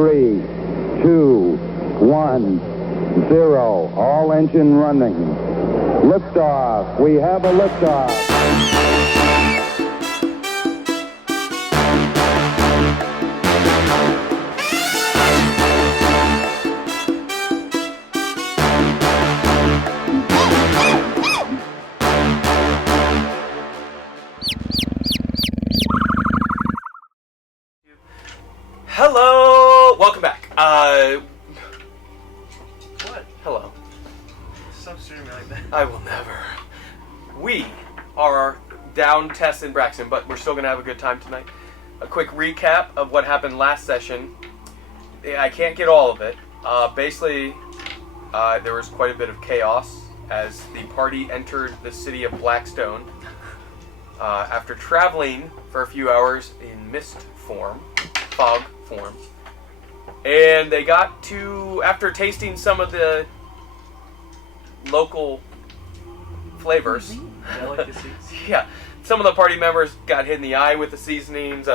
3, 2, 1, 0. All engine running. Liftoff. We have a liftoff. Hello! Welcome back. What? Hello. Stop staring at me like that. I will never. We are down Tess in Blackstone, but we're still going to have a good time tonight. A quick recap of what happened last session. I can't get all of it. Basically, there was quite a bit of chaos as the party entered the city of Blackstone after traveling for a few hours in mist form, fog form. And they got to, after tasting some of the local flavors, Delicacies. yeah, some of the party members got hit in the eye with the seasonings.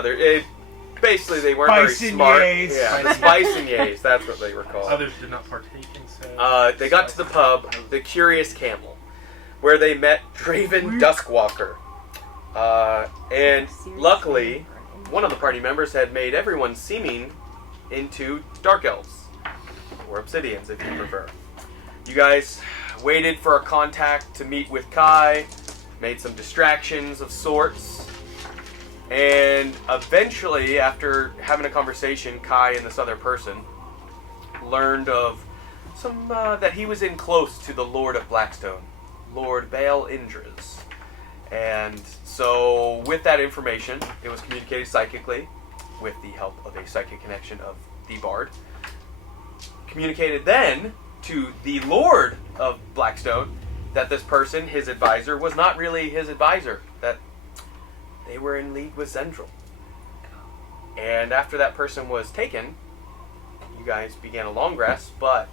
Basically, they weren't very smart. Spice-and-yays. Yeah, spice-and-yays, that's what they were called. Others did not partake in said. They got to the pub, the Curious Camel, where they met Draven Duskwalker. And luckily, one of the party members had made everyone seeming into Dark Elves, or Obsidians if you prefer. You guys waited for a contact to meet with Kai, made some distractions of sorts, and eventually, after having a conversation, Kai and this other person learned of some that he was in close to the Lord of Blackstone, Lord Baal Indras. And so, with that information, it was communicated psychically, with the help of a psychic connection of the Bard. Communicated then to the Lord of Blackstone that this person, his advisor, was not really his advisor, that they were in league with Zhendril. And after that person was taken, you guys began a long rest, but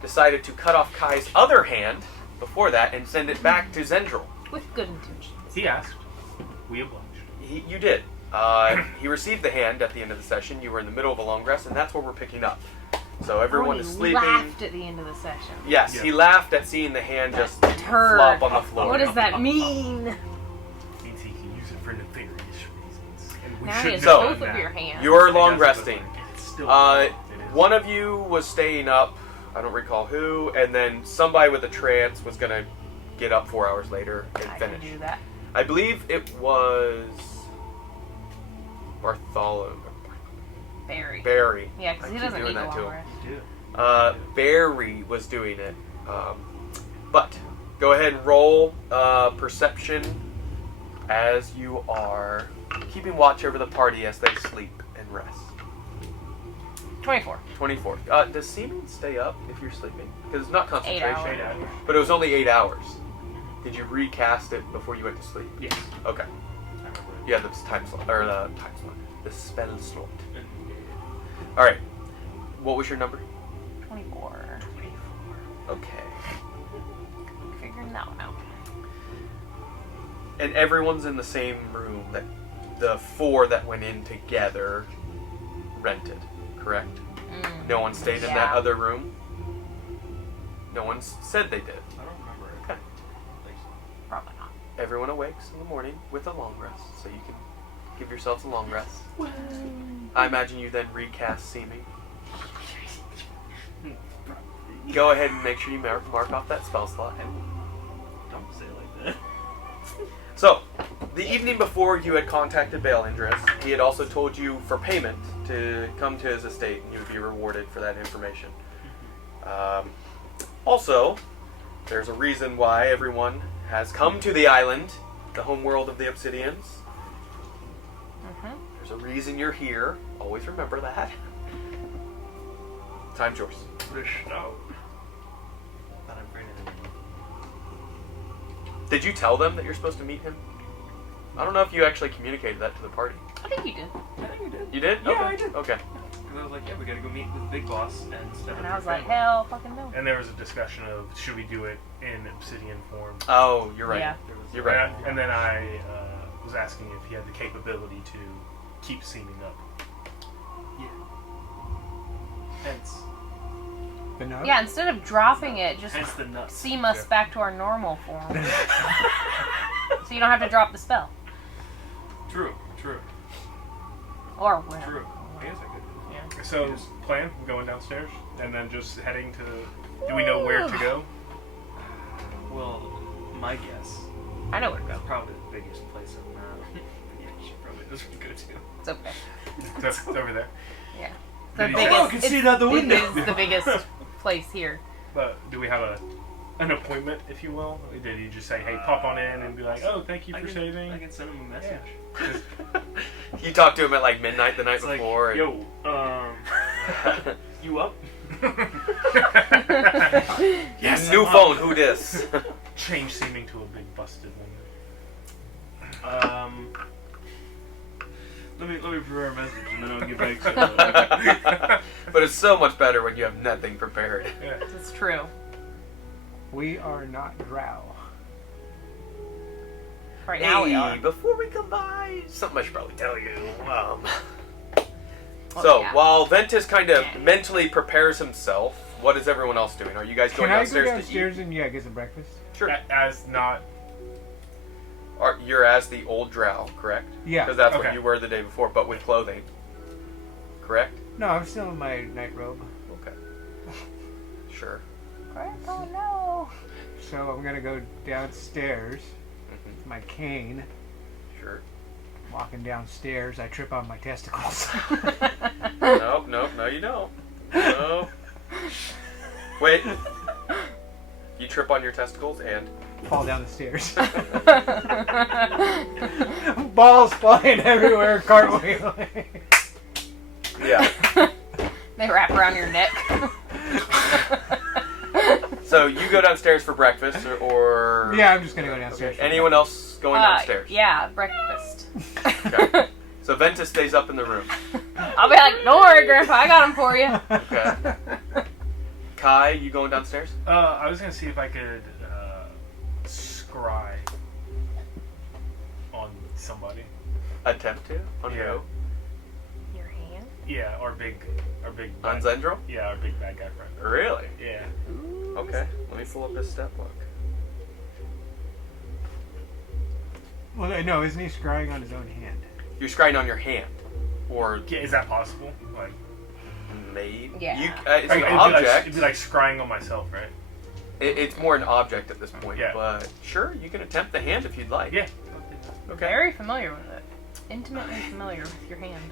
decided to cut off Kai's other hand before that and send it back to Zhendril. With good intentions. He asked. We obliged. You did. He received the hand at the end of the session. You were in the middle of a long rest, and that's where we're picking up. So everyone is sleeping. He laughed at the end of the session. Yes, Yeah. he laughed at seeing the hand just Turd. flop on the floor. What does that mean? Means he can use it for nefarious reasons. And we Now he shouldn't has So, have both done of that. your hands. You're It long does, resting. but it's still it is. One of you was staying up. I don't recall who, and then somebody with a trance was gonna get up 4 hours later and I finish. can do that. I believe it was Bartholomew. Barry. Yeah, because I he keep doesn't doing need a that to long him. rest. Barry was doing it. But go ahead and roll perception as you are keeping watch over the party as they sleep and rest. 24. 24. Does seeming stay up if you're sleeping? Because it's not 8 concentration. hours. 8 hours. But it was only 8 hours. Did you recast it before you went to sleep? Yes. Okay. I remember. Yeah, the time slot. Or the time slot. The spell slot. Alright. What was your number? 24. Okay. Figuring that one out. And everyone's in the same room that the 4 that went in together rented, correct? No one stayed in that Yeah. other room? No one said they did. I don't remember it. Okay. Probably not. Everyone awakes in the morning with a long rest, so you can give yourselves a long rest. I imagine you then recast seeming. Go ahead and make sure you mark off that spell slot. Don't say it like that. So, the evening before you had contacted Baal Indras, he had also told you for payment to come to his estate and you would be rewarded for that information. Also, there's a reason why everyone has come to the island, the homeworld of the Obsidians. There's a reason you're here. Always remember that. Time's yours. The snow. But I'm afraid of it. Did you tell them that you're supposed to meet him? I don't know if you actually communicated that to the party. I think you did. I think we did. You did? Yeah, Okay. I did. Okay. Because I was like, yeah, we gotta go meet with the big boss and spend And it I was with like, family. hell fucking no. And there was a discussion of should we do it in obsidian form. Oh, you're right. Yeah. You're right. And then I was asking if he had the capability to keep seeming up. Yeah. popping up. Yeah, instead of dropping it, just Hence the nuts. seam us back to our normal form. So you don't have to drop the spell. True. Or whatever. True. I guess I could. Yeah. So, plan, going downstairs, and then just heading to... Do we know where to go? Well, my guess. I know where to go. It's probably the biggest place on the yeah, she probably knows where to go to. It's okay. It's over there. Yeah. Did The he- biggest. Oh, I can see it out the window. It is the biggest place here. But do we have an appointment, if you will? Or did he just say, hey, pop on in and be like, oh, thank you for saving? I can send him a message. You talked to him at like midnight the night It's like, before. And... yo, you up? Yes, new phone. Who dis? Change seeming to a big busted one. Let me prepare a message and then I'll get back to you. But it's so much better when you have nothing prepared. Yeah. It's true. We are not drow. Right now we Hey, are. before we come by, something I should probably tell you. Oh, So yeah. while Ventus kind of mentally prepares himself, what is everyone else doing? Are you guys going Can I go downstairs to downstairs and get some breakfast? eat? Sure. As not... You're as the old drow, correct? Yeah. Because that's what Okay. you were the day before, but with clothing. Correct? No, I'm still in my night robe. Okay. Sure. Oh no. So I'm gonna go downstairs Mhm. with my cane. Sure. Walking downstairs, I trip on my testicles. Nope, no, you don't. No. Wait. You trip on your testicles and... Fall down the stairs. Balls flying everywhere, cartwheeling. Yeah. They wrap around your neck. So you go downstairs for breakfast, or... Yeah, I'm just gonna go downstairs. Okay. Anyone else going downstairs? Yeah, breakfast. Okay. So Ventus stays up in the room. I'll be like, don't worry, Grandpa, I got them for you. Okay. Kai, you going downstairs? I was going to see if I could scry on somebody. Attempt to? On Yeah. who? Your hand? Yeah, our big On bad, Zhendril? yeah, our big bad guy friend. Really? Yeah. Okay. Let me pull up his step book. Well, no, isn't he scrying on his own hand? You're scrying on your hand. Or Yeah, is that possible? Like, maybe? Yeah. It's like, an object. it'd be like scrying on myself, right? It's more an object at this point. Yeah. But sure, you can attempt the hand if you'd like. Yeah. Okay. Very familiar with it. Intimately familiar with your hand.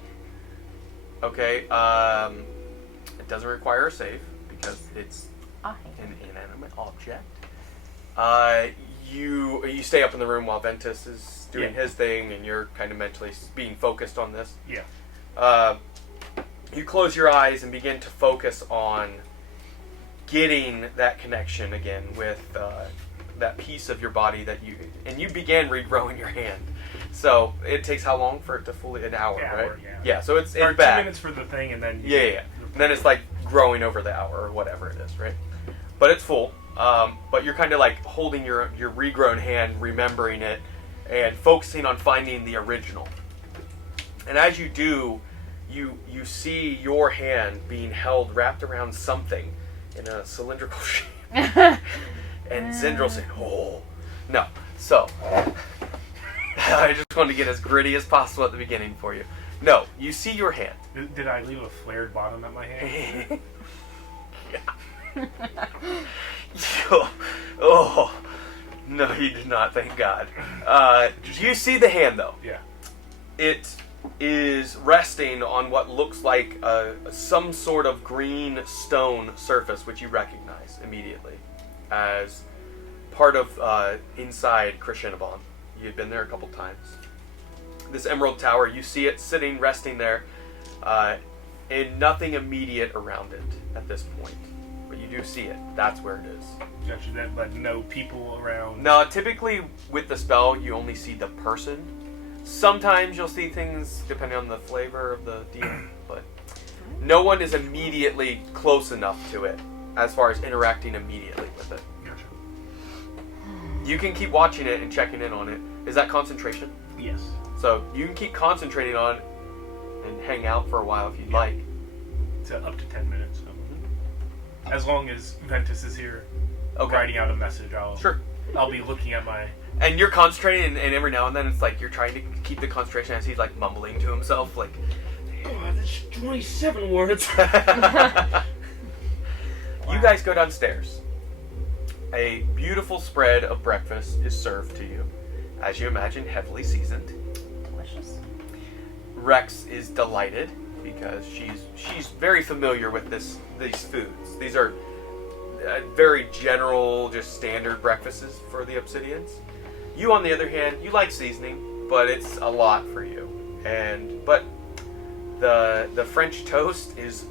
Okay. It doesn't require a save because it's Ah, an inanimate object. You stay up in the room while Ventus is doing his thing, and you're kind of mentally being focused on this. Yeah. You close your eyes and begin to focus on getting that connection again with that piece of your body that you began regrowing your hand. So it takes how long for it to fully an hour, Yeah, right? hour, yeah. Yeah. So it's Or 2 bad. minutes for the thing, and then Yeah. And then it's like growing over the hour or whatever it is, right? But it's full. But you're kind of like holding your regrown hand, remembering it, and focusing on finding the original. And as you do, you see your hand being held wrapped around something in a cylindrical shape. And Zhendril saying, "Oh, no." So I just wanted to get as gritty as possible at the beginning for you. No, you see your hand. Did I leave a flared bottom at my hand? Yeah. Oh, no, you did not. Thank God. You see the hand though. Yeah. It is resting on what looks like some sort of green stone surface, which you recognize immediately as part of inside Krishinabon. You've been there a couple times. This Emerald Tower, you see it sitting, resting there, and nothing immediate around it at this point. But you do see it. That's where it is. Gotcha. That, like, no people around. Now, typically with the spell, you only see the person. Sometimes you'll see things depending on the flavor of the deal, but no one is immediately close enough to it as far as interacting immediately with it. Gotcha. You can keep watching it and checking in on it. Is that concentration? Yes. So you can keep concentrating on it and hang out for a while if you'd like. It's up to 10 minutes. As long as Ventus is here, writing out a message, I'll be looking at my. And you're concentrating, and every now and then it's like you're trying to keep the concentration as he's like mumbling to himself, like. Oh, that's 27 words. You guys go downstairs. A beautiful spread of breakfast is served to you, as you imagine, heavily seasoned. Delicious. Rex is delighted because she's very familiar with these foods. These are very general, just standard breakfasts for the Obsidians. You, on the other hand, you like seasoning, but it's a lot for you. But the French toast is,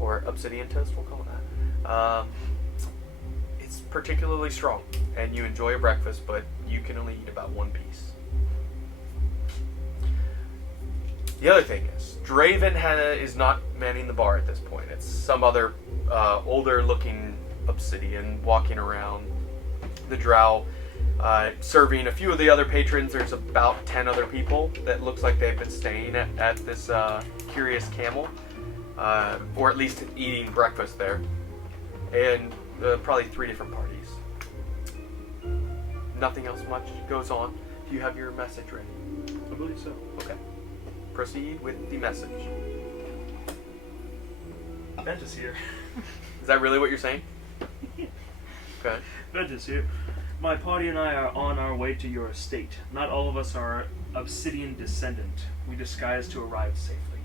or Obsidian toast, we'll call it that. It's particularly strong, and you enjoy a breakfast, but you can only eat about one piece. The other thing is, Draven is not manning the bar at this point. It's some other older-looking Obsidian walking around the Drow, serving a few of the other patrons. There's about 10 other people that looks like they've been staying at this Curious Camel, or at least eating breakfast there. And probably 3 different parties. Nothing else much goes on. Do you have your message ready? I believe so. Okay. Proceed with the message. Ventus here. Is that really what you're saying? Okay. Ventus here. My party and I are on our way to your estate. Not all of us are Obsidian descendant. We disguise to arrive safely.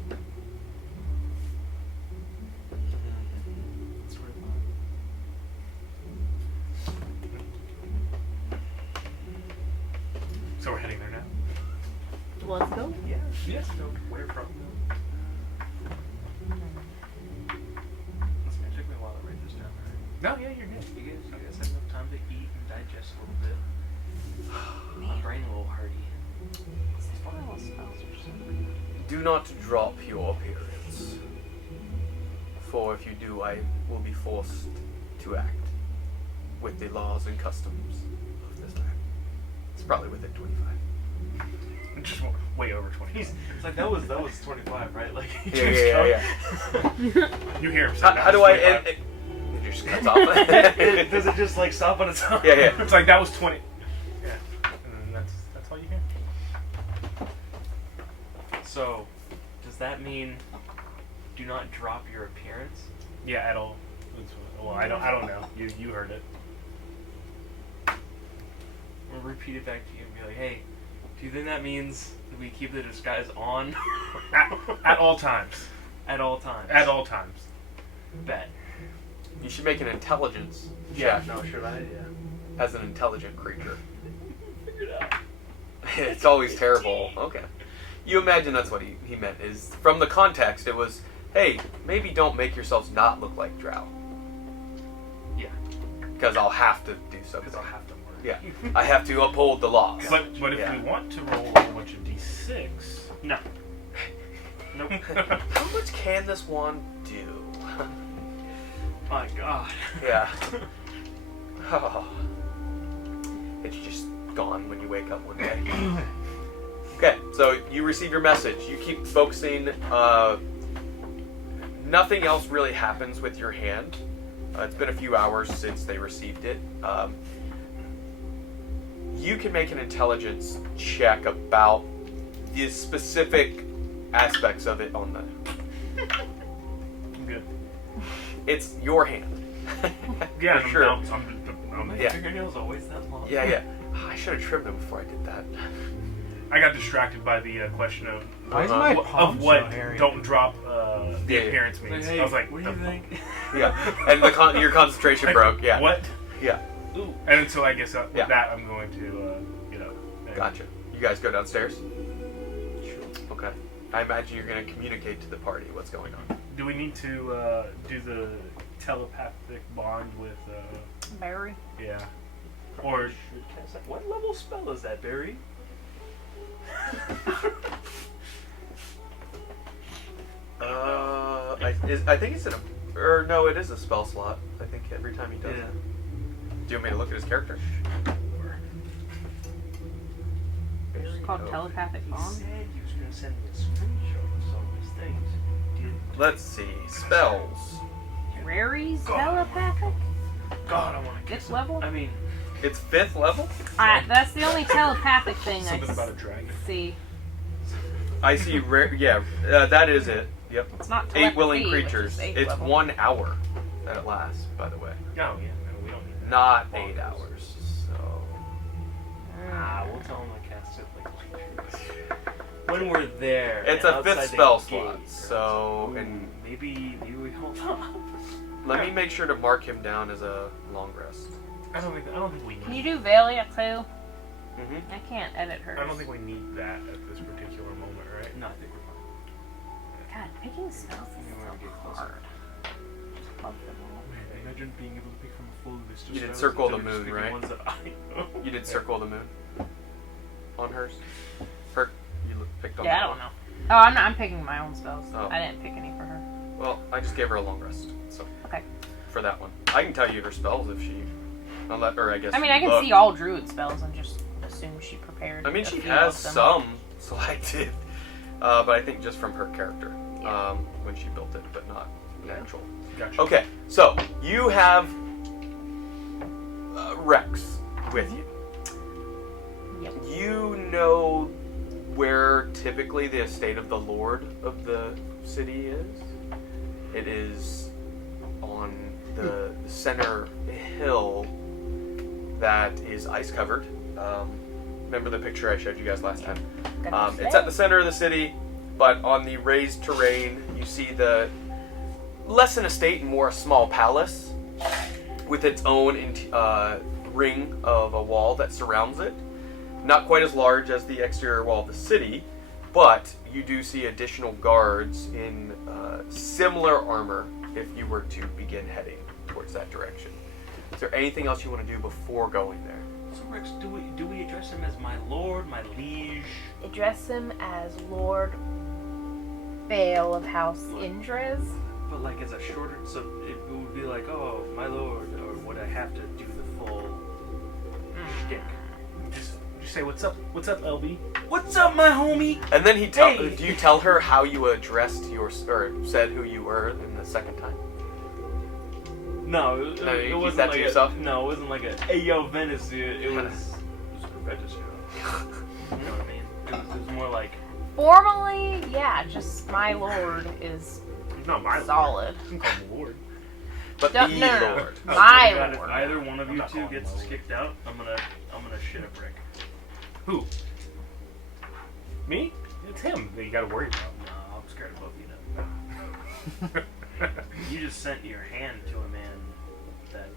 So we're heading there now. Let's go. Yeah. Yes. No. Where from? This may take me a while to write this down. Right? No, yeah, you're good. You guys have enough time to eat and digest a little bit. My brain a little hearty. Do not drop your appearance. For if you do, I will be forced to act with the laws and customs of this land. It's probably within 25. Just way over 20. It's like that was 25, right? Like Yeah. You hear him say How do I end it? It just cuts off. Does it just like stop on its own? Yeah. It's like that was 20. Yeah. And then that's all you hear. So, does that mean do not drop your appearance? Yeah, at all. Well, I don't know. You heard it. We'll repeat it back to you and be like, hey, do you think that means that we keep the disguise on? At all times. At all times. At all times. Bet. You should make an intelligence check. No, should I? Yeah. As an intelligent creature. Figure it out. It's always terrible. Okay. You imagine that's what he meant. Is from the context, it was, hey, maybe don't make yourselves not look like Drow. Yeah. Because I'll have to do so. Because I'll have to work. Yeah. I have to uphold the laws. But if Yeah. we want to roll a bunch of d6, No. Nope. How much can this wand do? My God. Yeah. Oh. It's just gone when you wake up one day. Okay, so you receive your message. You keep focusing. Nothing else really happens with your hand. It's been a few hours since they received it. You can make an intelligence check about the specific aspects of it on the... I'm good. It's your hand. Yeah, For sure. My Yeah. fingernails always that long. Yeah. I should have trimmed them before I did that. I got distracted by the question of Why is my palm of what so hairy? don't drop the Yeah. appearance Like, means. hey, I was like, what do you think? Yeah, and your concentration broke. Yeah. What? Yeah. Ooh. And so I guess with Yeah. that, I'm going to, Gotcha. You guys go downstairs? Sure. Okay. I imagine you're going to communicate to the party what's going on. Do we need to do the telepathic bond with, Barry. yeah. Or, What level spell is that, Barry? I think it's in a, or no, it is a spell slot. I think every time he does Yeah. it. Do you want me to look at his character? It's called telepathic He bond. said he was going to send me a screenshot of some of his things. Let's see. Spells. Yeah, Very telepathic? God, I want to kiss Fifth him. level? I mean, It's 5th level? That's the only telepathic thing Something I about a dragon. see. I see rare. Yeah, that is it. Yep. It's not 8 willing telepathy, which creatures. is 8th It's level. 1 hour that it lasts, by the way. Oh, yeah, no, we don't need that. Not 8 hours. So. we'll tell him to cast it like when we're there. It's and a 5th outside the spell gate. slot. So, Ooh, and maybe we hold up. let me make sure to mark him down as a long rest. I don't think we need. Can you do Velia too? Mm-hmm. I can't edit her. I don't think we need that at this particular moment, right? No, I think we're fine. God, picking spells is We're gonna get so closer. hard. Love them all. Man, imagine being able to pick from a full list of You did spells Circle instead the of just Moon, picking right? ones that I know. You did Circle the Moon on hers. Her, you picked on. Yeah, I that don't one. know. Oh, I'm picking my own spells. Oh. I didn't pick any for her. Well, I just gave her a long rest, so Okay. for that one, I can tell you her spells if she. I'll let her. I guess. I mean, I can look. see all druid spells and just assume she prepared. I mean, a she few has of them. some selected, but I think just from her character Yeah. when she built it, but not natural. Gotcha. Okay, so you have Rex with you. Yep. You know where typically the estate of the lord of the city is. It is on the center hill that is ice covered. Remember the picture I showed you guys last time? It's at the center of the city, but on the raised terrain, you see the less an estate and more a small palace with its own ring of a wall that surrounds it. Not quite as large as the exterior wall of the city, but you do see additional guards in similar armor if you were to begin heading towards that direction. Is there anything else you want to do before going there? So Rex, do we address him as my lord, my liege? Address him as Lord Bale of House Indres. But like as a shorter, so it would be like, oh, my lord, or would I have to do the full shtick? Just say what's up, LB? What's up, my homie? And then Hey! do you tell her how you addressed or said who you were in the second time? No, No, you it keep wasn't that like to yourself? No, it wasn't like a hey yo Venice. It was a register. You know what I mean? It was more like Formally, yeah, just my lord is He's not my solid. lord. You can call him Lord. But No, the no. lord. oh, My God, if lord. either one of I'm you not two calling gets him my kicked out, I'm gonna shit a brick. Who? Me? It's him that you gotta worry about. No, I'm scared of both of you now. You just sent your hand to a man that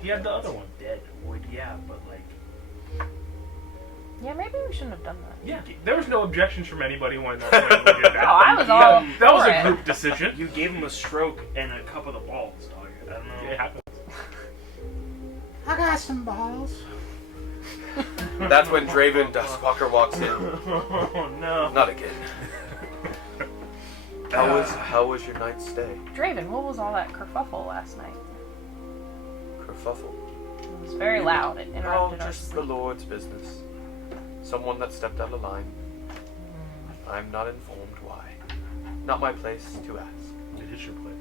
He had the that other was one. dead. Well, yeah, but like Yeah, maybe we shouldn't have done that. Yeah, there was no objections from anybody when we did that. Oh, I was all That was for a it. group decision. you gave him a stroke and a cup of the balls, dog. I don't know. It happens. I got some balls. That's when Draven Dustwalker walks in. Oh no. Not again. How was your night's stay? Draven, what was all that kerfuffle last night? Kerfuffle. It was very loud. It Oh, interrupted our just the sleep. Lord's business. Someone that stepped out of line. I'm not informed why. Not my place to ask. It is your place.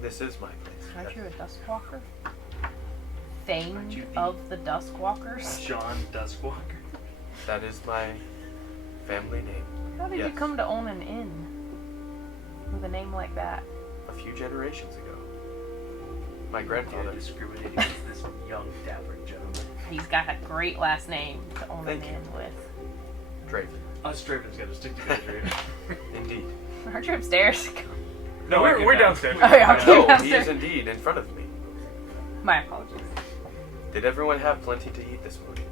This is my place. Aren't you a Duskwalker? Aren't Famed you the- of the Duskwalkers? John Duskwalker. That is my family name. How did you Yes. come to own an inn with a name like that? A few generations ago. My grandfather. You're discriminating against this young, dapper gentleman. He's got a great last name to own Thank an you. inn with. Draven. Us Draven's gotta stick together, Draven. Indeed. Aren't you upstairs? No, we're downstairs. Oh, yeah, okay. No, he downstairs. is indeed in front of me. My apologies. Did everyone have plenty to eat this morning?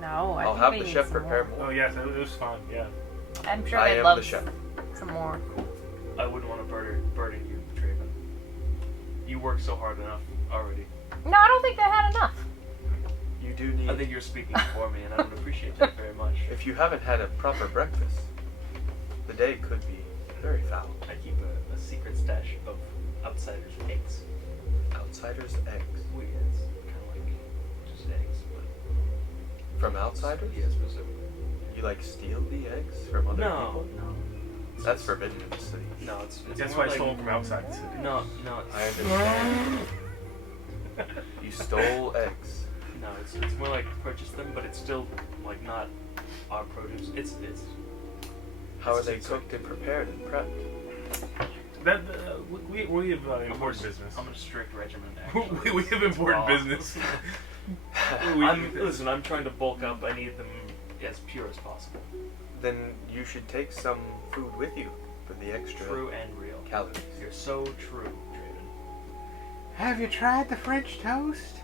No, I I'll think have they the need chef some prepare more. more. Oh yes, it was fun. Yeah. I'm sure I they'd am love the chef. some more. I wouldn't want to burden you, Draven. You work so hard enough already. No, I don't think they had enough. You do need. I think you're speaking for me, and I would appreciate that very much. If you haven't had a proper breakfast, the day could be very foul. I keep a secret stash of outsiders' eggs. Outsiders' eggs. Oh yeah, it's kind of like just eggs, but From outsiders? yeah, specifically. You like steal the eggs from other No, people? no. That's forbidden in the city. No, it's That's more why I like, stole them from outside the city. No, I understand. You stole eggs. no, it's more like purchase them, but it's still like not our produce. It's How are It's they just cooked and prepared and prepped? That we have important business. I'm a strict regimen. Actually. we have important business. Listen, I'm trying to bulk up. I need them as pure as possible. Then you should take some food with you for the extra True and real. calories. You're so true, Draven. Have you tried the French toast?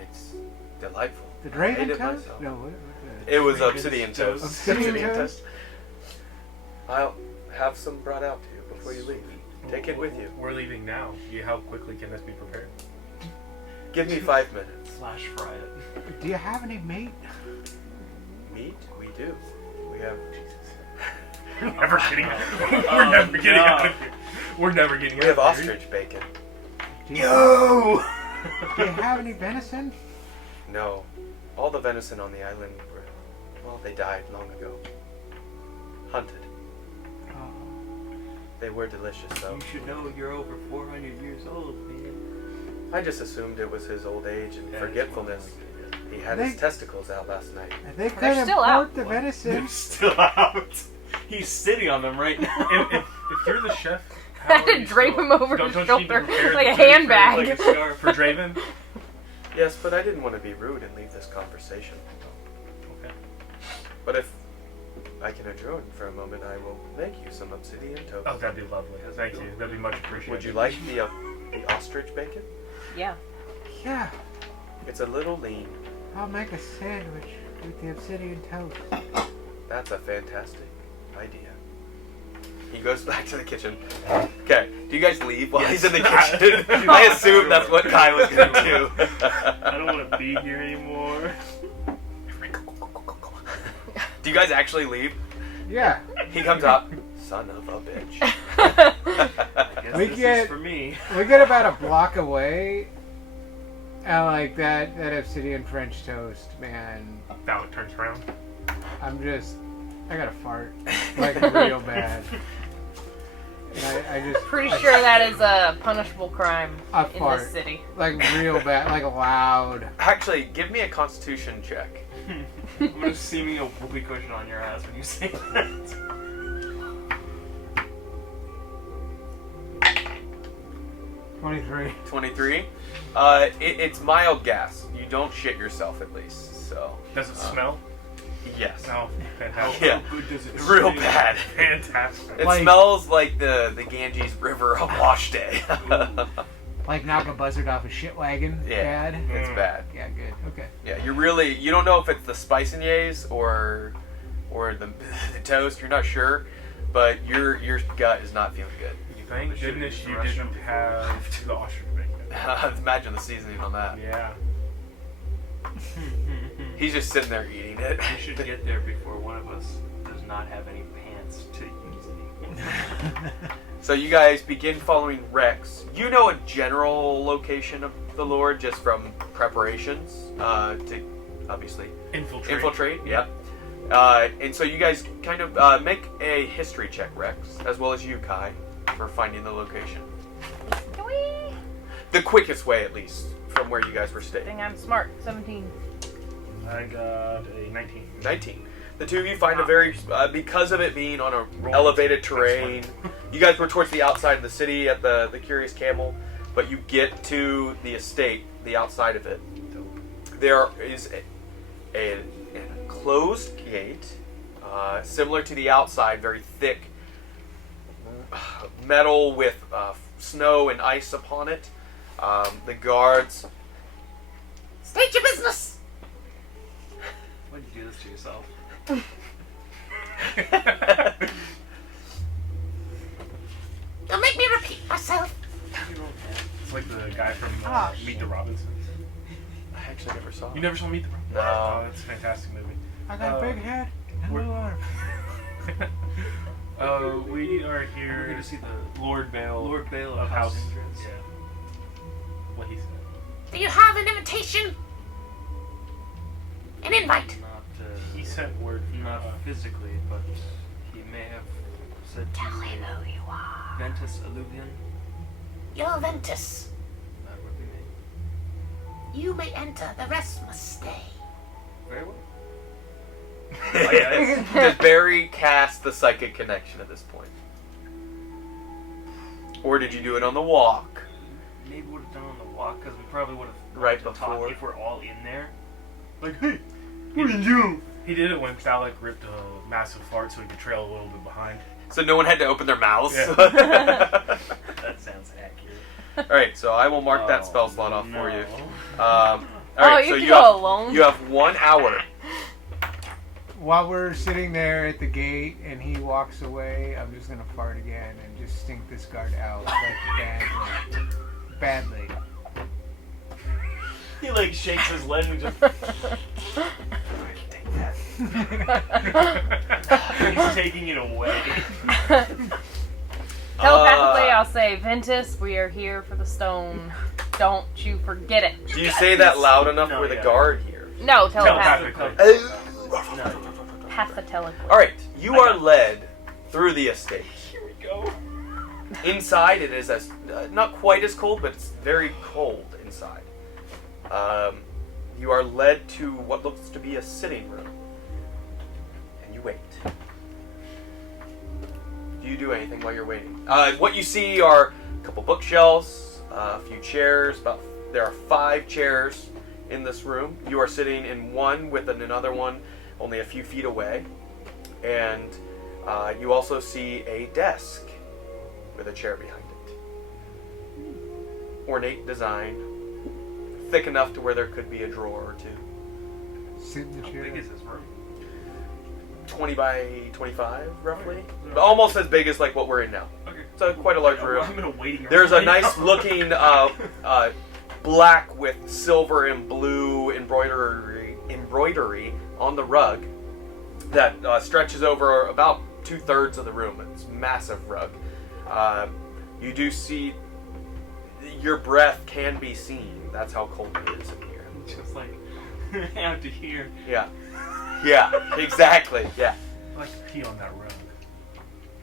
It's delightful. The I ate Draven it toast? myself. No, what? It was Draven's obsidian toast. toast. Obsidian toast? I'll have some brought out to you before you leave. Take it with you. We're leaving now. How quickly can this be prepared? Give me 5 minutes. Flash fry it. Do you have any meat? Meat? We do. We have. We're never getting out. We're never getting out of here. We're never getting We out have of here. ostrich bacon. Do you, Yo! do you have any venison? No. All the venison on the island were. Well, they died long ago. Hunted. Oh. They were delicious, though. You should know you're over 400 years old, man. I just assumed it was his old age and Yeah, forgetfulness. He had They- his testicles out last night. They They're could still import out. the venison. They're still out. He's sitting on them right now. If you're the chef, I how had are to you drape still- him over don't his you need to shoulder prepare like the a food for- handbag. Like a scarf. For Draven? Yes, but I didn't want to be rude and leave this conversation. Okay. But if I can adjourn for a moment, I will make you some obsidian toast. Oh, that'd be lovely. Thank you. That'd be much appreciated. Would you like the ostrich bacon? Yeah. Yeah, It's a little lean. I'll make a sandwich with the obsidian toast. That's a fantastic idea. He goes back to the kitchen. Okay, do you guys leave while he's in the kitchen? I assume that's what Kai was going to do. I don't want to be here anymore. Do you guys actually leave? Yeah, He comes up. Son of a bitch. I guess We this get- is for me. we get about a block away, and like that obsidian French toast, man. Now it turns around. I gotta fart, like real bad. And I just Pretty sure that is a punishable crime A in fart. this city. like real bad, like loud. Actually, give me a constitution check. I'm gonna see me a whoopee cushion on your ass when you say that. 23. 23. It's mild gas. You don't shit yourself at least. So. Does it smell? Yes. No. Fantastic. Yeah. Good does it Real smell? bad. Fantastic. It Like- smells like the Ganges River on wash day. Like knock a buzzard off a shit wagon. Yeah. Bad. It's bad. Yeah, good. Okay. Yeah, you don't know if it's the spiciniers or the toast. You're not sure, but your gut is not feeling good. Thank goodness you didn't have the ostrich bacon. Imagine the seasoning on that. Yeah. He's just sitting there eating it. We should get there before one of us does not have any pants to use anymore. So you guys begin following Rex. You know a general location of the Lord just from preparations to obviously infiltrate. Yep. And so you guys kind of make a history check, Rex, as well as you, Kai, for finding the location. Whee! The quickest way, at least, from where you guys were staying. Dang, I'm smart. 17. I got a 19. 19. The two of you find a very, because of it being on a elevated terrain, you guys were towards the outside of the city at the Curious Camel, but you get to the estate, the outside of it. There is a closed gate, similar to the outside, very thick metal with snow and ice upon it. The guards, state your business! Why'd you do this to yourself? Don't make me repeat myself. It's like the guy from Ah, Meet the Robinsons. I actually never saw You it. never saw Meet the Robinsons? No. Oh, it's a fantastic movie. I got a big head and we're- little arms. We are We're here gonna see the Lord Bale Lord Bale of House. Zhendril. Yeah. What he said. Do you have an invitation? An invite? Not, He sent word. not physically, but he may have Said Tell him who you are. Ventus Alluvian. You're Ventus. That would be me. You may enter, the rest must stay. Very well. Does Barry cast the psychic connection at this point? Or did you do it on the walk? Maybe would have done on the walk because we probably would have Right to talk before. if we're all in there. Like, hey, what are you? He did it when Thalek ripped a massive fart so he could trail a little bit behind. So no one had to open their mouths? Yeah. That sounds accurate. Alright, so I will mark that spell slot off for you. Oh, Alright, you so can you go have, alone. you have 1 hour. While we're sitting there at the gate and he walks away, I'm just gonna fart again and just stink this guard out like badly. He like shakes his leg and just. He's taking it away. Telepathically, I'll say, Ventus, we are here for the stone. Don't you forget it. Do you say that loud enough No, for the yeah. guard here? No, telepathically. Telepathically. No. Have to teleport. Alright, you are led through the estate. Here we go. Inside, it is as not quite as cold, but it's very cold inside. You are led to what looks to be a sitting room, and you wait. Do you do anything while you're waiting? What you see are a couple bookshelves, a few chairs. There are 5 chairs in this room. You are sitting in one with another one only a few feet away, and you also see a desk with a chair behind it. Ornate design, thick enough to where there could be a drawer or two. Sit in the How chair. big is this room? 20 by 25, roughly. Almost as big as like what we're in now. Okay. So quite a large I'm room. in a waiting room. There's a right now. nice looking black with silver and blue embroidery on the rug that stretches over about 2/3 of the room. It's a massive rug. You do see your breath can be seen. That's how cold it is in here. Just like out to here. Yeah. Yeah, exactly. Yeah. I like to pee on that rug.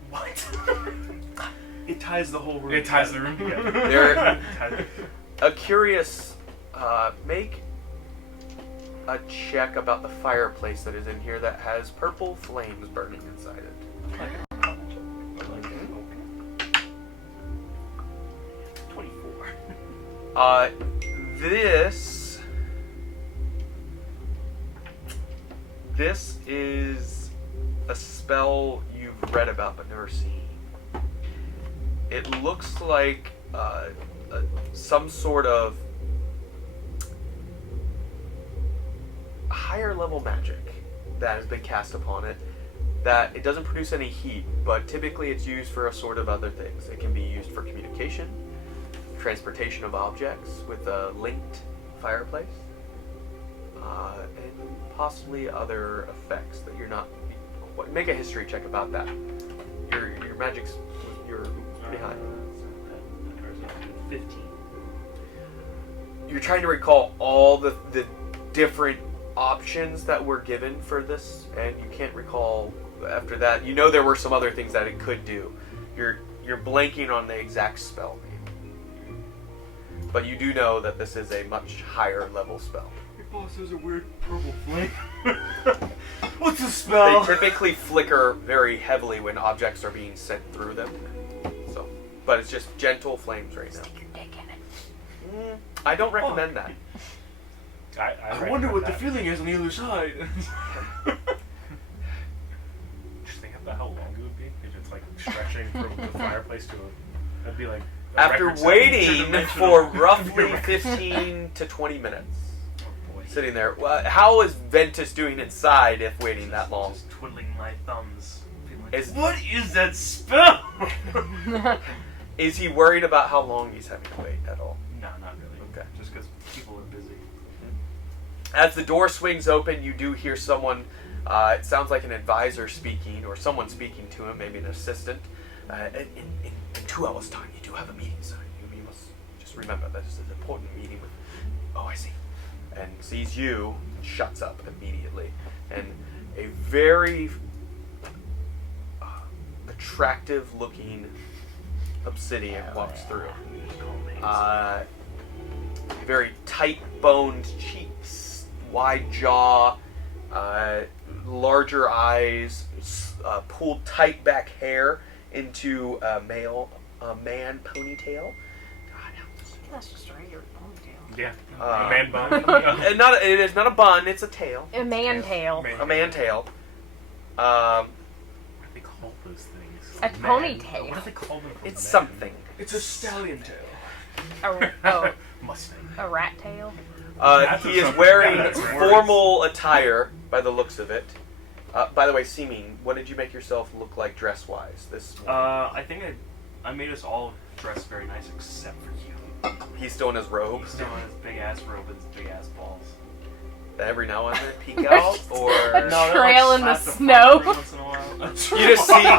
What? It ties the whole room. It ties the room together. There, Ties- a curious, make a check about the fireplace that is in here that has purple flames burning inside it. 24. This is a spell you've read about but never seen. It looks like some sort of higher level magic that has been cast upon it. That it doesn't produce any heat, but typically it's used for a sort of other things. It can be used for communication, transportation of objects with a linked fireplace, and possibly other effects that you're not. Make a history check about that. Your magic's you're pretty high. 15. You're trying to recall all the different options that were given for this, and you can't recall after that. You know there were some other things that it could do. You're blanking on the exact spell name, but you do know that this is a much higher level spell. Hey boss, there's a weird purple flame. What's the spell? They typically flicker very heavily when objects are being sent through them. So, but it's just gentle flames right now. Stick your dick in it. I don't recommend that. I wonder what the feeling is on the other side. Just think about how long it would be if it's like stretching from the fireplace to a. That'd be like. a After record-setting waiting interdimensional- for roughly 15 to 20 minutes, Oh boy. sitting there, how is Ventus doing inside if waiting that long? Just twiddling my thumbs. Feeling like, Is- what is that spell? Is he worried about how long he's having to wait at all? No, not really. Okay. Just because people are busy. As the door swings open, you do hear someone, it sounds like an advisor speaking, or someone speaking to him, maybe an assistant. In 2 hours' time, you do have a meeting, sir. You must just remember that this is an important meeting with... Oh, I see. And sees you, and shuts up immediately. And a very attractive-looking Obsidian walks through. Very tight-boned cheeks, wide jaw, larger eyes, pulled tight back hair into a man ponytail. That's just a regular ponytail. Yeah. A man bun. And it is not a bun, it's a tail. A man tail. A man tail. What do they call those things? A ponytail. What do they call them? For It's men? something. It's a stallion tail. Mustang. A rat tail. He is wearing formal attire by the looks of it. By the way, Seeming, what did you make yourself look like dress-wise? I think I made us all dress very nice except for you. He's still in his robe. He's still in his big ass robe with his big ass balls. Every now and then peek out, or Trail in the snow. you just see. He's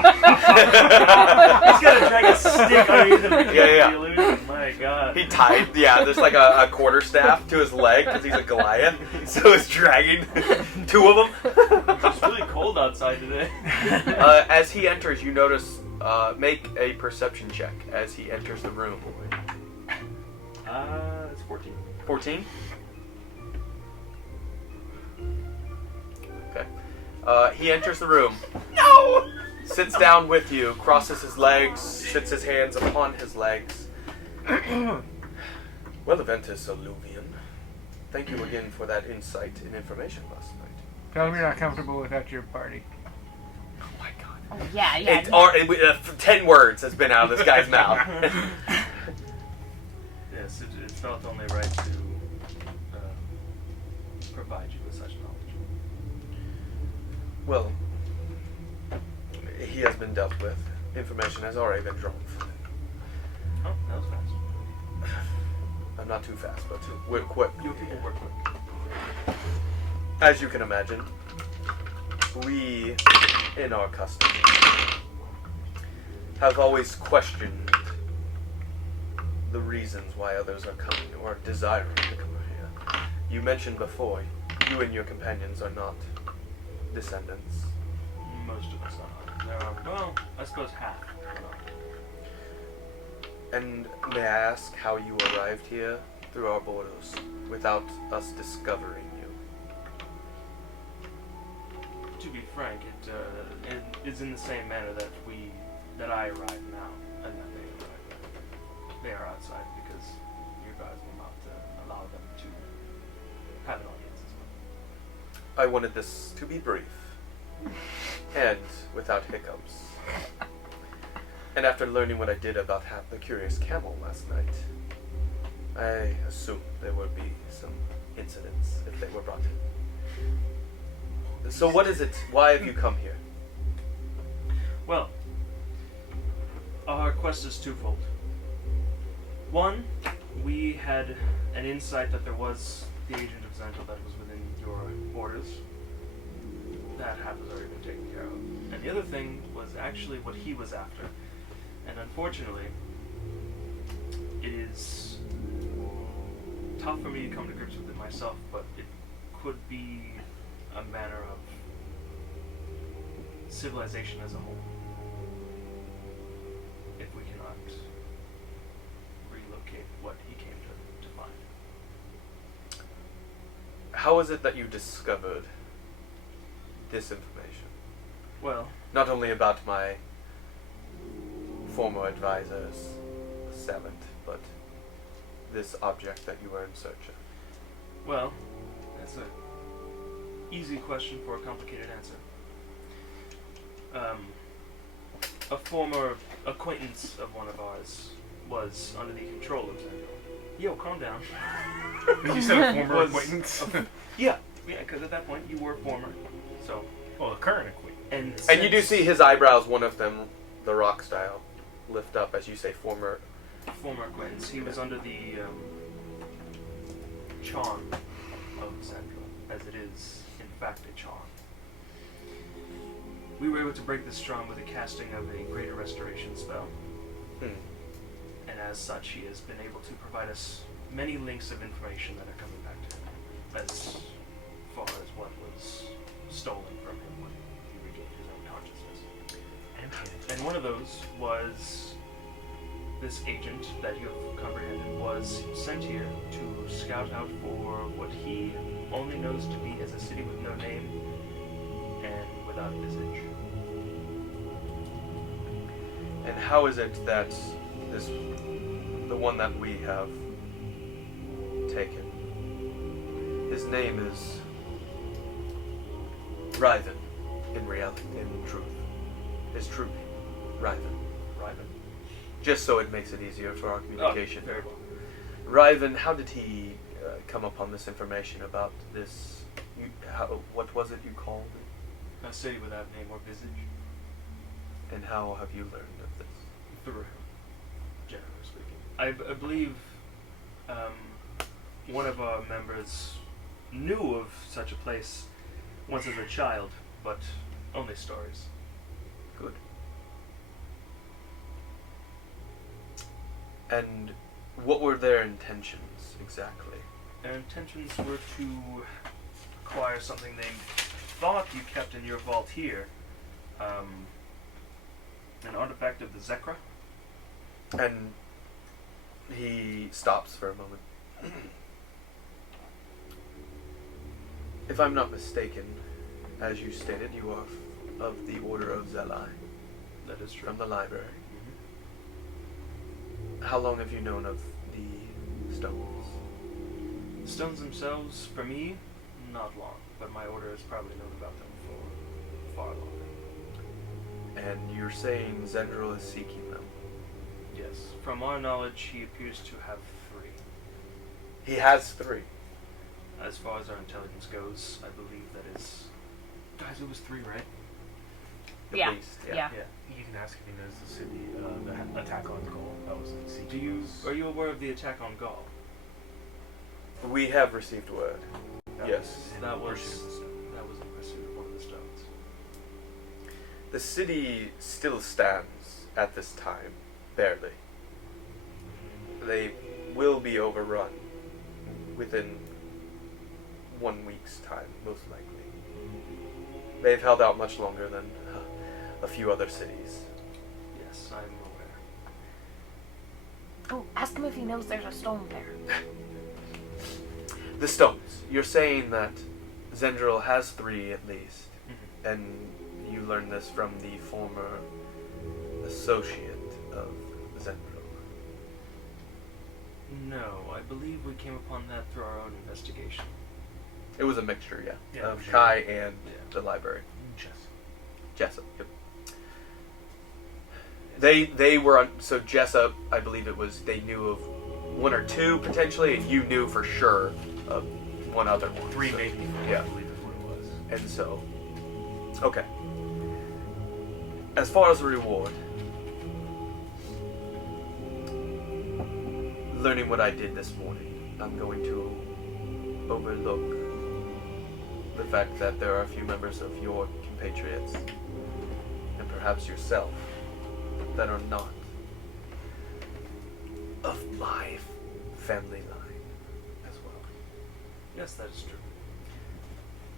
gotta drag a stick underneath him. Yeah. The illusion. My God. He tied, there's like a quarterstaff to his leg because he's a Goliath, so he's dragging two of them. It's really cold outside today. As he enters, you notice. Make a perception check as he enters the room. It's 14. 14. Okay. He enters the room. No! Sits down with you, crosses his legs, sits his hands upon his legs. Well, Aventus Alluvian, thank you again for that insight and information last night. Tell him you're not comfortable without your party. Oh my God. Oh, yeah. 10 words has been out of this guy's mouth. Yes, it felt only right to provide you with such knowledge. Well, he has been dealt with. Information has already been drawn from him. Oh, that was fast. I'm not too fast, but we're quick. Your people work quick. As you can imagine, we, in our custom, have always questioned the reasons why others are coming or desiring to come here. You mentioned before, you and your companions are not descendants. Most of us are. There are, well, I suppose half. And may I ask how you arrived here through our borders without us discovering you? To be frank, it is in the same manner that I arrived now, and that they arrived. They are outside because your guys will not allow them to have an audience as well. I wanted this to be brief and without hiccups. And after learning what I did about the curious camel last night, I assumed there would be some incidents if they were brought in. So what is it? Why have you come here? Well, our quest is twofold. One, we had an insight that there was the agent of Zhendril that was within your borders. That half has already been taken care of. And the other thing was actually what he was after. And unfortunately, it is tough for me to come to grips with it myself, but it could be a matter of civilization as a whole. If we cannot relocate what he came to find. How is it that you discovered this information? Well, Not only about my former advisor's assailant, but this object that you were in search of. well, that's an easy question for a complicated answer. A former acquaintance of one of ours was under the control of Zhendril. Yo, calm down. You said a former acquaintance? Yeah, because at that point you were former. So, Well, a current acquaintance. And you do see his eyebrows, one of them, the rock style, lift up as you say former. former acquaintance. He was under the charm of Zhendril, as it is, in fact, a charm. We were able to break this charm with the casting of a greater restoration spell, and as such, he has been able to provide us many links of information that are coming back to him, as far as what was stolen from him when he regained his own consciousness. And And one of those was this agent that you have comprehended was sent here to scout out for what he only knows to be as a city with no name and without visage. And how is it that the one that we have taken, his name is Ryven, in reality, in truth. His true name, Ryven. Ryven? Just so it makes it easier for our communication. Oh, very well. Ryven, how did he come upon this information about this? What was it you called it? A city without name or visage. And how have you learned of this? Through, generally speaking. I believe one of our members knew of such a place once as a child, but only stories. Good. And what were their intentions exactly? Their intentions were to acquire something they thought you kept in your vault here. An artifact of the Zekra. And he stops for a moment. If I'm not mistaken, as you stated, you are of the Order of Zeli. That is true. From the library. How long have you known of the stones? The stones themselves, for me, not long, but my order has probably known about them for far longer. And you're saying Zhendril is seeking them? Yes. From our knowledge, he appears to have 3. He has 3. As far as our intelligence goes, I believe that is... Guys, it was 3, right? At Yeah. least, Yeah. You can ask if he knows the city, the attack on Gaul. That was in sequence. Are you aware of the attack on Gaul? We have received word. Yes. That was in pursuit of one of the stones. The city still stands at this time, barely. They will be overrun within 1 week's time, most likely. They've held out much longer than a few other cities. Yes, I'm aware. Oh, ask him if he knows there's a stone there. The stones. You're saying that Zhendril has 3 at least, and you learned this from the former associate of Zhendril. No, I believe we came upon that through our own investigation. It was a mixture, yeah, Yeah, of sure. Kai and Yeah. the library. Jess. Jessup. Yep. They were on. So Jessup, I believe it was. They knew of 1 or 2 potentially, and you knew for sure of 1 other one. 3 so, maybe, Yeah. I believe is what it was. And so, okay. As far as the reward, learning what I did this morning, I'm going to overlook the fact that there are a few members of your compatriots, and perhaps yourself, that are not of my family line as well. Yes, that is true.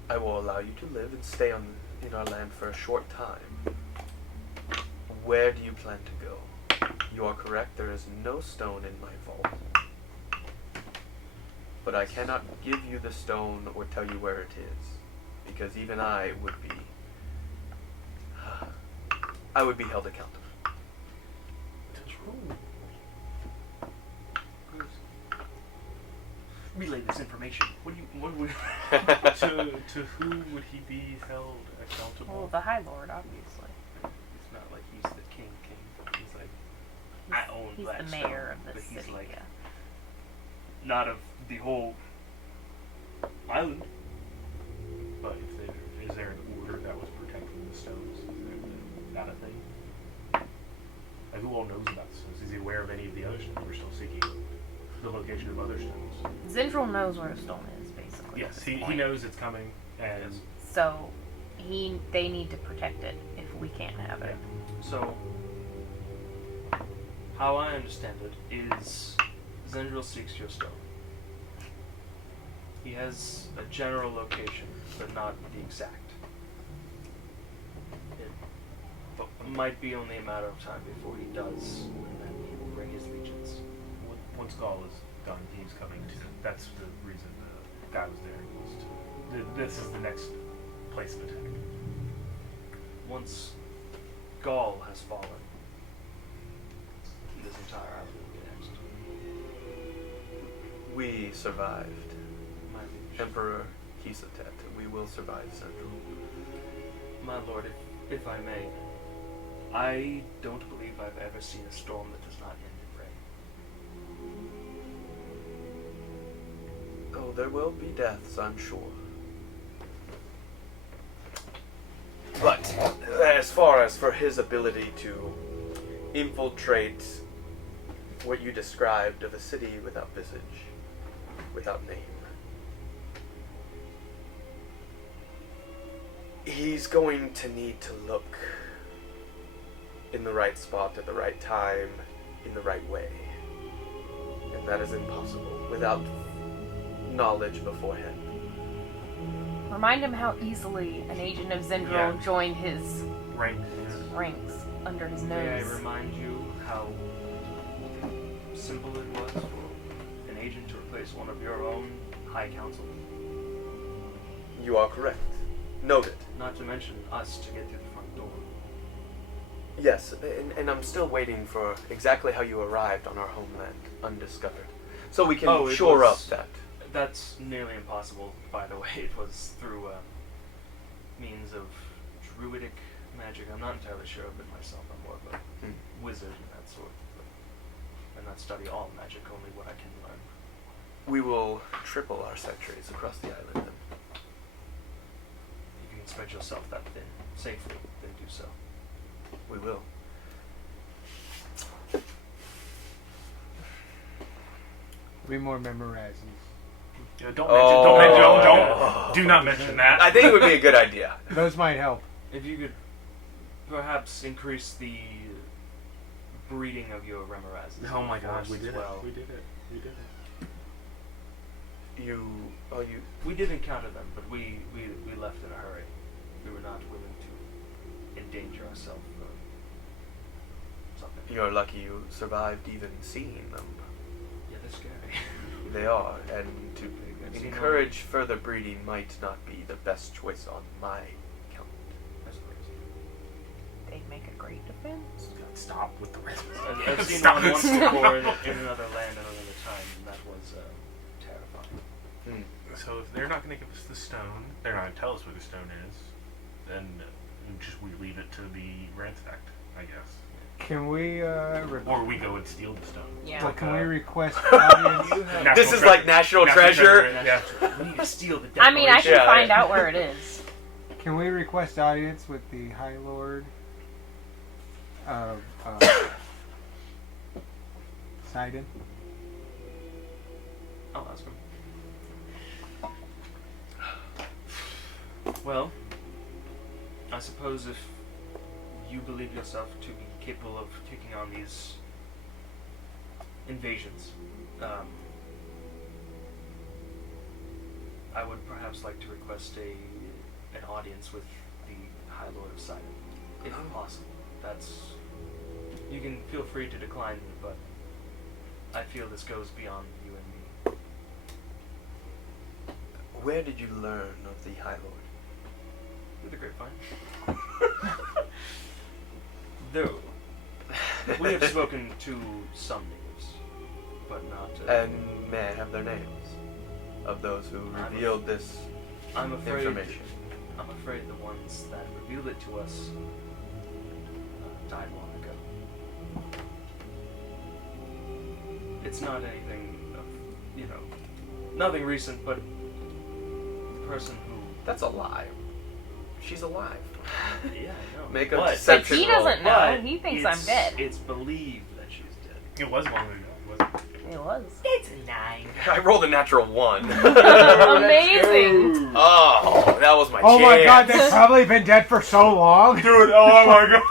I will allow you to live and stay in our land for a short time. Where do you plan to go? You are correct, there is no stone in my vault. But I cannot give you the stone or tell you where it is, because even I would be held accountable. Relay this information. What would To who would he be held accountable? Well, the High Lord, obviously. It's not like he's the king. He's like, I own He's Blackstone, the mayor of but this he's city. like Yeah. not of the whole island. But is there an order that was protecting the stones? Is that a thing? Like, who all knows about the stones? Is he aware of any of the other stones? We're still seeking the location of other stones. Zhendril knows where the stone is, basically. at Yes, this he point. knows it's coming, and So, they need to protect it if we can't have it. So, how I understand it is Zhendril seeks your stone. He has a general location, but not the exact. might be only a matter of time before he does, and then he will bring his legions. Once Gaul is done, he's coming to. That's the reason the guy was there. This is the next place of attack. Once Gaul has fallen, this entire island will be next. We survived. My liege. Emperor Kisatet, we will survive Zhendril. My lord, if I may, I don't believe I've ever seen a storm that does not end in rain. Oh, there will be deaths, I'm sure. But as far as for his ability to infiltrate what you described of a city without visage, without name, he's going to need to look in the right spot at the right time, in the right way. And that is impossible without knowledge beforehand. Remind him how easily an agent of Zhendril joined his Right. ranks under his May I nose. remind you how simple it was for an agent to replace one of your own high council? You are correct. Noted. Not to mention us to get through the front door. Yes, and I'm still waiting for exactly how you arrived on our homeland undiscovered. So we can Oh, it shore up was- that. That's nearly impossible, by the way. It was through means of druidic magic. I'm not entirely sure of it myself. I'm more of a wizard and that sort. And not study all magic, only what I can learn. We will triple our sentries across the island then. If you can spread yourself that thin safely, then do so. We will. Be more memorizes. Don't Oh. mention. Don't. Do not mention that. I think it would be a good idea. Those might help. If you could perhaps increase the breeding of your remorazes. Oh my God, we as did well. it. We did it. We did it. You We did encounter them, but we left in a hurry. We were not willing to endanger ourselves for something. you're lucky you survived even seeing them. Yeah, they're scary. They are, and to I've seen encourage further breeding might not be the best choice on my count. That's crazy. They'd make a great defense. Stop with the rest. I've seen Stop one it. once before in another land another time, and that was terrifying. So if they're not going to give us the stone, they're not going to tell us where the stone is, then we leave it to be ransacked, I guess. Can we Or we go and steal the stone. Yeah. Well, can we request audience? National This is like national treasure. Yeah. We need to steal the I mean, I declaration. can Yeah, find yeah. out where it is. Can we request audience with the High Lord of Sidan? I'll ask him. Well, I suppose if you believe yourself to be capable of taking on these invasions, I would perhaps like to request an audience with the High Lord of Sidan, if possible. You can feel free to decline me, but I feel this goes beyond you and me. Where did you learn of the High Lord? Through the grapevine. Though we have spoken to some natives, but not. And may I have their names of those who revealed this I'm afraid. information? I'm afraid the ones that revealed it to us died long ago. It's not anything of, nothing recent, but the person who. That's a lie. She's alive. Yeah, I know. Make a But- deception But he roll. doesn't know. but He thinks I'm it's- dead. It's believed that she's dead. It was long ago, wasn't it? It was. It's a 9. I rolled a natural 1. Amazing. Oh, that was my Oh chance. my god, they've probably been dead for so long. Dude, oh my god.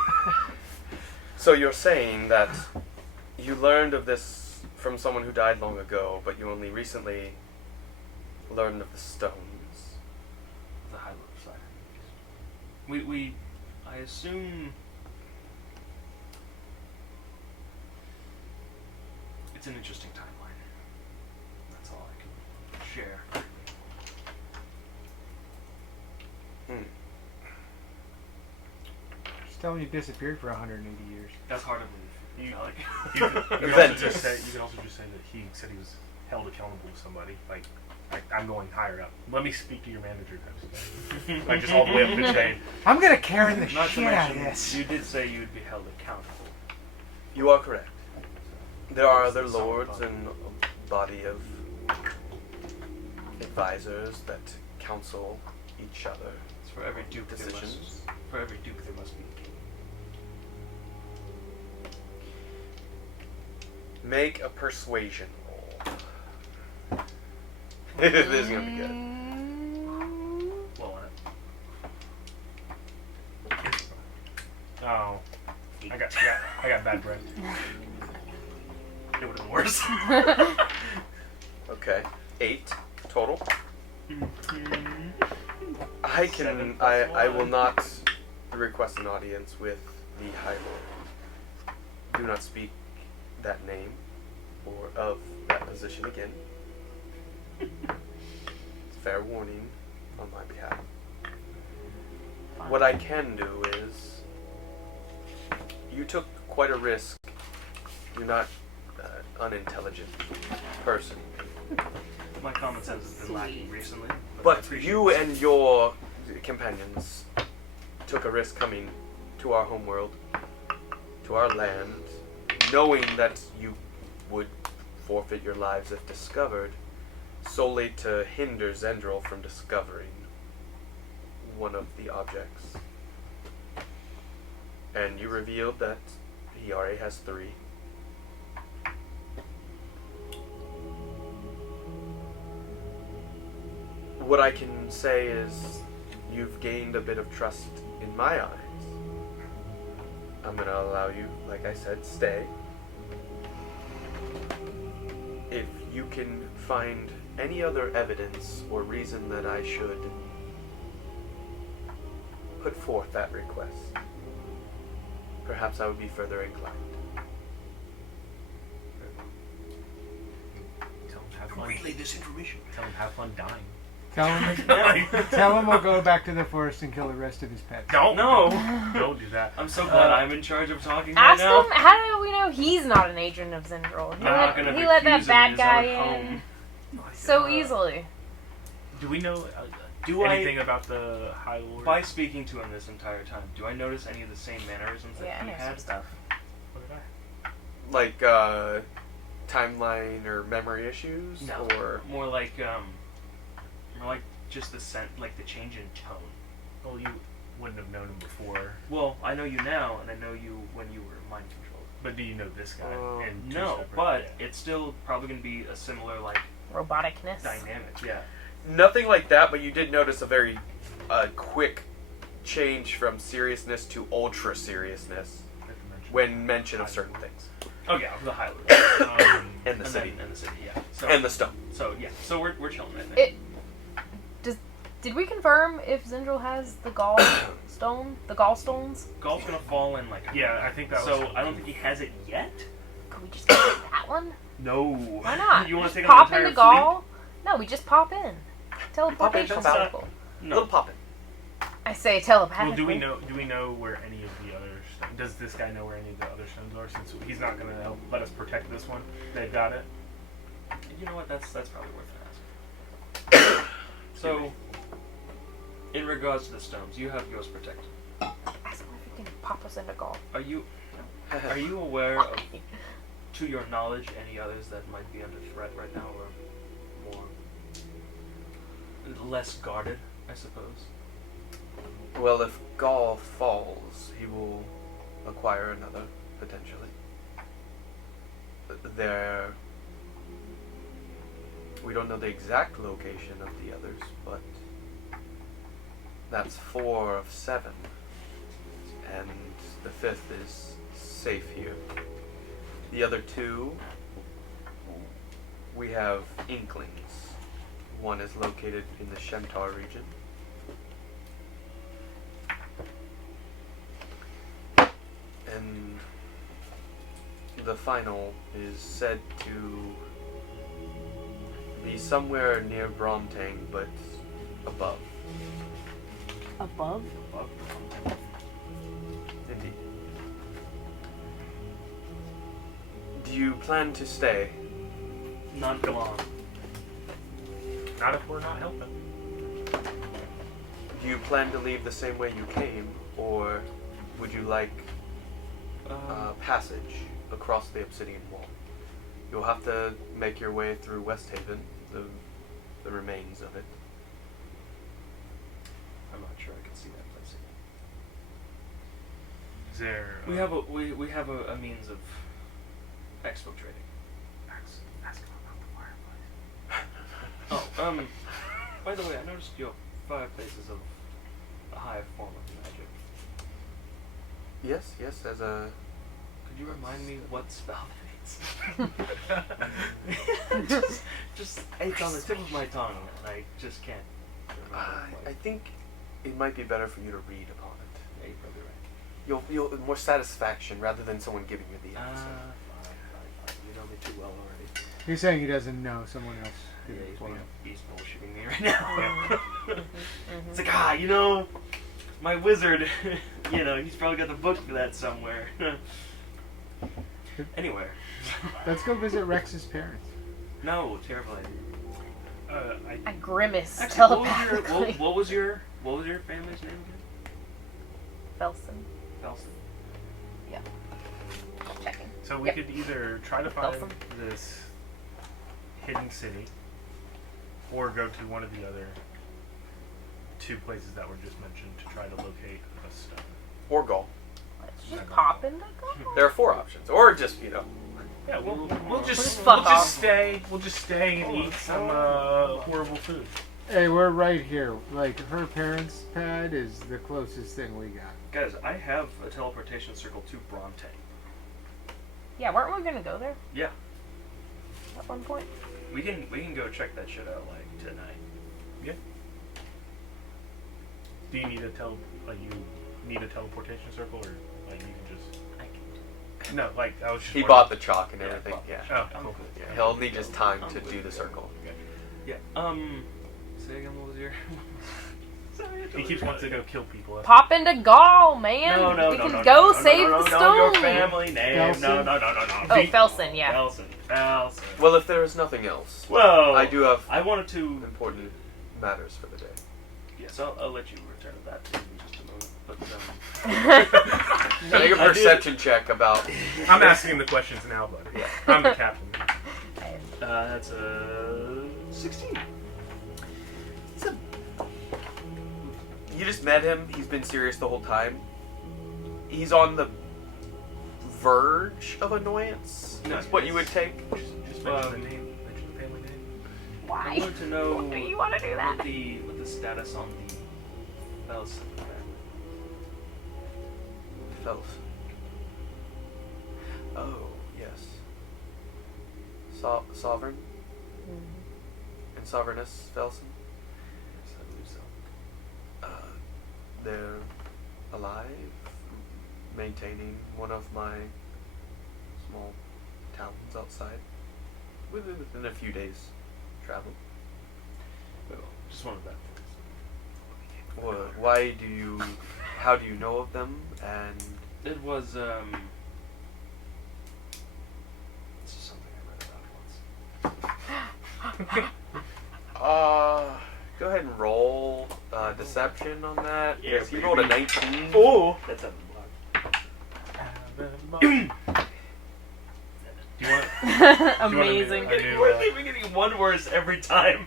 So you're saying that you learned of this from someone who died long ago, but you only recently learned of the stones. The High Lord of Sidan. I assume It's an interesting timeline. That's all I can share. Just tell him you disappeared for 180 years. That's hard to believe. You, Like, you can also just say that he said he was held accountable to somebody. Like I'm going higher up. Let me speak to your manager. Like just all the way up the chain. I'm gonna Karen the not to shit out of mention, this. you did say you would be held accountable. You are correct. There are other Some lords body. and a body of advisors that counsel each other. It's for every duke there must, Decisions. for every duke there must be a king. Make a persuasion roll. This is gonna be good. Well, Oh, I got bad breath. it would have been worse. Okay. 8 total. I can. 7 plus I will 1. not request an audience with the High Lord. Do not speak that name or of that position again. It's fair warning on my behalf. What I can do is, you took quite a risk. You're not unintelligent person, My common sense has been lacking recently. I but appreciate you it. and your companions took a risk coming to our homeworld, to our land, knowing that you would forfeit your lives if discovered, solely to hinder Zhendril from discovering one of the objects. And you revealed that he already has 3. What I can say is you've gained a bit of trust in my eyes. I'm gonna allow you, like I said, stay. If you can find any other evidence or reason that I should put forth that request, perhaps I would be further inclined. Tell him have fun. Relay this information. Tell him have fun dying. Tell him we'll go back to the forest and kill the rest of his pets. Don't No. do that. I'm so glad I'm in charge of talking right Ask now. him, how do we know he's not an agent of Zhendril? He I'm not gonna let that recuse him in bad his guy own in home. so easily. Do we know Do anything about the High Lord? By speaking to him this entire time, do I notice any of the same mannerisms that Yeah, I he know had? some stuff. What did I? Like, timeline or memory issues? No. Or More like just the like the change in tone. Well, you wouldn't have known him before. Well, I know you now, and I know you when you were mind controlled. But do you know this guy? And two No, separate- but yeah. it's still probably going to be a similar like Roboticness. dynamic. Yeah. nothing like that, but you did notice a very quick change from seriousness to ultra seriousness I have to mention when mention of certain things. Oh yeah, the High Lord. And the city. And the city. Yeah. So, And the stone. So yeah. So we're chilling right there. Did we confirm if Zhendril has the gallstone? The gallstones? Golf's gonna fall in like. Yeah, I think that was. So I don't think he has it yet. Could we just get that one? No. Why not? You want Just to take pop on the in entire the gall? No, we just pop in. Teleportation jump out. circle. Little poppin'. I say telepathically. Well, do we know where any of the other stones? Does this guy know where any of the other stones are? Since he's not going to help let us protect this one, they've got it. You know what? That's probably worth an ask. So, in regards to the stones, you have yours protected. Ask him if he can pop us into gall. Are you aware of, to your knowledge, any others that might be under threat right now, or more less guarded, I suppose? Well, if Gaul falls, he will acquire another, potentially. We don't know the exact location of the others, but that's 4 of 7. And the 5th is safe here. The other 2, we have inklings. One is located in the Shentar region. And the final is said to be somewhere near Bromtang, but above. Above? Indeed. Do you plan to stay? Not for long. Not if we're not helping. Do you plan to leave the same way you came, or would you like passage across the Obsidian Wall? You'll have to make your way through West Haven, the remains of it. I'm not sure I can see that place again. Is there? We have a means of exfiltrating. Ask him about the fireplace. Oh, by the way, I noticed your fireplaces of a high form of magic. Yes, as a... Could you remind me what spell that is? just it's on the tip of my tongue, and I just can't remember. I think it might be better for you to read upon it. Yeah, you're probably right. You'll feel more satisfaction rather than someone giving you the answer. Fine. You know me too well already. He's saying he doesn't know. Someone else did Yeah, it for him. he's bullshitting me right now. It's like, my wizard, he's probably got the book for that somewhere. Anywhere. Let's go visit Rex's parents. No, terrible idea. I grimace Actually, telepathically. what was your family's name again? Felsen. Felsen. Yeah. Checking. So we Yep. could either try to find Awesome. this hidden city, or go to one of the other two places that were just mentioned to try to locate a stone. Or Gaul. Let's just pop into go. There are 4 options. Or just, Yeah, we'll Just just fuck off. stay. We'll just stay and eat some horrible food. Hey, we're right here. Like, her parents' pad is the closest thing we got. Guys, I have a teleportation circle to Bronte. Yeah, weren't we gonna go there Yeah, at one point? we can go check that shit out like tonight. Yeah. Do you need a teleportation circle, or like you can just? I can. No, like I was just. he wondering- bought the chalk and Yeah, everything. bought the Yeah. chalk. Oh, I'm cool. good. Yeah, he'll need just time to do the circle. Yeah. Say again, what was your? Sorry, He keeps wanting to go kill people. Pop into Gaul, man. No, we can no, go no, save no, the no, stone. your family name. Felsen? No. Oh, Felsen, yeah. Felsen. Well, if there is nothing else, Well, I do have I wanted to. important matters for the day. Yes, I'll let you return to that in just a moment. But Make a I did- perception check about... I'm asking the questions now, buddy. I'm the captain. that's a 16. You just met him. He's been serious the whole time. He's on the verge of annoyance. No, Is what you would take. Just mention the name. Mention the family name. I Why? wanted to know Why do you want to do that? what the status on the Felsen family. Felsen. Oh, yes. Sovereign? And Sovereigness Felsen? Yes, I believe so. They're alive, maintaining one of my small towns outside. Within a few days travel. Well, just wanted that. Why do you... How do you know of them? And... It was this is something I read about once. Go ahead and roll deception on that. Yeah, Yes, he rolled a 19. Oh, that's a block. Do you want? Amazing. I knew, We're getting one worse every time.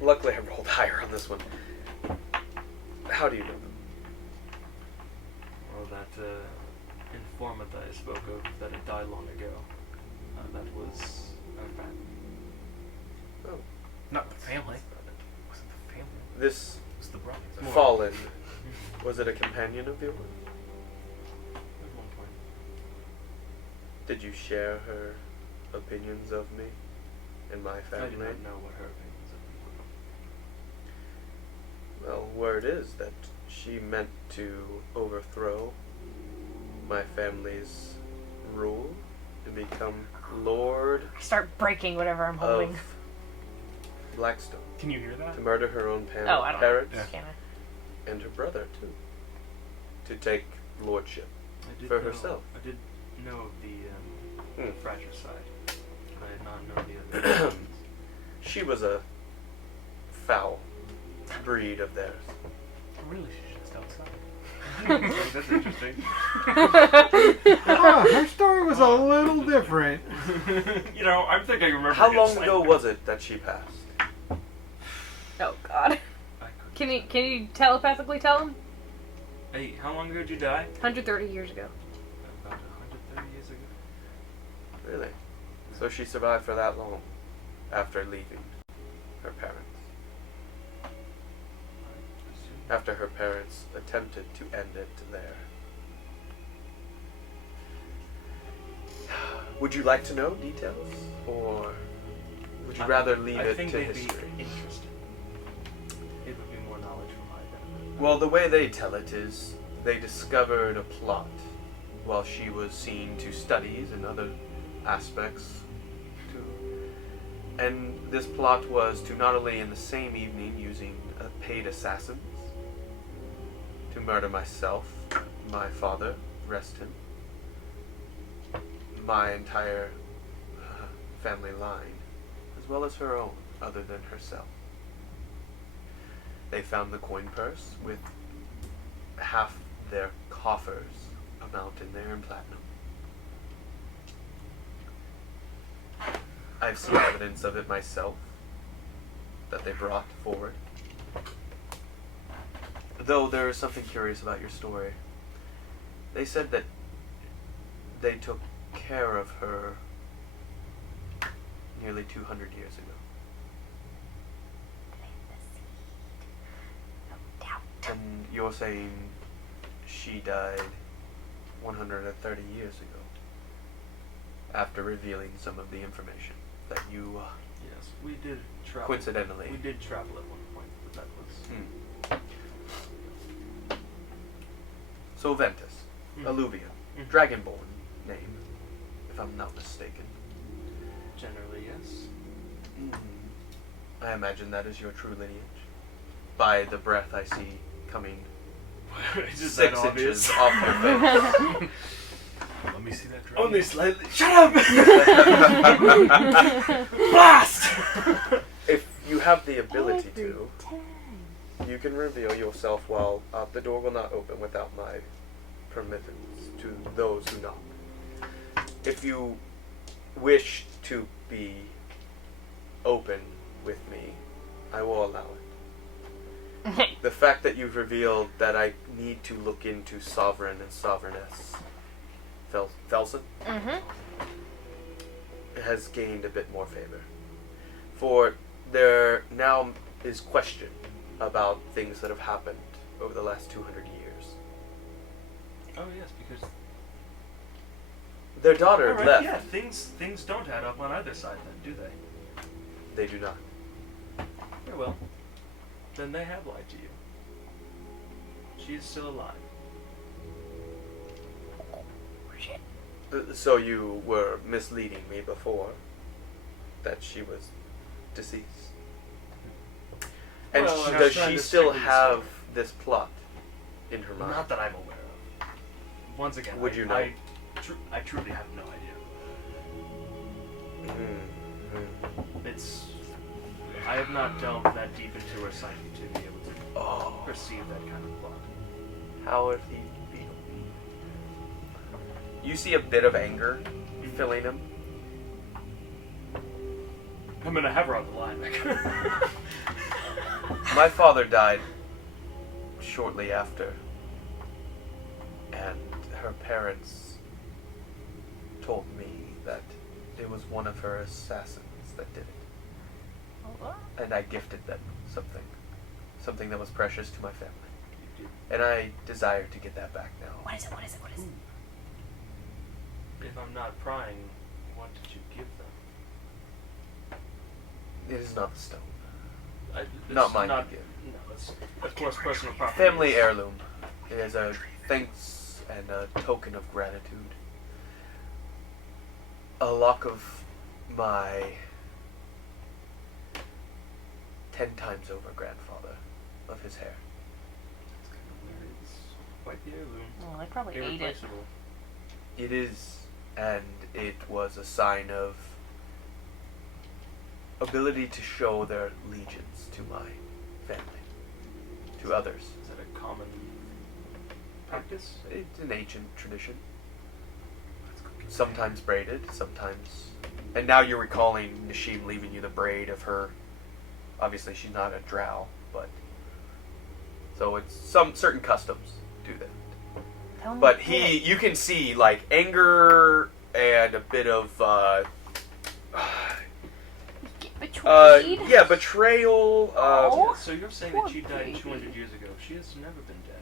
Luckily, I rolled higher on this one. How do you know them? Well, that informant that I spoke of that had died long ago, that was our family. Oh, Not the family. Wasn't the family. this It's the brothers. fallen. Was it a companion of yours? At one point. Did you share her opinions of me and my I family? did not know what her opinions of me were. Well, word is that she meant to overthrow my family's rule to become Lord I start breaking whatever I'm holding. of Blackstone. Can you hear that? To murder her own Oh, I don't know. parents Can I? and her brother, too. To take lordship I did for know, herself. I did know of the Hmm. fratricide. I did not know the other. She was a foul breed of theirs. Really? She's just outside. That's interesting. Her story was a little different. You know, I'm thinking I remember. How it long slightly. ago was it that she passed? Oh God. I couldn't- Can you telepathically tell him? Hey, how long ago did you die? 130 years ago. About 130 years ago. Really? So she survived for that long after leaving her parents. After her parents attempted to end it there. Would you like to know details? Or would you rather leave I it think to they'd history? be interested. It would be more knowledge for my benefit. Well, the way they tell it is they discovered a plot while she was seen to studies and other aspects. And this plot was to not only in the same evening using paid assassins to murder myself, my father, rest him, my entire family line, as well as her own, other than herself. They found the coin purse with half their coffers amount in there in platinum. I've seen evidence of it myself that they brought forward. Though there is something curious about your story. They said that they took care of her nearly 200 years ago. And you're saying she died 130 years ago after revealing some of the information that you Yes, we did travel. coincidentally. We did travel at one point, but that was. So Ventus, Mhm. Alluvian, Mhm. Dragonborn name, if I'm not mistaken. Generally, yes. I imagine that is your true lineage. By the breath I see coming It's just 6 that obvious. inches off your face. Let me see that dragon. Only slightly. Shut up! Blast! If you have the ability to, you can reveal yourself while the door will not open without my permittance to those who knock. If you wish to be open with me, I will allow it. The fact that you've revealed that I need to look into Sovereign and Sovereigness Felsen has gained a bit more favor. For there now is question about things that have happened over the last 200 years. Oh yes, because Their daughter all right, left. yeah, things don't add up on either side, then, do they? They do not. Very well. Then they have lied to you. She is still alive. So you were misleading me before that she was deceased. And Well, I was does trying she to still strictly have say- this plot in her mind? Not that I'm aware of. Once again, Would you know? I truly have no idea. It's. I have not delved that deep into her psyche to be able to Oh, perceive that kind of plot. how would he feel? You see a bit of anger filling him. I'm gonna have her on the line, My father died shortly after, and her parents told me that it was one of her assassins that did it. And I gifted them something that was precious to my family. And I desire to get that back now. What is it? What is it? What is it? If I'm not prying, what did you give them? It is not the stone. It's Not mine to Not, give. no, it's of course personal property. Family heirloom. It is a thanks and a token of gratitude. A lock of my 10 times over grandfather of his hair. It's kind of weird. It's quite the heirloom. Well, I probably ate it. Irreplaceable. It is, and it was a sign of ability to show their allegiance to my family, to others. Is that a common practice? It's an ancient tradition. That's good. Sometimes braided, sometimes. And now you're recalling Nishim leaving you the braid of her. Obviously, she's not a drow, but. So it's some certain customs do that. Tell me But again. you can see like anger and a bit of Get betrayed. yeah, betrayal. Oh. So you're saying Poor that she died baby. 200 years ago. She has never been dead.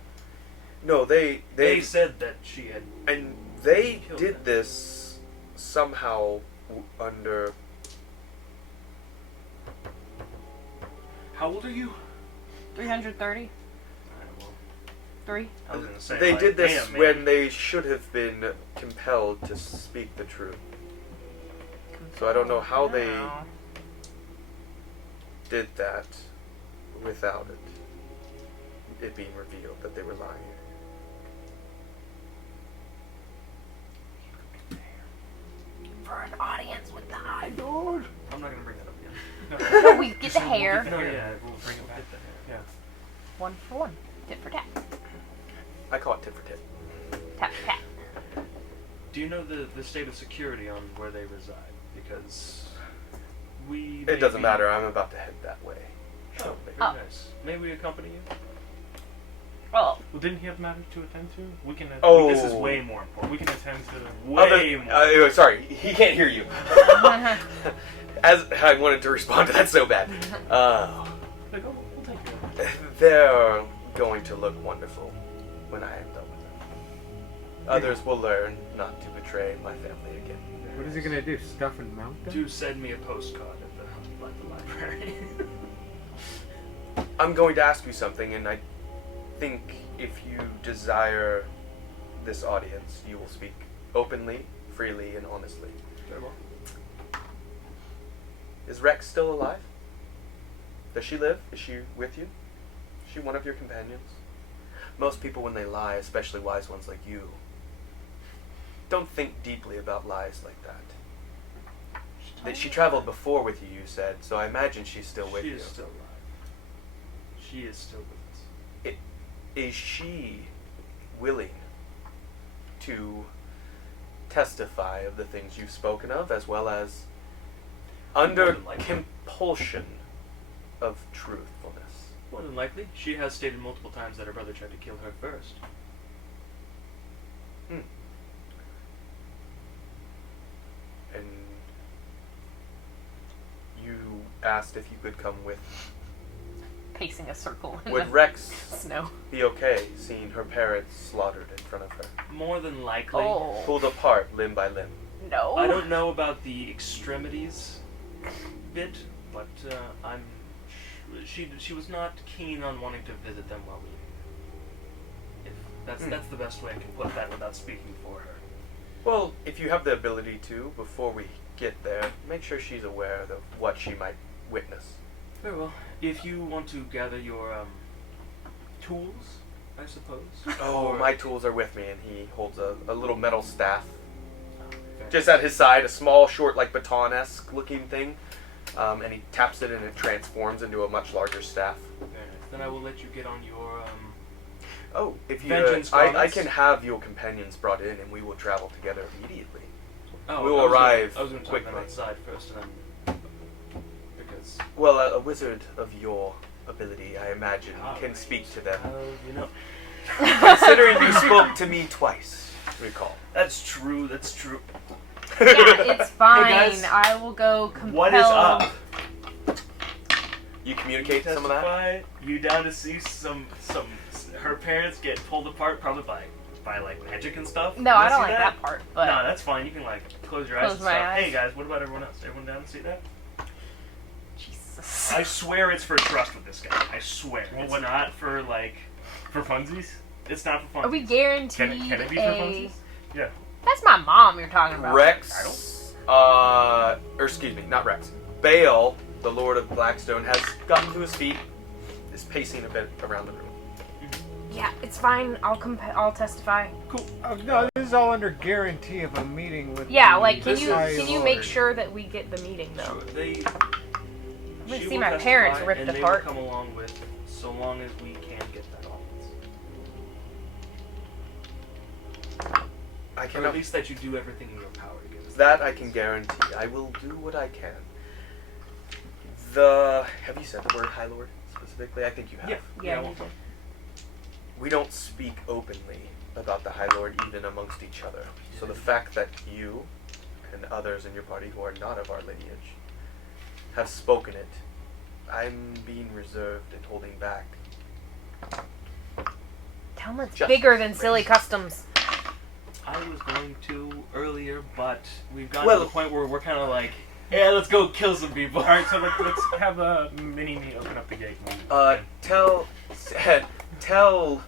No, they They said that she had. and they Killed did them. this somehow under. How old are you? 330. Well, 3. I was gonna say. They like, did this damn, man. when they should have been compelled to speak the truth. So I don't know how they Wow. did that without it being revealed that they were lying. For an audience with the high. I'm not gonna bring that up again. No, we get the hair. No, yeah, we'll bring it back. Get the hair. Yeah. 1 for 1. Tit for tat. I call it tit for tit. Tap for tat. Do you know the state of security on where they reside? Because we. It doesn't matter. I'm about to head that way. Oh, very Oh. nice. May we accompany you? Oh. Well, didn't he have matters to attend to? We can. Oh. This is way more important. We can attend to. Way more. Sorry, he can't hear you. As I wanted to respond to that so bad. Like, oh, we'll take it. They're going to look wonderful when I am done with them. Others will learn not to betray my family again. What is he gonna do? Stuff and mount them? Do send me a postcard at the library. I'm going to ask you something, and I think if you desire this audience, you will speak openly, freely, and honestly. Very well. Is Rex still alive? Does she live? Is she with you? Is she one of your companions? Most people, when they lie, especially wise ones like you, don't think deeply about lies like that. She traveled before with you, you said, so I imagine she's still with She you. is still alive. She is still with us. Is she willing to testify of the things you've spoken of, as well as under More than likely. compulsion of truthfulness? More than likely, she has stated multiple times that her brother tried to kill her first. And you asked if you could come with. Pacing a circle in Would the Rex snow. be okay seeing her parents slaughtered in front of her? More than likely. Oh. Pulled apart limb by limb. No. I don't know about the extremities bit, but I'm. She was not keen on wanting to visit them while we. If that's the best way I can put that without speaking for her. Well, if you have the ability to, before we get there, make sure she's aware of what she might witness. Very well. If you want to gather your tools, I suppose. Oh, Or- my tools are with me, and he holds a little metal staff. Very Just at his side, a small, short, like baton-esque looking thing. And he taps it and it transforms into a much larger staff. Very nice. Then I will let you get on your Oh, if you, Vengeance I garments? can have your companions brought in, and we will travel together immediately. Oh, We will I was gonna- arrive I was going to talk about quickly. outside first, and then because Well, a wizard of your ability, I imagine, Ah, can speak to them. you know, Considering you spoke to me twice, recall. that's true. That's true. Yeah, it's fine. guys. I will go compel. What is up? You communicate some of that? Testify, you down to see some her parents get pulled apart probably by like magic and stuff? No, You I wanna don't see like that part, but No, that's fine. You can like close your eyes Close and my stuff. eyes. Hey guys, what about everyone else? Everyone down to see that? Jesus. I swear it's for trust with this guy. I swear. Well, It's what- not for like For funsies? It's not for fun. Are we guaranteed Can it be for funsies? Yeah. That's my mom you're talking about. Rex, or excuse me, not Rex. Bale, the Lord of Blackstone, has gotten to his feet, is pacing a bit around the room. Yeah, it's fine. I'll testify. Cool. No, this is all under guarantee of a meeting with. Yeah, the like can High you Lord. make sure that we get the meeting though? Sure, they. I'm gonna she see will my testify, parents ripped and they apart. will come along with, so long as we can get that audience. I Or at cannot. least that you do everything in your power to get us That I can guarantee. I will do what I can. Have you said the word High Lord specifically? I think you have. Yeah. Yeah, well, you did. We don't speak openly about the High Lord even amongst each other. So the fact that you and others in your party who are not of our lineage have spoken it, I'm being reserved and holding back. Tell them it's Just bigger than silly customs. I was going to earlier, but we've gotten Well- to the point where we're kind of like, yeah, let's go kill some people. All right, so let's have a mini-me open up the gate. Tell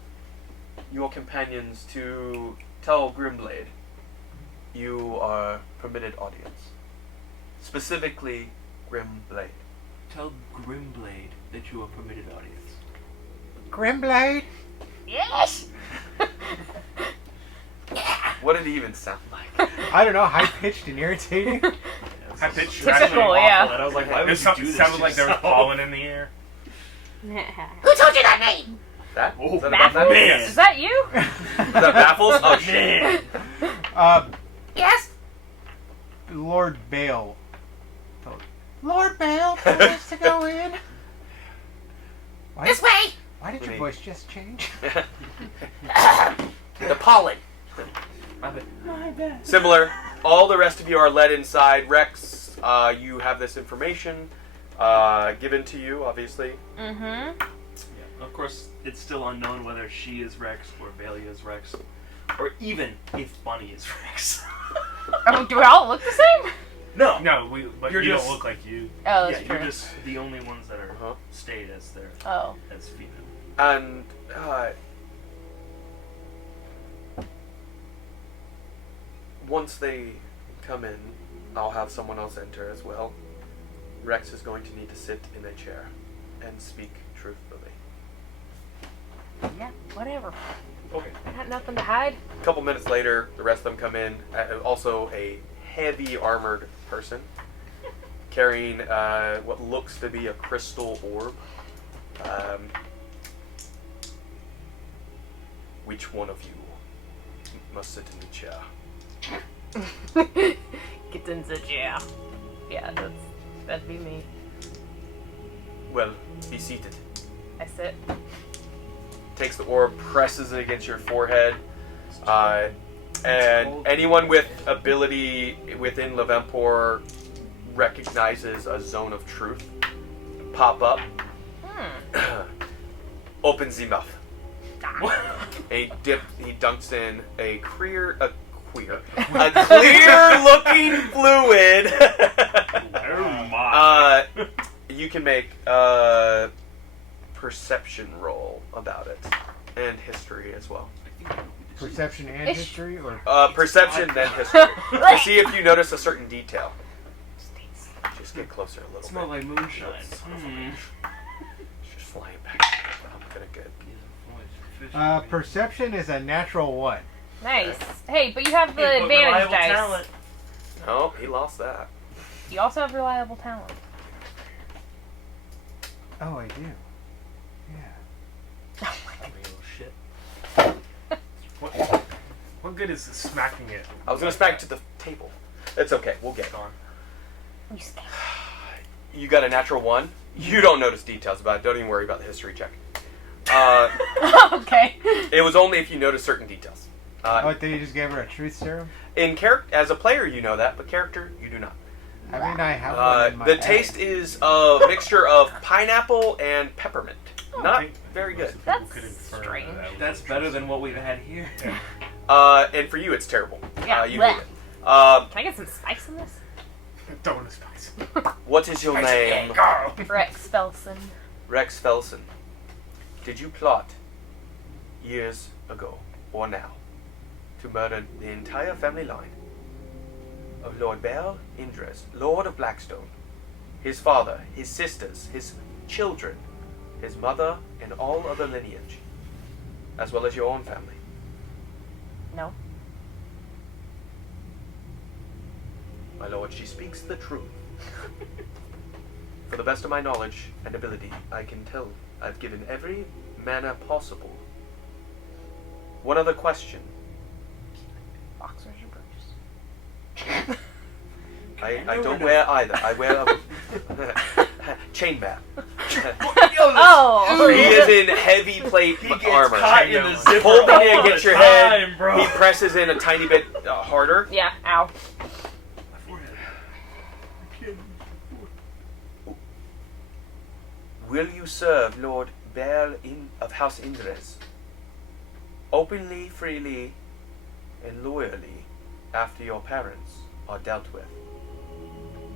your companions to tell Grimblade you are permitted audience. Specifically, Grimblade. Tell Grimblade that you are permitted audience. Grimblade? Yes. What did he even sound like? I don't know, high pitched and irritating. High pitch. Typical, yeah. And I was like, why would It you do this? sounded to like there was yourself? pollen in the air. Who told you that name? That? Oh, Is that about that? Baffles? man. Is that you? Is that baffles? Oh shit. uh, Yes? Lord Bale. Lord Bale told us to go in. Why, This way! why did your voice just change? The pollen. My bad. My bad. Similar. All the rest of you are led inside. Rex, you have this information given to you, obviously. Mm-hmm. Yeah, of course, it's still unknown whether she is Rex or Valia is Rex, or even if Bunny is Rex. Oh, do we all look the same? No, No, but You're you just- don't look like you. Oh, yeah, that's you're true. just the only ones that are Uh-huh. stayed as their Oh. as female. And once they come in, I'll have someone else enter as well. Rex is going to need to sit in a chair and speak truthfully. Yeah, whatever. Okay. I got nothing to hide. A couple minutes later, the rest of them come in. Also, a heavy armored person carrying what looks to be a crystal orb. Which one of you must sit in the chair? Get into the chair. Yeah, that'd be me. Well, be seated. I sit. Takes the orb, presses it against your forehead, and anyone with ability within Levempor recognizes a zone of truth pop up. Opens the mouth. He dunks in a clear looking fluid. Oh my. You can make a perception roll about it, and history as well. Perception and Ish. history, or Perception, then history, to see if you notice a certain detail. Just get closer a little Smell bit. like moonshine. Just flying back. I'm gonna get. perception is a natural one. Nice. Hey, but you have the Hey, but advantage reliable dice. talent. No, he lost that. You also have reliable talent. Oh, I do. Yeah. Real shit. What good is smacking it? I was gonna smack to the table. It's okay. We'll get it. You scared. You got a natural 1. You don't notice details about it. Don't even worry about the history check. Okay. It was only if you notice certain details. Oh, did you just give her a truth serum? In character, as a player, you know that, but character, you do not. I mean, I have one in my The bag. taste is a mixture of pineapple and peppermint. Not very good. That's Could infer strange. that was That's better than what we've had here. And for you, it's terrible. Yeah, You blech. hate it. Can I get some spice in this? Don't want to spice. What is your name? Rex Felson. Rex Felson. Did you plot years ago, or now, to murder the entire family line of Lord Bael Indres, Lord of Blackstone, his father, his sisters, his children, his mother, and all other lineage, as well as your own family. No. My lord, she speaks the truth. For the best of my knowledge and ability, I can tell I've given every manner possible. One other question. Boxers or briefs? I don't wear either. I wear a chainmail. Oh! He is in heavy plate armor. Caught in the zipper Hold it all in against the your time, head. bro. He presses in a tiny bit harder. Yeah, ow. Will you serve Lord Bael of House Indres openly, freely, and loyally after your parents are dealt with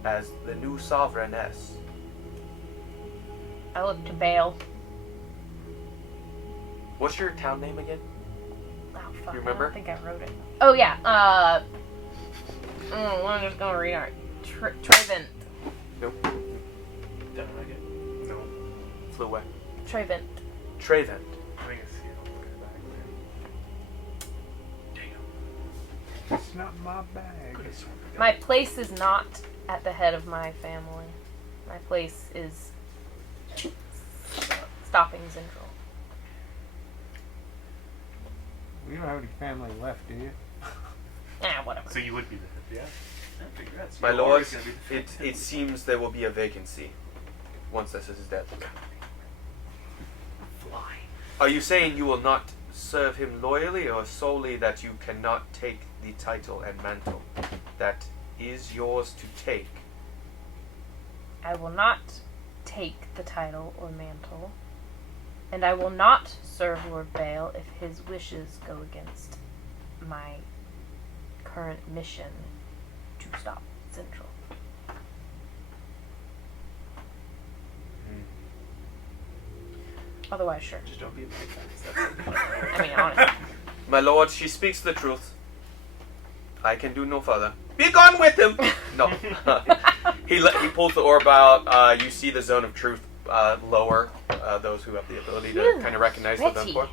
as the new sovereigness? I look to Bale. What's your town name again? Oh, fuck. You remember? I don't think I wrote it. Oh, yeah. I'm just gonna read it. Trevent. Nope. Did I get? No. Flew away. Trevent. Trevent. I think it's the back there. Damn. It's not my bag. My place is not at the head of my family. My place is stopping Zhendril. We don't have any family left, do you? Whatever. So you would be the head, yeah? I figure that's My your lord, always gonna be the it fifth. seems there will be a vacancy once this is dead. Fly. Are you saying you will not serve him loyally, or solely that you cannot take the title and mantle that is yours to take? I will not take the title or mantle, and I will not serve Lord Bael if his wishes go against my current mission to stop Zhendril. Otherwise, sure. Just don't be a big fan. I mean, honestly. My lord, she speaks the truth. I can do no further. Be gone with him! No. He pulls the orb out. You see the zone of truth lower. Those who have the ability to kind of recognize the Sweaty. for.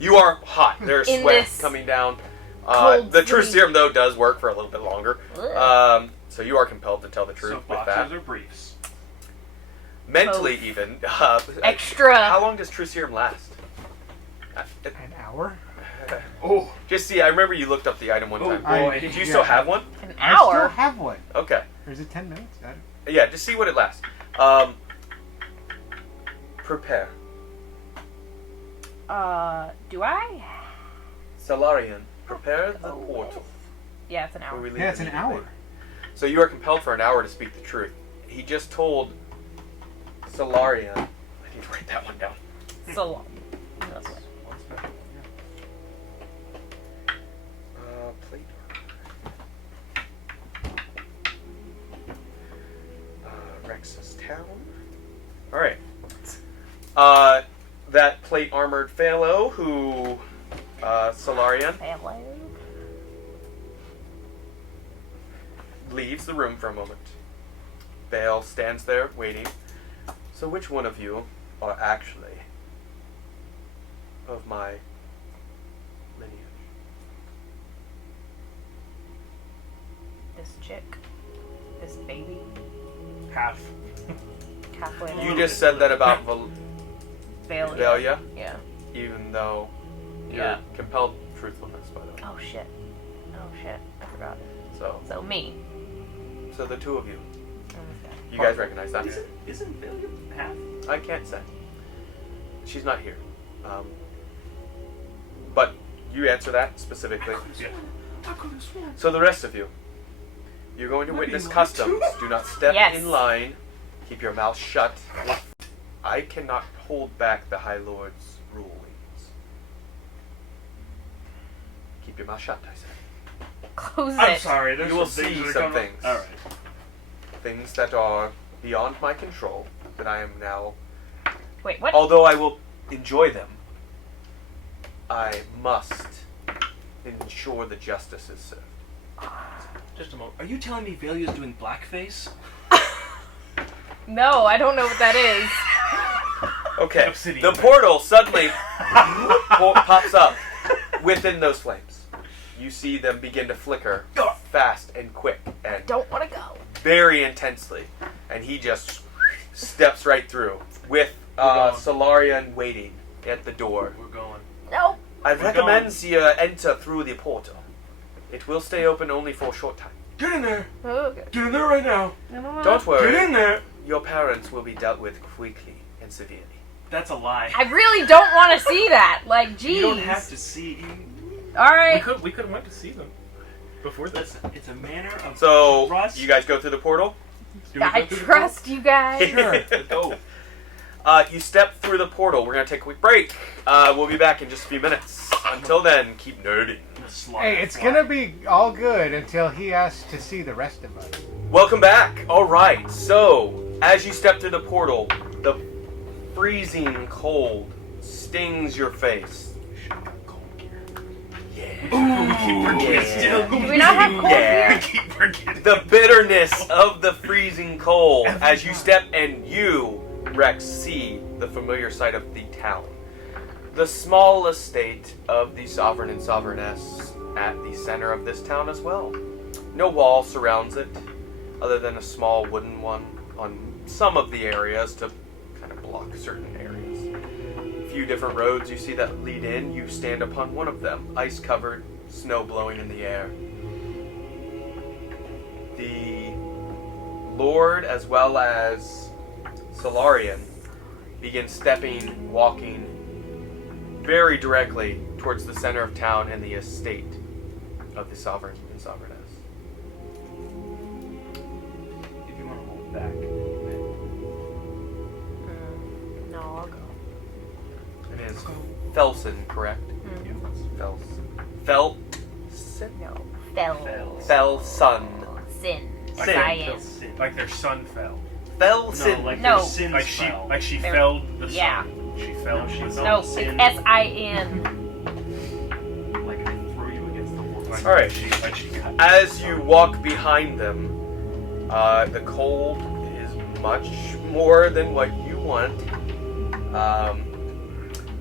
You are hot. There's In sweat this coming down. cold The truth sleep. serum, though, does work for a little bit longer. Ugh. So you are compelled to tell the truth So with boxers that. or briefs? Mentally, Both. even. Extra. How long does truth serum last? An hour? Oh, Just see, I remember you looked up the item one oh time. boy. Do you still have one? An I still hour? have one. Okay. Or is it 10 minutes? Yeah, just see what it lasts. Prepare. Do I? Solarian, prepare the Oh. portal. Yeah, it's an We hour. leave Yeah, it's an immediately. hour. So you are compelled for an hour to speak the truth. He just told Solarian. I need to write that one down. So long. That's what- One special one, Plate. Rex's town. All right. That plate armored fellow who, Solarian, Hello. leaves the room for a moment. Bael stands there waiting. So which one of you are actually of my lineage? This chick. This baby. yeah. Half. Halfway. You just said that about Valia. Valia, Yeah. even though you're Yeah. compelled truthfulness, by the way. Oh shit. Oh shit. I forgot. So me. So the two of you, And this guy. you guys recognize that? Isn't failure half? I can't say. She's not here. But you answer that specifically. Yeah. I could have sworn. So the rest of you, you're going to Might be witness mine customs. too. Do not step Yes. in line. Keep your mouth shut. I cannot hold back the High Lord's rulings. Keep your mouth shut, I said. Close I'm it. sorry. There's You will some things see that are some coming- things. All right. Things that are beyond my control, that I am now. Wait, what? Although I will enjoy them, I must ensure the justice is served. Just a moment. Are you telling me Valia's doing blackface? No, I don't know what that is. Okay, Obsidian the face. portal suddenly pops up within those flames. You see them begin to flicker fast and quick and Don't want to go. very intensely. And he just steps right through with going. Solarian waiting at the door. We're going. No. I We're recommend you enter through the portal. It will stay open only for a short time. Get in there. Okay. Get in there right now. Don't worry. Get in there. Your parents will be dealt with quickly and severely. That's a lie. I really don't want to see that. Like, geez. You don't have to see. All right. We could have went to see them before this. Listen, it's a manner of So, trust. you guys go through the portal? Do we I go through the trust you guys. Sure. Let's go. You step through the portal. We're going to take a quick break. We'll be back in just a few minutes. Until then, keep nerding. Hey, it's gonna be all good until he asks to see the rest of us. Welcome back. All right. So, as you step through the portal, the freezing cold stings your face. Yeah. Do we not have cold Yeah. beer? Keep forgetting. The bitterness of the freezing cold as you step and you, Rex, see the familiar sight of the town. The small estate of the sovereign and sovereigness at the center of this town as well. No wall surrounds it, other than a small wooden one on some of the areas to kind of block certain areas. A few different roads you see that lead in. You stand upon one of them, ice-covered, snow blowing in the air. The Lord, as well as Solarian, begin stepping, walking very directly towards the center of town and the estate of the sovereign and sovereigness. If you want to hold back. No, I'll go. It is Felson, correct? Felson. No. Fell. Felson. Sin. Like S-I-N. Like their son fell. Felson. No, like No. their sins fell. Like she They're- felled the sun. yeah. She fell. She fell. No, Sin. it's S-I-N. Like I throw you against the wall. Like All right. Like she got. As you walk behind them, the cold is much more than what you want.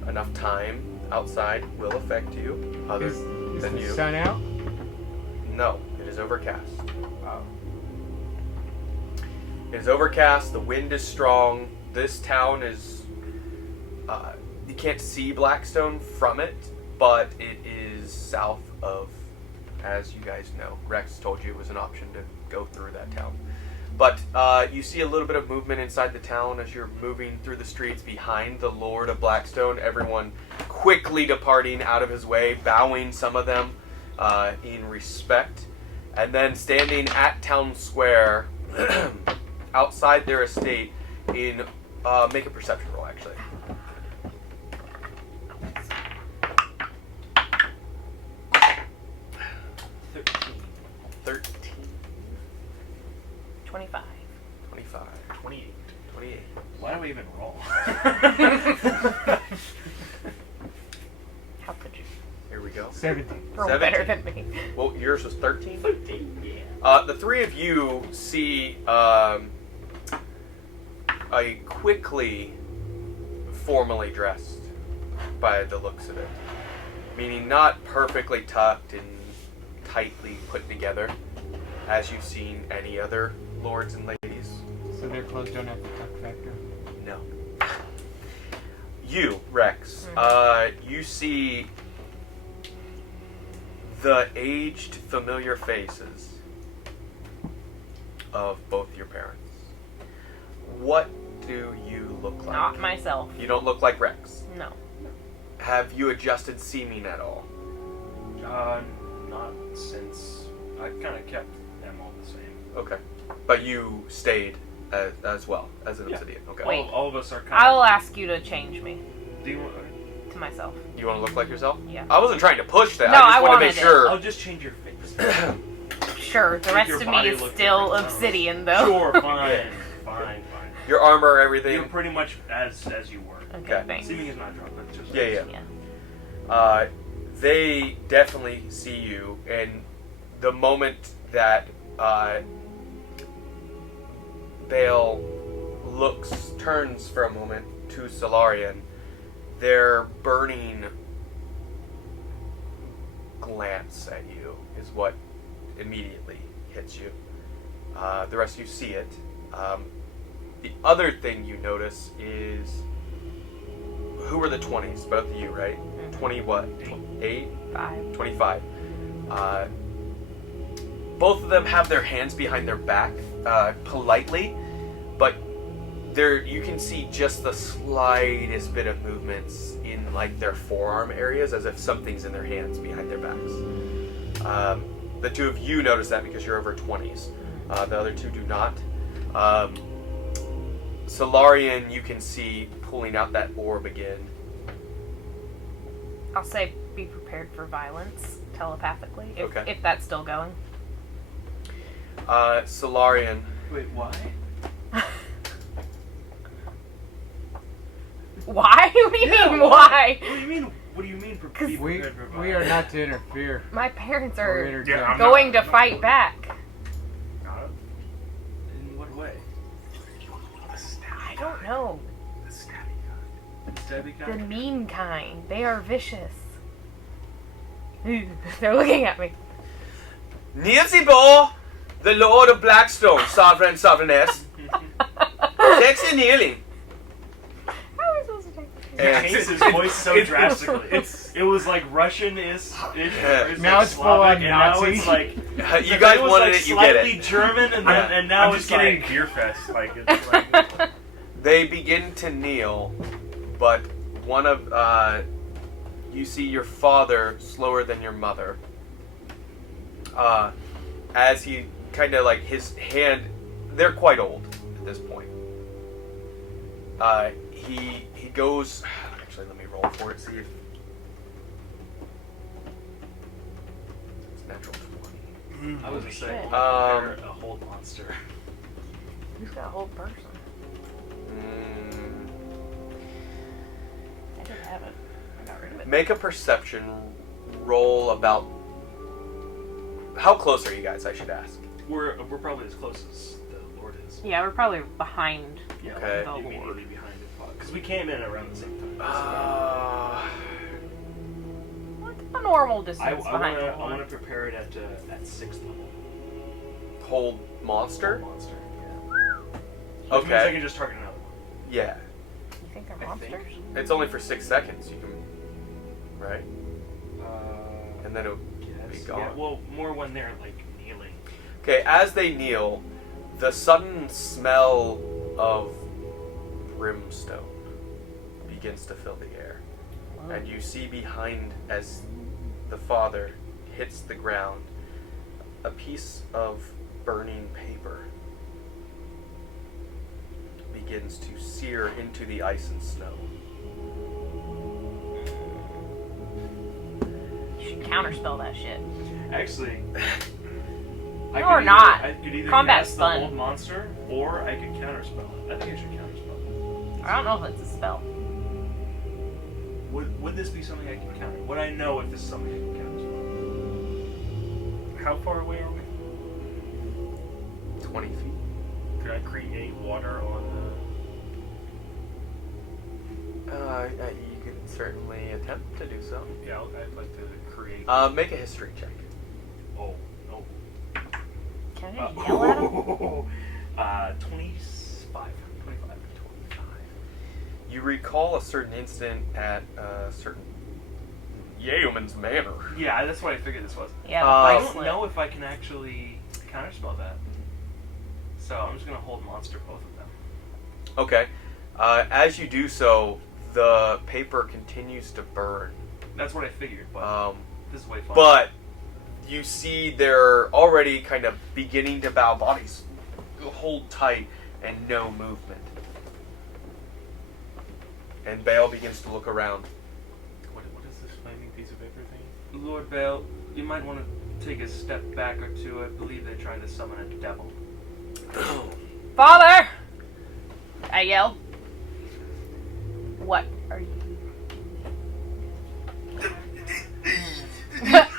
Enough time outside will affect you, other Is than the you. sun out? No, it is overcast. Oh. It is overcast. The wind is strong. This town is. You can't see Blackstone from it, but it is south of, as you guys know. Rex told you it was an option to go through that town. But you see a little bit of movement inside the town as you're moving through the streets behind the Lord of Blackstone. Everyone quickly departing out of his way, bowing, some of them in respect. And then standing at town square outside their estate in make a perception roll, actually. 13. 25. 25. 28. 28. Why do we even roll? How could you? Here we go. 17. Roll 17. better than me. Well, yours was 13? 13. Yeah. The three of you see a quickly formally dressed by the looks of it. Meaning not perfectly tucked and tightly put together as you've seen any other lords and ladies. So their clothes don't have the tuck factor? No. You, Rex, you see the aged, familiar faces of both your parents. What do you look like? Not myself. You don't look like Rex. No. Have you adjusted seeming at all? Not since I kind of kept them all the same. Okay. But you stayed as well as an Yeah. Obsidian. Okay. Wait. All of us are kind I will of. ask you to change me Do you want? to myself. You want to look like yourself? Yeah. I wasn't trying to push that. No, I just I want to wanted make it. sure. I'll just change your face. Sure, the Make rest your of me body is look still different. obsidian, though. Sure, fine, fine. Your armor, everything. You're pretty much as you were. Okay, Okay. thanks. Seeming is not drunk. That's just Yeah. Yeah. They definitely see you, and the moment that Bale turns for a moment to Solarian, their burning glance at you is what immediately hits you. The rest of you see it. The other thing you notice is, who were the 20s? Both of you, right? 20 what? 8? 5. 25. Both of them have their hands behind their back, politely, but you can see just the slightest bit of movements in like their forearm areas, as if something's in their hands behind their backs. The two of you notice that because you're over 20s. The other two do not. Solarian, you can see pulling out that orb again. I'll say be prepared for violence telepathically, Okay. if that's still going. Solarian. Wait, why? Why? What do you mean, why? What do you mean? What do you mean? Be We prepared for we are not to interfere. My parents Or are interject. Yeah, I'm going not- to fight back. In what way? I don't know. Stabby The kind? mean kind. They are vicious. They're looking at me. Nilsibo, the Lord of Blackstone, sovereign sovereigness. Sexy kneeling. How am I supposed to take He changed his voice so drastically. It was like Russian-ish. Yeah. Now it's full on and now Nazi. it's like You guys it was wanted like it, you get slightly it. German, and now I'm it's just getting like beer fest. Like it's like They begin to kneel, but one of you see your father slower than your mother. As he kind of like his hand, they're quite old at this point. He goes. Actually, let me roll for it. See if it's natural 20. I was gonna say Shit. they're a whole monster. Who's got a whole person? I didn't have it. I got rid of it. Make a perception roll about. How close are you guys? I should ask. We're probably as close as the Lord is. Yeah, we're probably behind Yeah, Okay. the immediately Lord. behind it, because we came in around the same time. What's a normal I distance behind the want to Lord? prepare it at 6th level. Hold monster. Monster. Yeah. Which means I Okay. can just target another one. Yeah. You think they're I think. monsters? It's only for 6 seconds. You can, right? And then it'll be Yes. gone. Yeah, well, more when they're like kneeling. Okay, as they kneel, the sudden smell of brimstone begins to fill the air. And you see behind, as the father hits the ground, a piece of burning paper begins to sear into the ice and snow. You should counterspell that shit. Actually, No, or not. I could either Combat's cast fun. the old monster, or I could counterspell it. I think I should counterspell I don't know if it's a spell. it. Would this be something I can counter? Would I know if this is something I can counterspell? how far away are we? 20 feet. Could I create water on You can certainly attempt to do so. yeah, I'd like to create. Make a history check. Oh, no. Can I yell at him? 25. 25. You recall a certain incident at a certain yeoman's manor. Yeah, that's what I figured this was. Yeah, I the don't bracelet. know if I can actually counterspell that. So I'm just going to hold monster both of them. Okay. As you do so, the paper continues to burn. That's what I figured, but this is way fun. But you see they're already kind of beginning to bow, bodies hold tight and no movement. And Bale begins to look around. What is this flaming piece of paper thing? Lord Bale, you might want to take a step back or two. I believe they're trying to summon a devil. Father! I yell. What are you?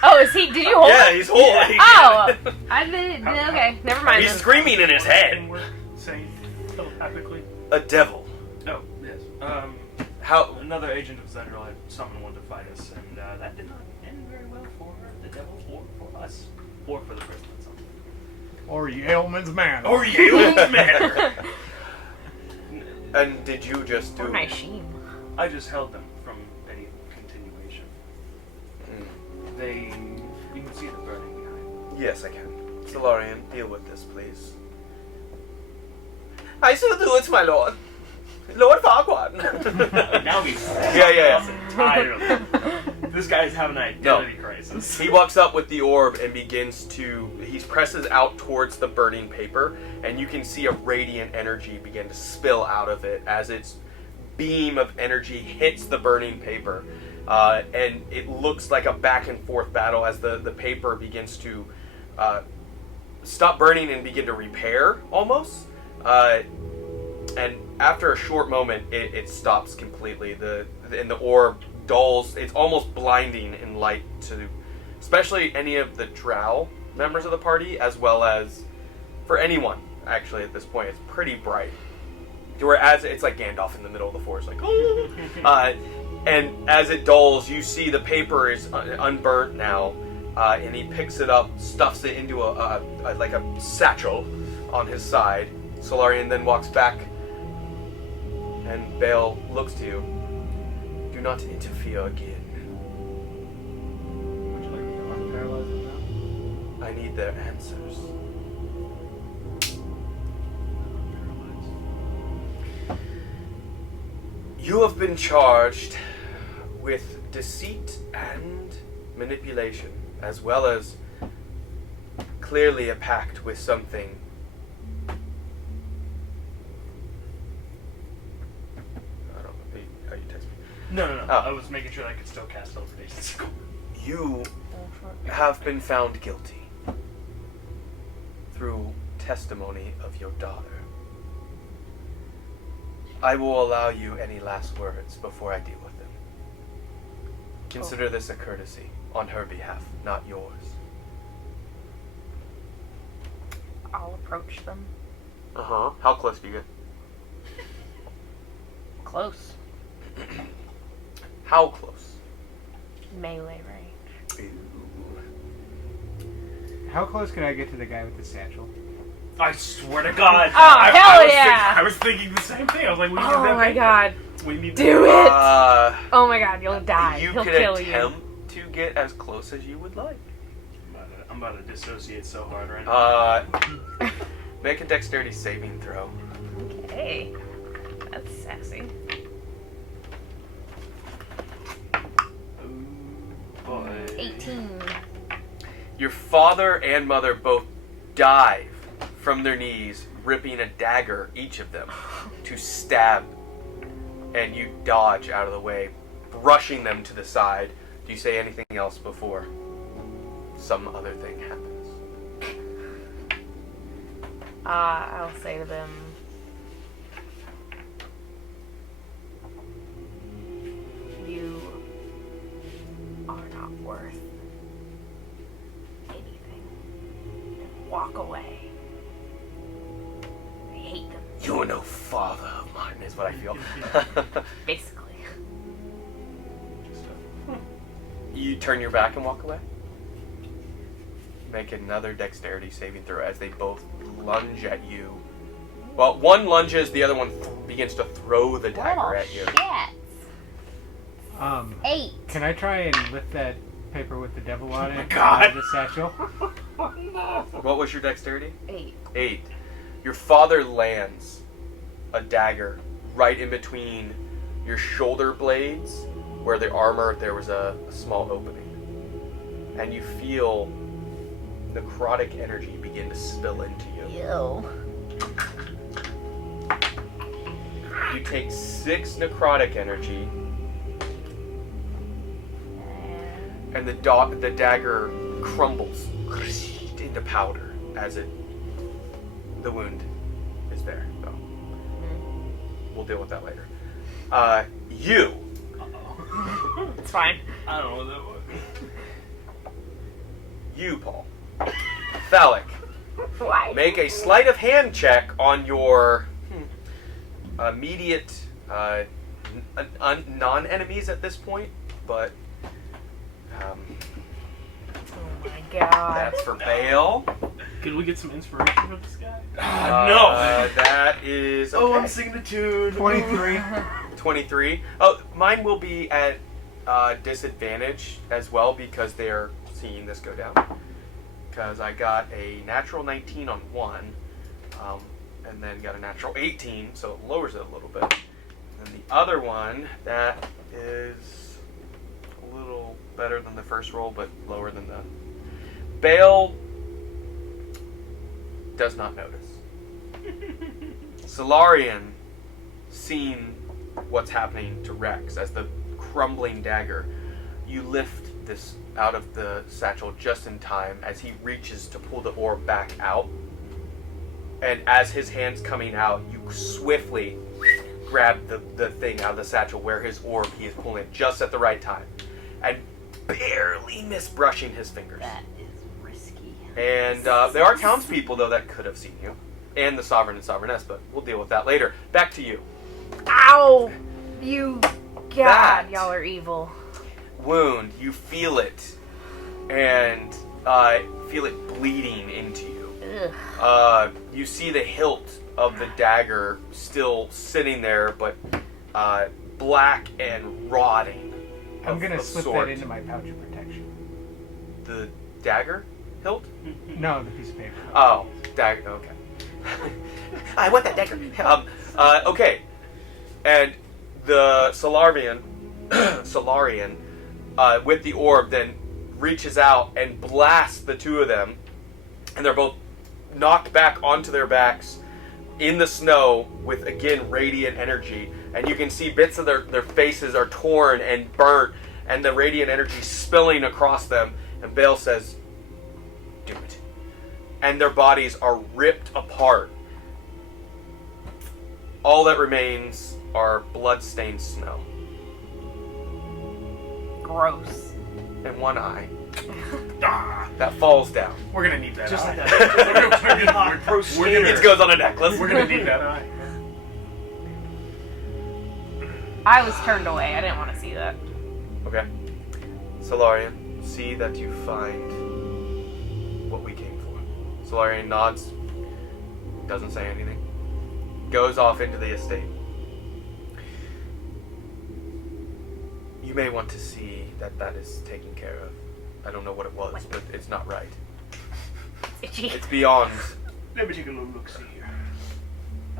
Oh, is he? Did you hold Yeah, him? he's holding. Oh, I did. Okay, never mind. He's then. screaming in his head. And we're saying telepathically. A devil. Oh, yes. How? Another agent of Zhendril had summoned one to fight us, and that did not end very well for the devil, or for us, or for the prison itself. Or Yaleman's man. Or Yaleman's man. And did you just do? Or Nyshin. I just held them from any continuation. You can see the burning behind. Yes, I can. Solarian, deal with this, please. I shall do it, my lord. Lord Farquaad. Now he's Yeah. entirely. This guy's having an identity crisis. He walks up with the orb and begins to. He presses out towards the burning paper, and you can see a radiant energy begin to spill out of it as its beam of energy hits the burning paper. And it looks like a back and forth battle as the paper begins to stop burning and begin to repair almost. And after a short moment, it stops completely. And the orb dulls. It's almost blinding in light to, especially any of the Drow members of the party, as well as for anyone. Actually, at this point, it's pretty bright. Whereas it's like Gandalf in the middle of the forest, like. And as it dulls, you see the paper is unburnt now, and he picks it up, stuffs it into a like a satchel on his side. Solarian then walks back, and Bale looks to you. Do not interfere again. Would you like me to unparalyze him now? I need their answers. You have been charged with deceit and manipulation, as well as clearly a pact with something. I don't know. Are you texting me? No. Oh. I was making sure I could still cast teleportation. You have been found guilty through testimony of your daughter. I will allow you any last words before I deal with them. Consider this a courtesy on her behalf, not yours. I'll approach them. Uh-huh. How close do you get? Close. How close? Melee range. How close can I get to the guy with the satchel? I swear to God. Oh, I was yeah. I was thinking the same thing. I was like, we need Oh that my paper. god. We need Do it! Uh, Oh my god, you'll die. you He'll could kill you. attempt to get as close as you would like. I'm about to dissociate so hard right now. Make a dexterity saving throw. Okay. That's sassy. Boy. 18. Your father and mother both dive from their knees, ripping a dagger, each of them, to stab, and you dodge out of the way, brushing them to the side. Do you say anything else before some other thing happens? I'll say to them, you are not worth anything. Walk away. I hate them, You're no father of mine, is what I feel. basically. You turn your back and walk away? Make another dexterity saving throw as they both lunge at you. Well, one lunges, the other one begins to throw the dagger at you. Shit. 8. Can I try and lift that paper with the devil on it God. out of the satchel? What was your dexterity? 8. 8. Your father lands a dagger right in between your shoulder blades, where the armor, there was a small opening. And you feel necrotic energy begin to spill into you. Ew. You take 6 necrotic energy, and the dagger crumbles into powder as the wound is there. So we'll deal with that later. You. It's fine. I don't know what that was. you, Paul. Phallic, Why? make a sleight of hand check on your immediate non-enemies at this point, but Oh my god. that's for Bale. Can we get some inspiration from this guy? That is okay. Oh, I'm singing a tune. 23. 23. Oh, mine will be at disadvantage as well because they're seeing this go down. Because I got a natural 19 on one, and then got a natural 18, so it lowers it a little bit. And the other one, that is a little better than the first roll, but lower than the... Bale does not notice. Solarian, seeing what's happening to Rex as the crumbling dagger, you lift this out of the satchel just in time as he reaches to pull the orb back out. And as his hand's coming out, you swiftly grab the thing out of the satchel where his orb, he is pulling it just at the right time. And barely miss brushing his fingers. That is risky. And there are townspeople, though, that could have seen you. And the Sovereign and Sovereigness, but we'll deal with that later. Back to you. Ow! You... God, That- y'all are evil. Wound, you feel it. And feel it bleeding into you. Ugh. You see the hilt of the dagger still sitting there, but black and rotting. I'm gonna of slip sort. that into my pouch of protection. The dagger hilt? No, the piece of paper. Oh, dagger. Okay. I want that dagger. Okay. And the Solarian, with the orb, then reaches out and blasts the two of them, and they're both knocked back onto their backs in the snow with, again, radiant energy. And you can see bits of their faces are torn and burnt, and the radiant energy spilling across them. And Bale says, "Do it." And their bodies are ripped apart. All that remains are blood-stained snow. Gross. And one eye. That falls down. We're gonna need that. Just eye. like that. It goes on a necklace. We're gonna need that eye. I was turned away. I didn't want to see that. Okay. Solarian, see that you find what we came for. Solarian nods, doesn't say anything, goes off into the estate. You may want to see that that is taken care of. I don't know what it was, but it's not right. Itchy. It's beyond. Let me take a little look see here.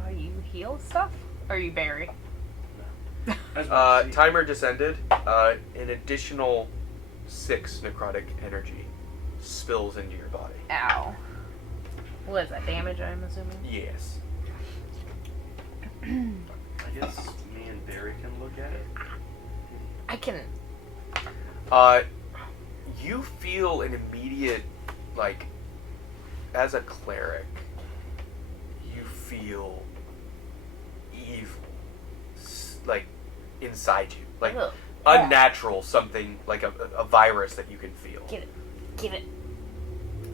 Are you heal stuff? Or are you Barry? Timer descended. An additional 6 necrotic energy spills into your body. Ow. What is that, damage, I'm assuming? Yes. I guess me and Barry can look at it. I can... You feel an immediate, like, as a cleric, you feel evil, like, inside you. Like, Ugh. unnatural something, like a virus that you can feel. Get it. Get it.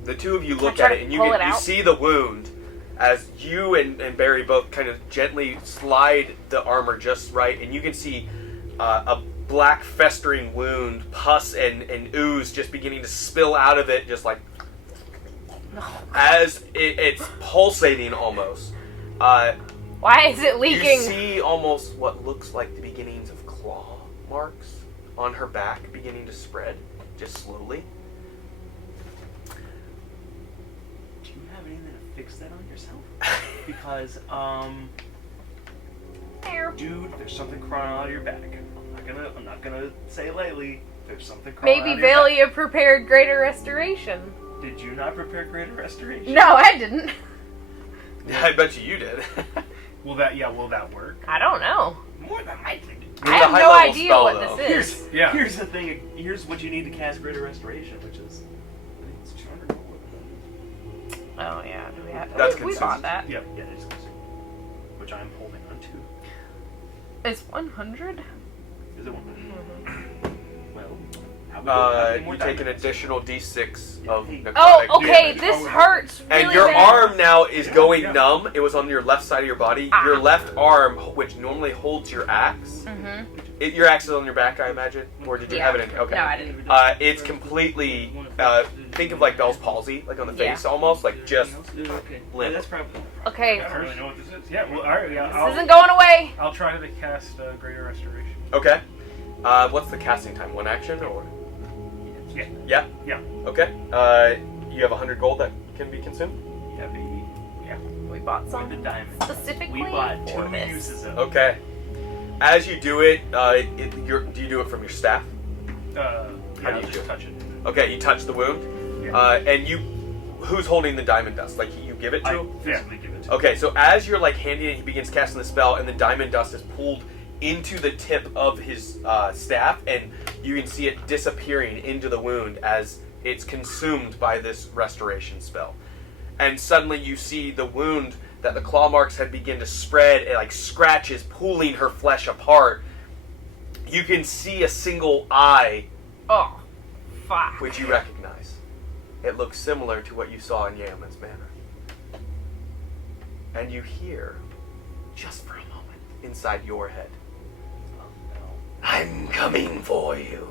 The two of you Can I look try at to it, and you pull it you out? see the wound as you and Barry both kind of gently slide the armor just right, and you can see a black festering wound, pus and ooze just beginning to spill out of it, just like as it's pulsating almost. Why is it leaking? You see almost what looks like the beginnings of claw marks on her back beginning to spread, just slowly. Do you have anything to fix that on yourself? Because, dude, there's something crawling out of your back. I'm not gonna say it lightly. There's something crawling Maybe out of your back. Valia prepared Greater Restoration. Did you not prepare Greater Restoration? No, I didn't. I bet you did. Will that work? I don't know. More than likely. I have no idea what this is. Yeah. Here's the thing. Here's what you need to cast Greater Restoration, which is, I think it's 200 gold. Oh yeah, do we have? That's we consistent. bought that. Yep, yeah, it is consistent. Which I'm holding on to. It's 100. Is it 100? Well, You take an additional d6 of Oh, necrotic okay, damage. this hurts really And your bad. arm now is going numb. It was on your left side of your body. Ah. Your left arm, which normally holds your axe, your axe is on your back, I imagine? Or did you have it in? Okay. No, I didn't. It's completely, think of like Bell's palsy, like on the face almost, like just Okay. limp. That's probably. Okay, I don't really know what this is. Yeah, well, alright, yeah. this isn't going away. I'll try to cast Greater Restoration. Okay. What's the casting time? One action or? Yeah. Yeah? Yeah. Okay. You have 100 gold that can be consumed? Yeah, baby. We bought With some the diamond. specifically We bought for 2 this. uses of it. Okay. As you do it, do you do it from your staff? How do you just do it? touch it? Okay, you touch the wound. Yeah. And you, who's holding the diamond dust? Like you give it to I him? physically give it to Okay, so as you're like handing it, he begins casting the spell, and the diamond dust is pulled into the tip of his staff, and you can see it disappearing into the wound as it's consumed by this restoration spell. And suddenly you see the wound that the claw marks had begun to spread, and like scratches pulling her flesh apart. You can see a single eye, Oh, fuck. which you recognize. It looks similar to what you saw in Yeoman's Manor. And you hear, just for a moment, inside your head, I'm coming for you.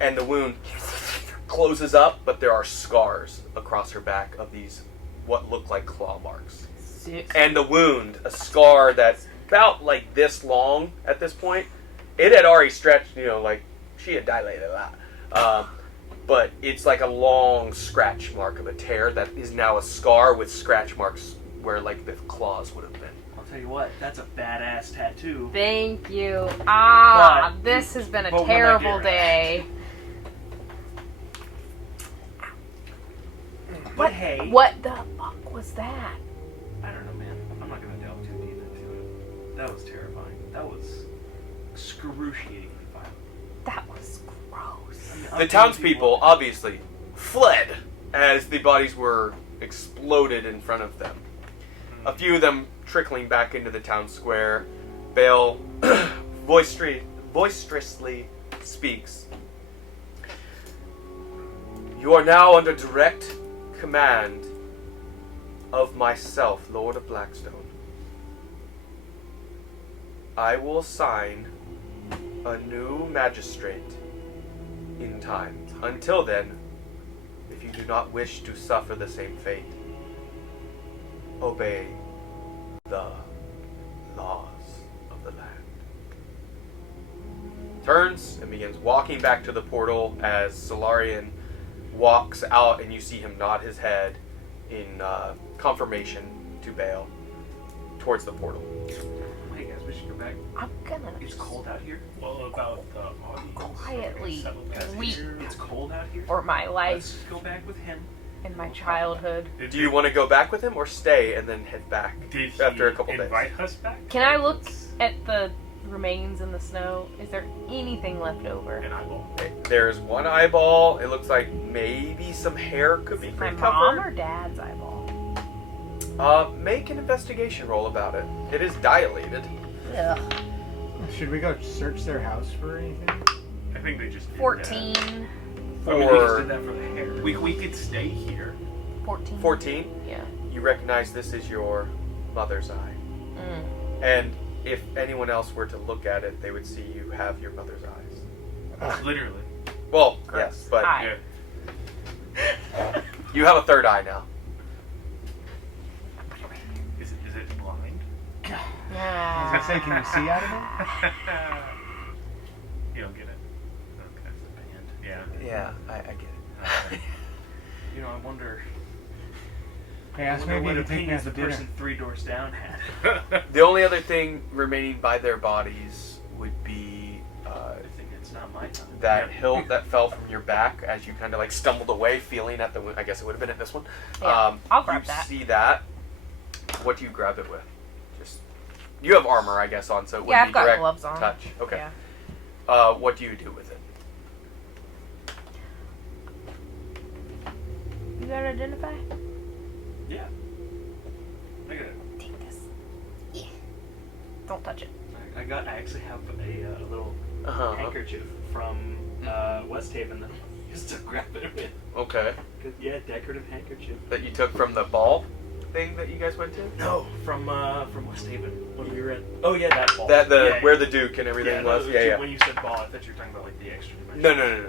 And the wound closes up, but there are scars across her back of these, what look like claw marks. Sick. And the wound, a scar that's about like this long at this point, it had already stretched, like she had dilated a lot. But it's like a long scratch mark of a tear that is now a scar with scratch marks where like the claws would have been. I'll tell you what, that's a badass tattoo. Thank you. Ah, But- this has been a but when I terrible get- day. But hey, What the fuck was that? I don't know, man. I'm not gonna delve too deep into it. That was terrifying. That was excruciatingly violent. That was gross. I mean, The townspeople obviously fled as the bodies were exploded in front of them. A few of them trickling back into the town square. Bale boisterously speaks. You are now under direct command of myself, Lord of Blackstone. I will assign a new magistrate in time. Until then, if you do not wish to suffer the same fate, obey the laws of the land. Turns and begins walking back to the portal as Solarian walks out, and you see him nod his head in confirmation to Bale towards the portal. Hey guys, we should go back. I'm gonna It's cold out here. Well, about the audience. quietly Settled down weep here. It's cold out here. for my life Let's go back with him. and my childhood. Do you want to go back with him or stay and then head back Did after a he couple days? invite us back? Can I look at the remains in the snow? Is there anything left over? And I will. There's one eyeball. It looks like maybe some hair could be My mom recovered. or dad's eyeball? Make an investigation roll about it. It is dilated. Ugh. Should we go search their house for anything? I think they just did 14. That. I mean, we For- just did that for the hair. We could stay here. 14. 14. Yeah. You recognize this is your mother's eye. Mm. And if anyone else were to look at it, they would see you have your mother's eyes. Literally. Well, Gross. yes, but Eye. Yeah. you have a third eye now. Is it blind? I was Ah. gonna say, can you see out of it? You don't get it. Okay. Yeah. Yeah, I get it. You know, I wonder. Hey, I ask wonder maybe what you can take me opinions out the to dinner. person 3 doors down had. The only other thing remaining by their bodies would be I think it's not my time. that Yeah. hilt that fell from your back as you kind of like stumbled away, feeling at the wound. I guess it would have been at this one. Yeah, I'll grab you that. see that. What do you grab it with? Just you have armor, I guess, on, so it Yeah, wouldn't I've be got direct gloves on. touch. Okay. Yeah. What do you do with it? You gotta identify? Yeah. I got it. Take this. Yeah. Don't touch it. I actually have a little Uh-huh. handkerchief from West Haven that I used to grab it with. Okay. Yeah, decorative handkerchief. That you took from the ball thing that you guys went to? No, from West Haven when we were at. Oh yeah, that ball. Where the Duke and everything was. Yeah. When you said ball, I thought you were talking about like the extra dimension.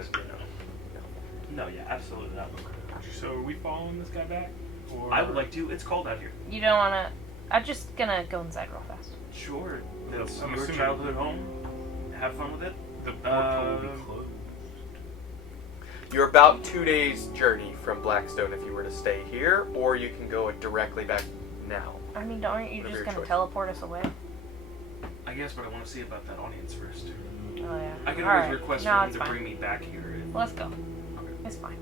No. No, yeah, absolutely not. So are we following this guy back? Or... I would like to. It's cold out here. You don't wanna. I'm just gonna go inside real fast. Sure. That's I'm your assuming- childhood home. Have fun with it. The portal will be closed. You're about 2 days' journey from Blackstone if you were to stay here, or you can go directly back now. I mean, aren't you Whatever just your gonna choice. teleport us away? I guess, but I want to see about that audience first. Oh yeah. I can All always right. request No, for him it's to fine. bring me back here. Let's go. It's fine.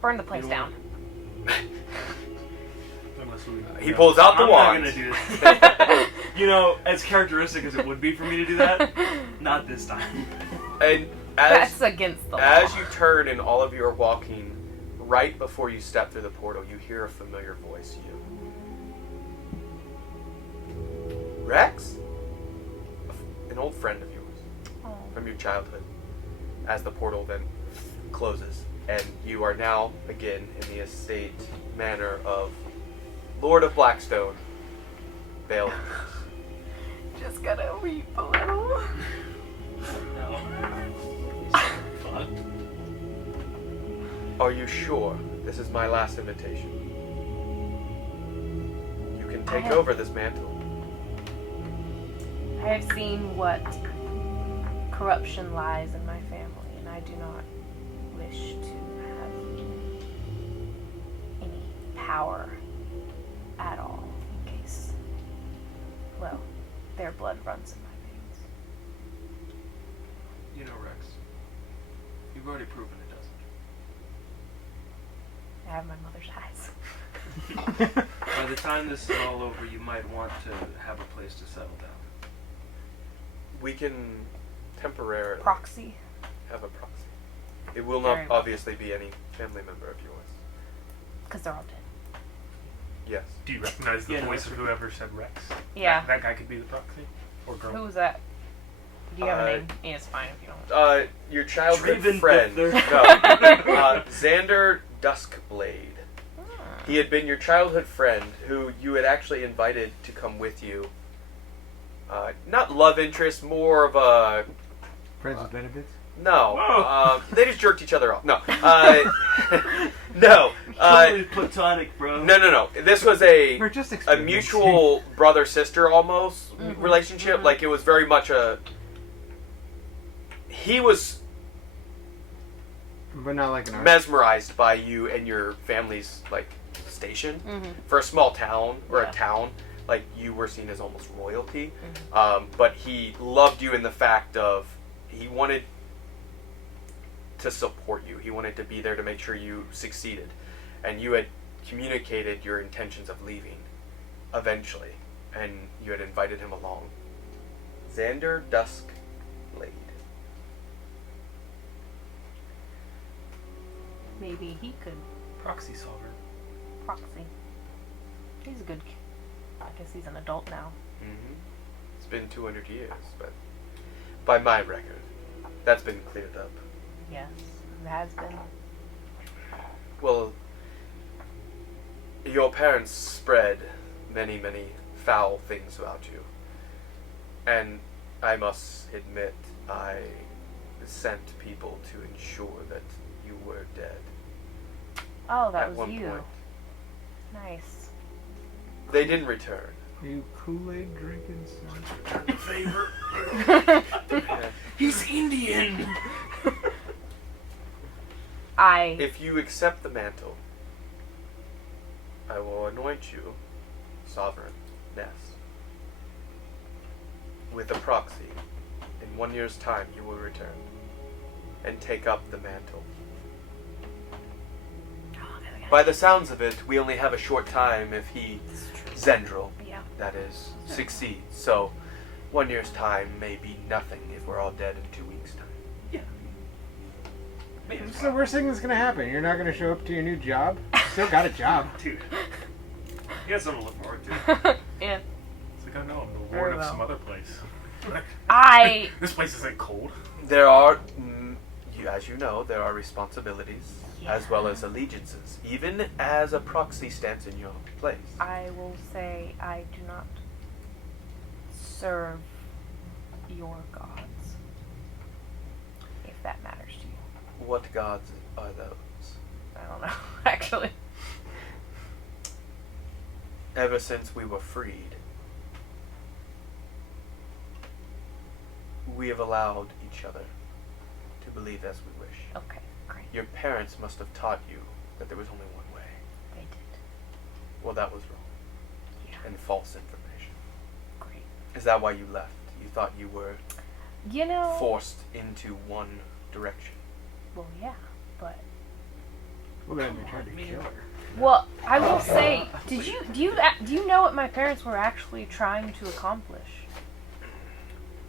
Burn the place You know down. Unless we... He pulls out the I'm wand. not gonna do this. You know, as characteristic as it would be for me to do that, not this time. And That's against the law. as you turn and all of you are walking, right before you step through the portal, you hear a familiar voice. Rex? An old friend of yours Oh. from your childhood. As the portal then closes, and you are now again in the estate manor of Lord of Blackstone, Vale. Just gonna weep a little. No. Fuck. Are you sure this is my last invitation? You can take have- over this mantle. I have seen what corruption lies in my family, and I do not wish to have any power at all in case, well, their blood runs in my veins. You know, Rex, you've already proven it doesn't. I have my mother's eyes. By the time this is all over, you might want to have a place to settle down. We can temporarily Proxy. have a proxy. It will Very not well. obviously be any family member of yours. Because they're all dead. Yes. Do you recognize the Yeah, no, voice that's of whoever said Rex? Yeah. That guy could be the proxy? Or girl? Who was that? Do you have a name? Yeah, it's fine if you don't. Your childhood Draven friend. Butler. No. Xander Duskblade. Hmm. He had been your childhood friend who you had actually invited to come with you. Not love interest, more of a... Friends with benefits? No. Whoa. They just jerked each other off. No. No. Totally platonic, bro. No. This was a We're just a experimenting. mutual brother-sister almost Mhm. relationship. Mhm. Like, it was very much a... He was But not like an artist. mesmerized by you and your family's, like, station. Mm-hmm. For a small town, or Yeah. a town, like, you were seen as almost royalty. Mhm. But he loved you in the fact of he wanted to support you. He wanted to be there to make sure you succeeded. And you had communicated your intentions of leaving eventually. And you had invited him along. Xander Duskblade. Maybe he could Proxy solver. proxy. He's a good kid. I guess he's an adult now. Mm-hmm. It's been 200 years, but by my record, that's been cleared up. Yes, it has been. Well, your parents spread many, many foul things about you. And I must admit, I sent people to ensure that you were dead. Oh, that at was one you. point. Nice. They didn't return. Are you Kool-Aid drinking son? Favor. And He's Indian. I. if you accept the mantle, I will anoint you sovereign Ness. With a proxy, in 1 year's time you will return and take up the mantle. By the sounds of it, we only have a short time if he, Zhendril, Yeah. that is, succeeds. So, 1 year's time may be nothing if we're all dead in 2 weeks' time. What's the worst thing that's gonna happen? You're not gonna show up to your new job? Still got a job. Dude. You got something to look forward to. Yeah. It's like, oh no, I'm the Very lord of well. some other place. This place isn't cold. There are, as you know, there are responsibilities as well as allegiances, even as a proxy stands in your place. I will say I do not serve your gods, if that matters to you. What gods are those? I don't know, actually. Ever since we were freed, we have allowed each other to believe as we wish. Okay, great. Your parents must have taught you that there was only one way. They did. Well, that was wrong. Yeah. And false information. Great. Is that why you left? You thought you were You know. forced into one direction. Well, yeah, but. Well, then they tried to kill her. Well, I will say, do you know what my parents were actually trying to accomplish?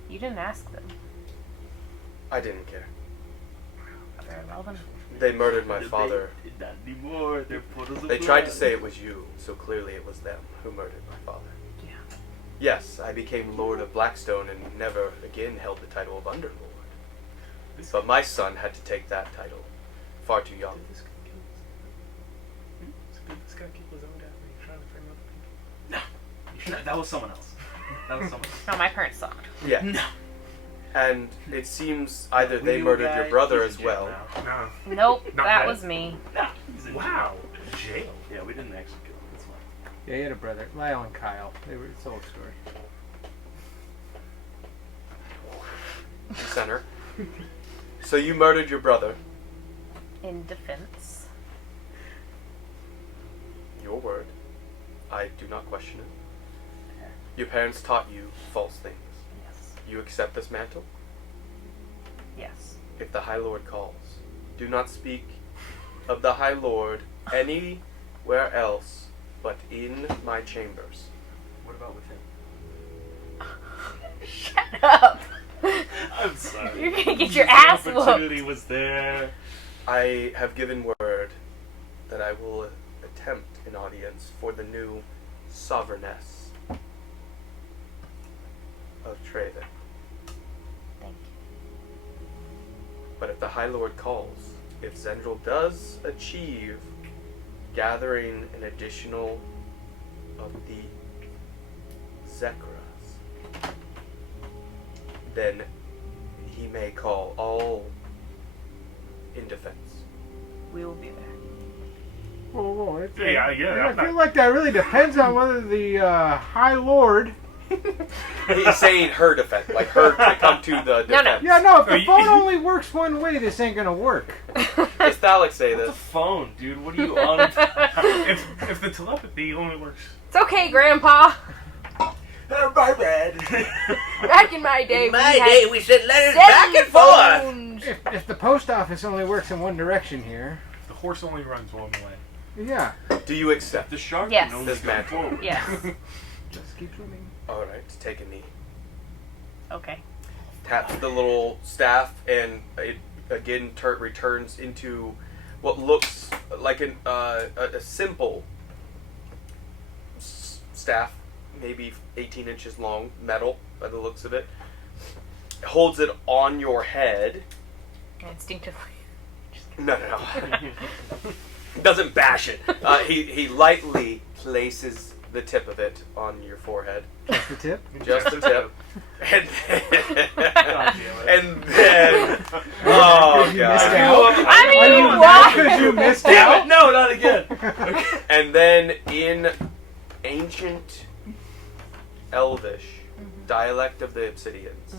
You didn't ask them. I didn't care. Very well then. They murdered my father. Not anymore. They're portals of They tried to blood. say it was you, so clearly it was them who murdered my father. Yeah. Yes, I became Lord of Blackstone and never again held the title of Underlord. But my son had to take that title far too young. Did this guy kill his own dad when he was trying to frame other people? No, that was someone else. That was someone else. No, my parents sucked. Yeah. No. And it seems either We they knew a murdered guy, your brother he's as in jail well. now. No. Nope, Not that that. was me. Nah, he's in Wow. Jail. jail. Yeah, we didn't actually kill him. That's fine. Yeah, he had a brother, Lyle and Kyle. It's an old story. Center. So you murdered your brother. In defense. Your word. I do not question it. Your parents taught you false things. Yes. You accept this mantle? Yes. If the High Lord calls, do not speak of the High Lord anywhere else but in my chambers. What about with him? Shut up! I'm sorry. You're gonna get your ass The whooped. opportunity was there. I have given word that I will attempt an audience for the new sovereigness of Traven. Thank you. But if the High Lord calls, if Zhendril does achieve gathering an additional of the Zekras, then he may call all in defense. We will be there. Whoa, it's, Yeah, I I'm feel not- like that really depends on whether the High Lord. He's saying her defense, like her to come to the No, no. defense. Yeah, no, if Oh, the you- phone only works one way, this ain't gonna work. Does Thalic say What's a this? phone, dude? What are you on? If the telepathy only works. It's okay, Grandpa. My bad. Back in my day, In my we had day, we sent letters cell back and forth. phones. If the post office only works in one direction here, The horse only runs one way. yeah, Do you accept? The shark Yes. can only This go man. forward. Yes. just keep swimming. Alright, take a knee. Okay. Taps the little staff, and it again returns into what looks like a simple staff, maybe 18 inches long, metal by the looks of it. Holds it on your head. Instinctively. No. Doesn't bash it. He lightly places the tip of it on your forehead. Just the tip. Just the tip. And God then, oh You missed god. out. I mean, Are you why? mad because you missed Damn out? it! No, not again. And then in ancient Elvish dialect of the Obsidians,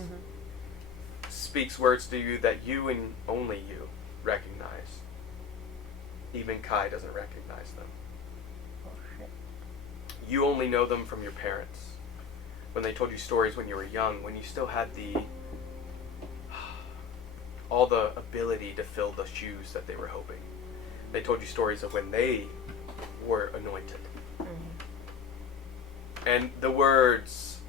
speaks words to you that you and only you recognize. Even Kai doesn't recognize them. You only know them from your parents. When they told you stories when you were young, when you still had all the ability to fill the shoes that they were hoping. They told you stories of when they were anointed. And the words,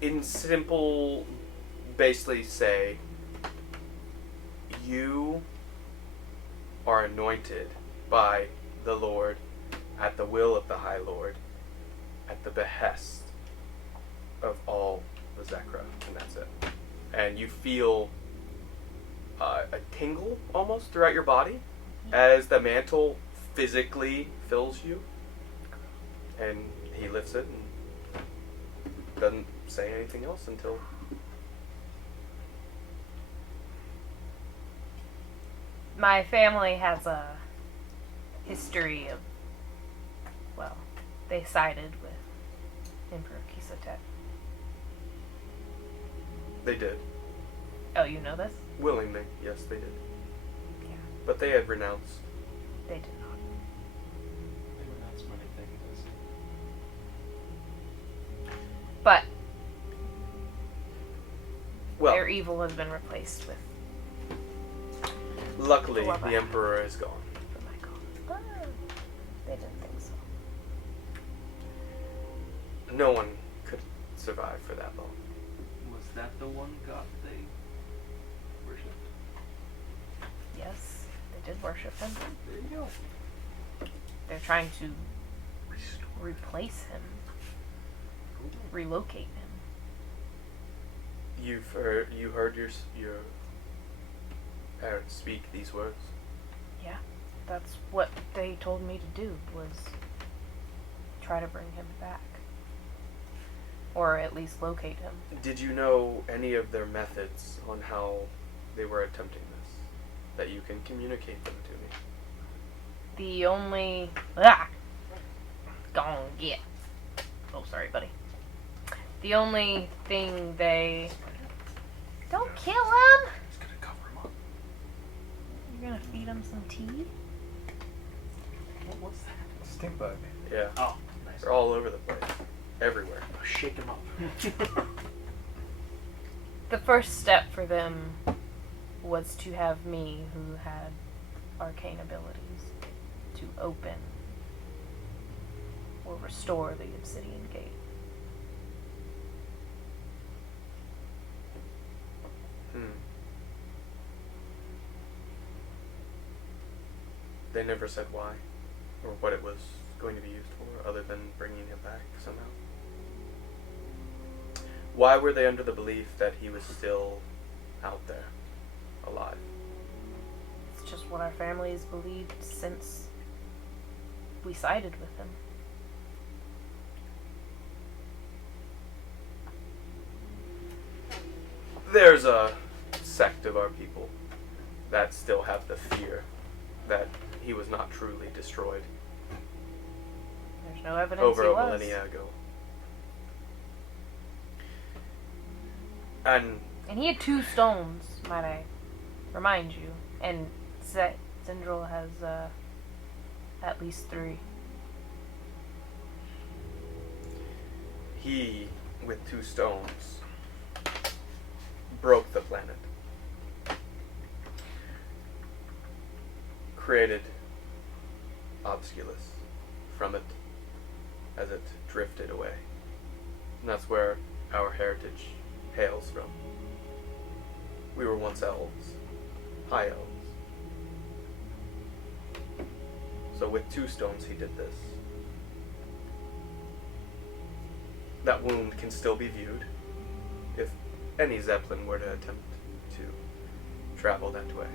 in simple, basically say, you are anointed by the Lord at the will of the High Lord, at the behest of all the Zekra, and that's it. And you feel a tingle almost throughout your body as the mantle physically fills you. And he lifts it and doesn't say anything else until... My family has a history of, well, they sided with Emperor Kisotet. They did. Oh, you know this? Willingly, yes, they did. Yeah, But they had renounced. they did not. That's many things. But Well, their evil has been replaced with luckily, Love the it. Emperor is gone. the Michael. Ah, they didn't think so. No one could survive for that long. Was that the one god they worshipped? Yes, they did worship him. There you go. They're trying to replace him, relocate him. You heard your parents speak these words? Yeah, that's what they told me to do, was try to bring him back. Or at least locate him. Did you know any of their methods on how they were attempting this? That you can communicate them to me? The only... Gonna get. Oh, sorry, buddy. The only thing they... Don't kill him! He's gonna cover him up. You're gonna feed him some tea? What was that? Stink bug. Yeah. Oh, nice. They're all over the place. Everywhere. Shake him up. The first step for them was to have me, who had arcane abilities, to open or restore the Obsidian Gate. They never said why, or what it was going to be used for, other than bringing him back somehow. Why were they under the belief that he was still out there, alive? It's just what our family has believed since we sided with him. There's a sect of our people that still have the fear that he was not truly destroyed There's no evidence over he a was. millennia ago. And And he had 2 stones, might I remind you. And Zhendril has at least 3. he, with 2 stones, broke the planet. Created Obsculus from it as it drifted away. And that's where our heritage hails from. We were once elves, high elves. So with 2 stones he did this. That wound can still be viewed if any Zeppelin were to attempt to travel that way,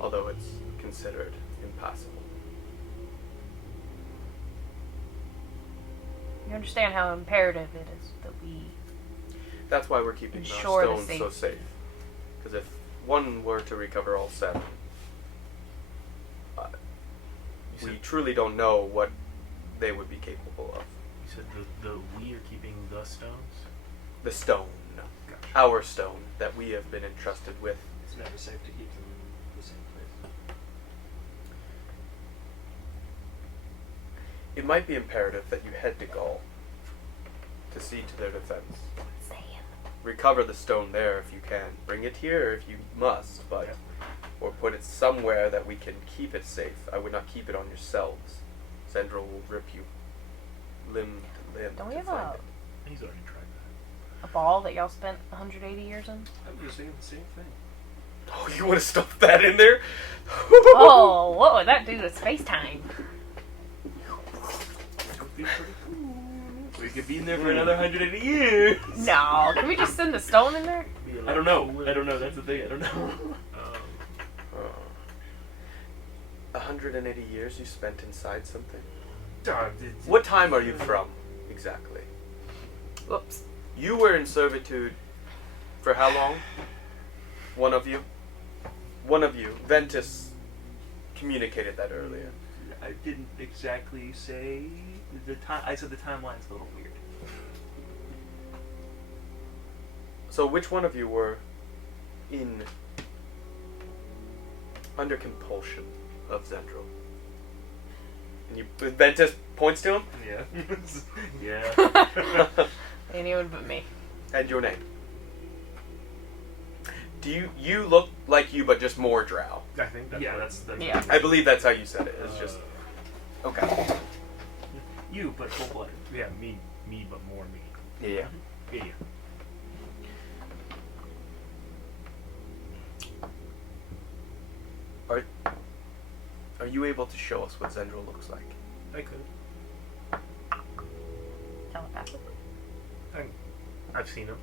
although it's considered impossible. You understand how imperative it is that we... That's why we're keeping the Ensure the stones so safety. safe. Because if one were to recover all 7, we truly don't know what they would be capable of. You said the we are keeping the stones? The stone. Gotcha. Our stone that we have been entrusted with. It's never safe to keep them in the same place. It might be imperative that you head to Gaul to see to their defense. Recover the stone there if you can. Bring it here if you must, but or put it somewhere that we can keep it safe. I would not keep it on yourselves. Zhendril will rip you limb to limb Don't we to have find a- it. He's already tried that. A ball that y'all spent 180 years in? I was thinking the same thing. Oh, you want to stuff that in there? Oh, what would that do to space time? It would be pretty cool. We could be in there for another 180 years. No, can we just send the stone in there? I don't know. That's the thing. I don't know. 180 years you spent inside something? What? What time are you from, exactly? Whoops. You were in servitude for how long? One of you? One of you. Ventus communicated that earlier. I didn't exactly say the time. I said the timeline's a little weird. So which one of you were under compulsion of Zhendril? And Ventus points to him? Yeah. Yeah. Anyone but me. And your name? Do you look like you, but just more drow? I think that's Yeah, right. that's Yeah. I believe that's how you said it. It's just okay. you, but full blooded. Yeah, me, but more me. Yeah. Yeah. Are you able to show us what Zhendril looks like? I could. Telepathic. I've seen him.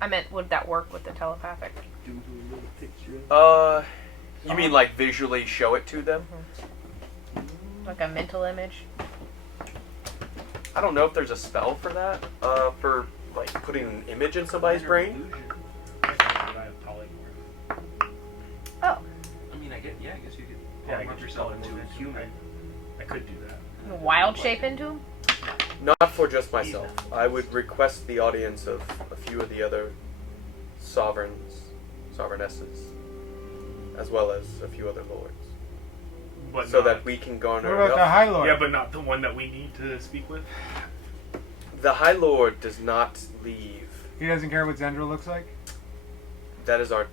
I meant, would that work with the telepathic? Do a little picture. You mean like visually show it to them? Like a mental image? I don't know if there's a spell for that. For like putting an image in somebody's brain. I have polymorph. Oh. I mean, I guess you could Yeah, I polymorph could yourself just into a human. I could do that. Wild shape into him? Not for just myself. I would request the audience of a few of the other sovereignesses, as well as a few other lords, But so not, that we can garner What about the enough. High Lord? Yeah, but not the one that we need to speak with. The High Lord does not leave. He doesn't care what Zhendril looks like? That is our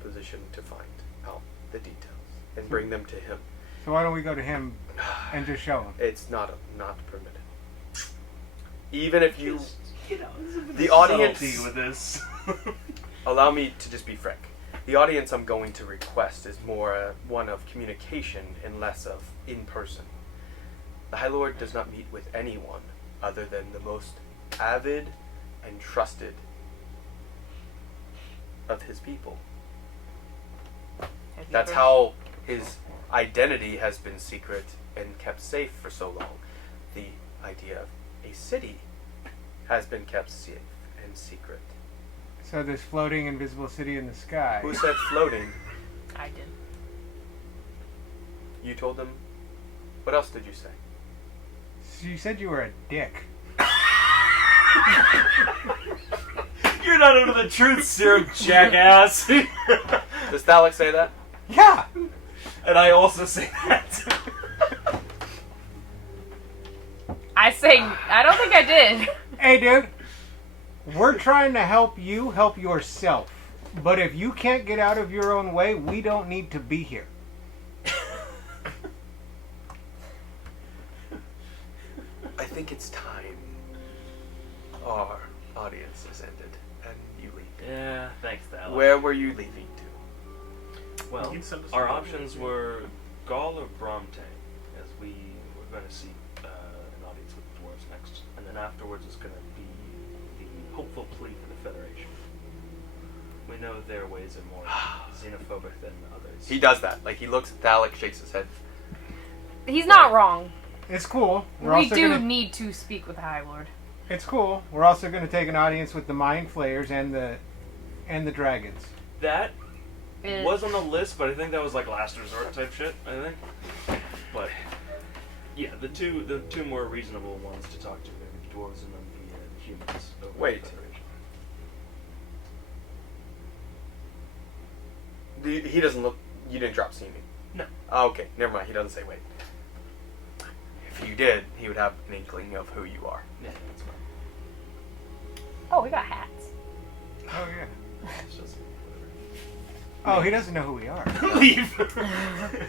position to find out the details and bring them to him. So why don't we go to him and just show him? It's not permitted. Even if you, You know, there's a bit the of audience. subtlety with this. Allow me to just be frank. The audience I'm going to request is more one of communication and less of in person. The High Lord does not meet with anyone other than the most avid and trusted of his people. That's how his identity has been secret and kept safe for so long. The idea of a city has been kept safe and secret. So this floating invisible city in the sky. Who said floating? I did. You told them? What else did you say? So you said you were a dick. You're not under the truth serum, jackass. Does Thalek say that? Yeah! And I also say that. I don't think I did. Hey, dude. We're trying to help you help yourself. But if you can't get out of your own way, we don't need to be here. I think it's time our audience has ended and you leave. Yeah, thanks, Alex. Where were you leaving to? Well, You can send us our a- options were Gaul or Bromtang, as we were going to seek an audience with the dwarves next, and then afterwards is going to be the hopeful plea for the Federation. We know their ways are more xenophobic than others. He does that. Like, he looks at Thalek, shakes his head. He's not wrong. It's cool. We also do gonna- need to speak with the High Lord. It's cool. We're also going to take an audience with the Mind Flayers and the dragons. That It- was on the list, but I think that was like last resort type shit. I think, but yeah, the two more reasonable ones to talk to are the dwarves and then the humans. over the Wait. Federation. He doesn't look... You didn't drop see me. No. Oh, okay, never mind. He doesn't say wait. If you did, he would have an inkling of who you are. Yeah, that's fine. Oh, we got hats. Oh, yeah. It's just Oh, he doesn't know who we are. leave.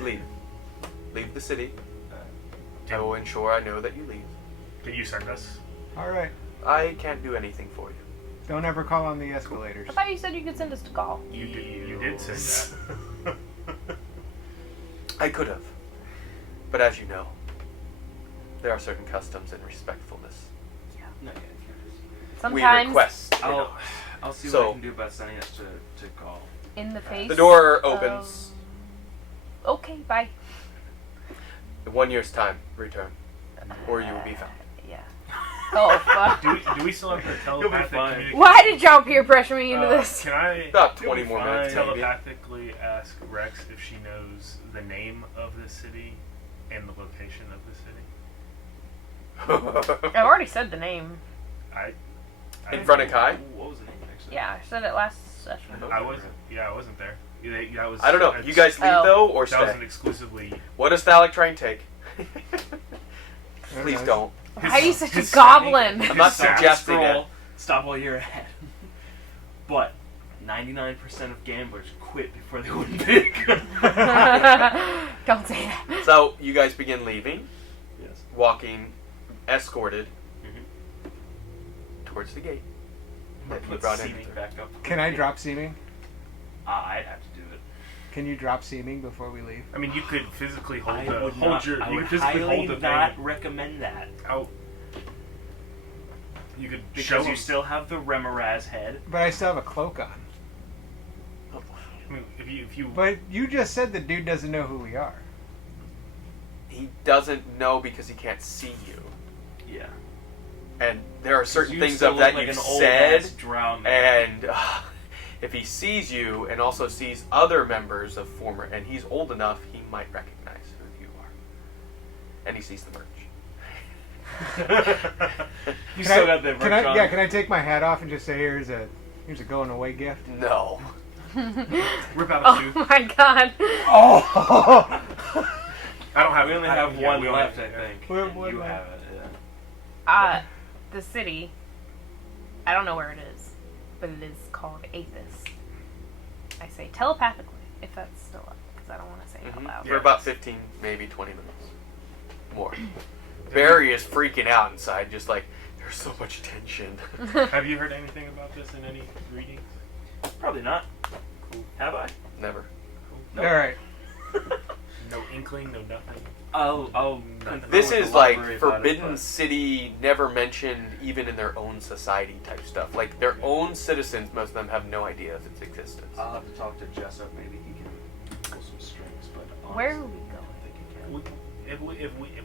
Leave. Leave the city. I will ensure I know that you leave. Can you send us? All right. I can't do anything for you. Don't ever call on the escalators. I thought you said you could send us to Gaul. You did say that. I could have. But as you know, There are certain customs and respectfulness. Not yet. We Sometimes, request. you know. I'll see So- what I can do about sending us to call. in the face. The door opens. Okay, bye. In 1 year's time, return, or you will be found. Yeah. Oh fuck. Do we still have the telepathic fine. communication? Why did y'all peer pressure me into this? Can I About 20 more minutes, maybe. telepathically ask Rex if she knows the name of this city and the location of the city? I've already said the name. In front of Kai? What was the name actually? Yeah, I said it last session. I wasn't. Yeah, I wasn't there. Yeah, that was, I don't know. You guys leave Oh. though, or That was stay? an exclusively. What does Stalactrine take? Please knows? don't. Why are you such a his goblin? I'm not Side suggesting scroll, it. Stop while you're ahead. But 99% of gamblers quit before they win big. Don't say that. So you guys begin leaving, Yes. walking, escorted Mhm. towards the gate. I'm That gonna you put brought seeming in. back up. Can I drop seeming? I'd have to do it. Can you drop seeming before we leave? I mean, you could physically hold I the would hold not, your. I You would could physically highly hold the not thing recommend that out. You could show because you him. still have the Remoraz head. But I still have a cloak on. I mean, if you. But you just said the dude doesn't know who we are. He doesn't know because he can't see you. Yeah. And there are certain You things still of that look like you've an old said, ass drow man. and if he sees you and also sees other members of former, and he's old enough, he might recognize who you are. And he sees the merch. You Can still I, got the can merch I, on. yeah, can I take my hat off and just say here's a going away gift? No. Rip out a Oh tooth. my god. Oh! I don't have. We only I- have yeah, one we only left, have- I think. What- And what you left? have it. Yeah. The city. I don't know where it is, but it is called Athos. I say telepathically, if that's still up, because I don't want to say it out loud. For about 15, maybe 20 minutes. More. Barry is freaking out inside, just like, there's so much tension. Have you heard anything about this in any readings? Probably not. Have I? Never. Nope. Alright. No inkling, no nothing. I'll This confer with is the like library about it, Forbidden but- City, never mentioned even in their own society type stuff. Like their own citizens, most of them have no idea of its existence. I'll have to talk to Jessup. Maybe he can pull some strings. But honestly, Where are we I going? don't think he can. If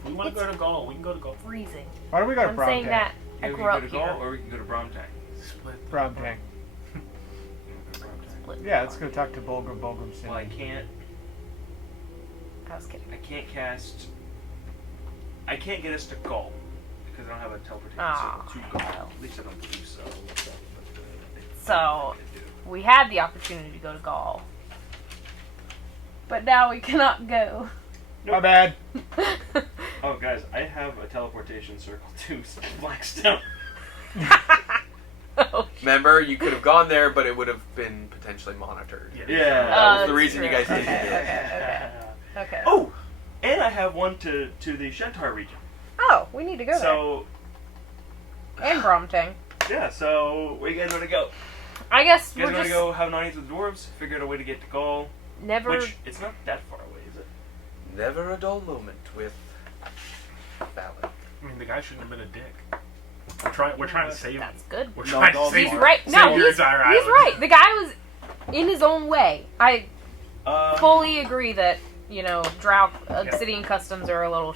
we want to go to Gaul, we can go to Gaul. Freezing. Why don't we go to I'm saying Bromtang? that I Either we grew can up go to here. Gaul or we can go to Bromtang. Split. Bromtang. Split. Yeah, let's go talk to Bulgrim City. Well, I can't cast. I can't get us to Gaul because I don't have a teleportation Aw. circle to Gaul. At least I don't believe so. So, we had the opportunity to go to Gaul. But now we cannot go. My bad. Oh, guys, I have a teleportation circle to Blackstone. Oh, Remember, you could have gone there, but it would have been potentially monitored. Yeah. That was the that's reason you true. guys didn't Okay, do it. okay, okay. Oh, and I have one to the Shentar region. Oh, we need to go So there. And Bromtang. yeah, so where you guys want to go? I guess You guys we're want just to go have nights with the dwarves? Figure out a way to get to Gaul. never. Which it's not that far away, is it? Never a dull moment with Fallon. I mean, the guy shouldn't have been a dick. We're trying to save him. That's good. We're No, trying to Gaul's save He's him. right. Save No, your he's entire he's island. right. The guy was in his own way. I fully agree that Drow Obsidian customs are a little.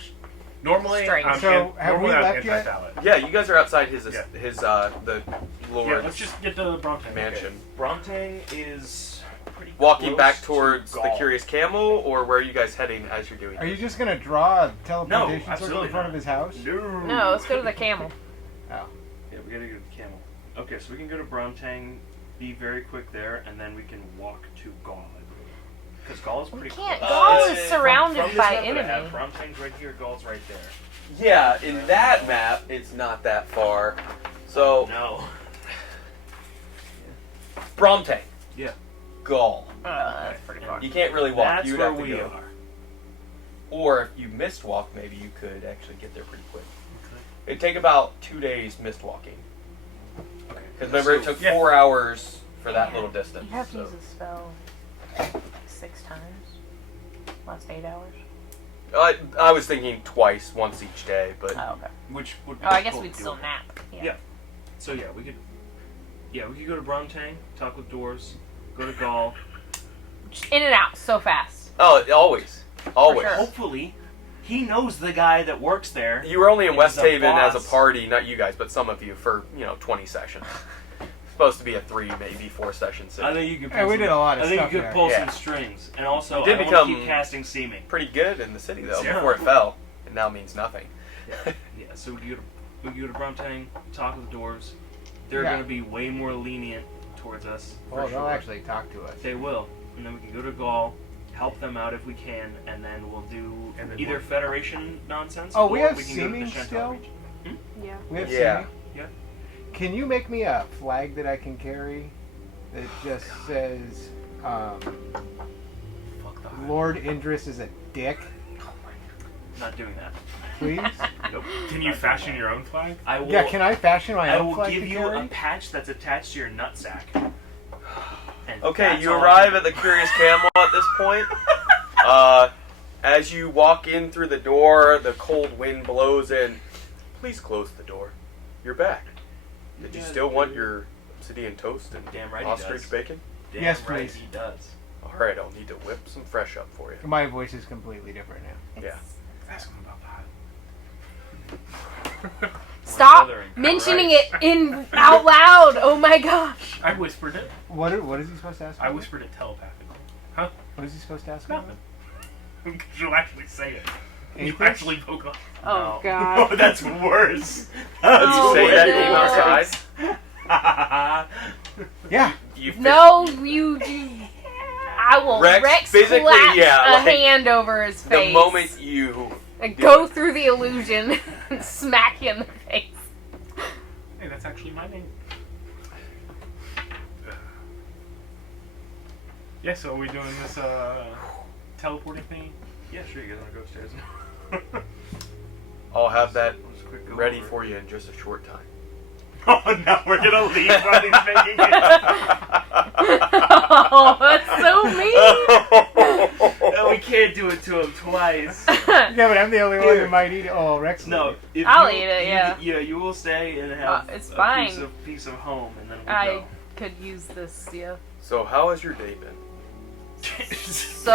Normally, Strange. I'm So, have we left yet? anti-Thallid. Yeah, you guys are outside his Yeah. the Lord's Yeah, let's just get to Brompton. mansion. Bromtang is pretty Walking close back to towards the Gaul. Curious Camel, or where are you guys heading as you're doing Are it? you just gonna draw a teleportation circle absolutely in front not. of his house? No, let's go to the camel. Yeah, we gotta go to the camel. Okay, so we can go to Bromtang, be very quick there, and then we can walk to Gaul. Because Gaul is We pretty can't. close. Gaul from- is surrounded From this by map that I have, enemy. Bromtang's right here, Gaul's right there. Yeah, in that map, it's not that far. So, No. Bromtang. Yeah. Gaul. That's pretty far. You can't really walk. That's You'd where have to we go. are. Or if you mist walk, maybe you could actually get there pretty quick. It'd take about 2 days mist walking. Okay. Because remember, it took yeah. 4 hours for that little distance. You have to so. use a spell 6 times. Last 8 hours. I was thinking twice, once each day, but Oh, okay. Which would Oh, I guess both we'd do still it. nap. Yeah. Yeah. So yeah, we could go to Bromtang, talk with Doors, go to Gaul. Just in and out so fast. oh, always. sure. Hopefully, he knows the guy that works there. You were only in He's West the Haven as a boss. party, not you guys, but some of you, for 20 sessions. Supposed to be a 3, maybe 4 session I session. think you could. Hey, we did a lot of I think stuff you could there. pull Yeah. some strings, and also You did I don't want to become- keep casting seeming. Pretty good in the city though Yeah. before it fell. It now means nothing. Yeah, so we go to Bromtang, talk with the Dwarves. They're Yeah. going to be way more lenient towards us. For Well, sure. they'll actually talk to us. They will, and then we can go to Gaul, help them out if we can, and then we'll do And then either what? Federation nonsense. Oh, or we have can go to the seeming Shental still? region. Yeah. We have Yeah. seeming? Yeah. Can you make me a flag that I can carry that just says, Fuck the high. Lord Indris is a dick, Not doing that. please? Nope. Can you fashion your own flag? I will. Yeah, can I fashion my I own will flag give to you carry? a patch that's attached to your nutsack. And Okay, that's you all I arrive can at the Curious Camel at this point. As you walk in through the door, the cold wind blows in. Please close the door. You're back. Did you Yeah, still want your obsidian toast and Damn right he ostrich does. bacon? Damn Yes, right please. He does. Alright, I'll need to whip some fresh up for you. My voice is completely different now. Yeah. Ask him about that. Stop brother in mentioning Christ. it in out loud. Oh my gosh. I whispered it. What is he supposed to ask? I me? whispered it telepathically. Huh? What is he supposed to ask? me? Nothing. Because you'll actually say it. You Anything? actually poke off. Oh No. god. Oh, that's worse. Did you say that no. in outside? Yeah. You fit- No, you. I will Rex physically, slap yeah, a like, hand over his The face. moment you And go through the illusion and smack you in the face. Hey, that's actually my name. Yeah, so are we doing this teleporting thing? Yeah, sure. You guys want to go upstairs? I'll have that We'll just quick go ready over. for you in just a short time. Oh, now we're gonna leave while he's making it. Oh, that's so mean. No, we can't do it to him twice. Yeah, but I'm the only one Here. that might eat it. Oh, Rex. will No, eat if I'll you, eat it, yeah. Yeah, you will stay and have It's a fine. piece of home, and then we'll I go. could use this, yeah. So how has your day been? So, It's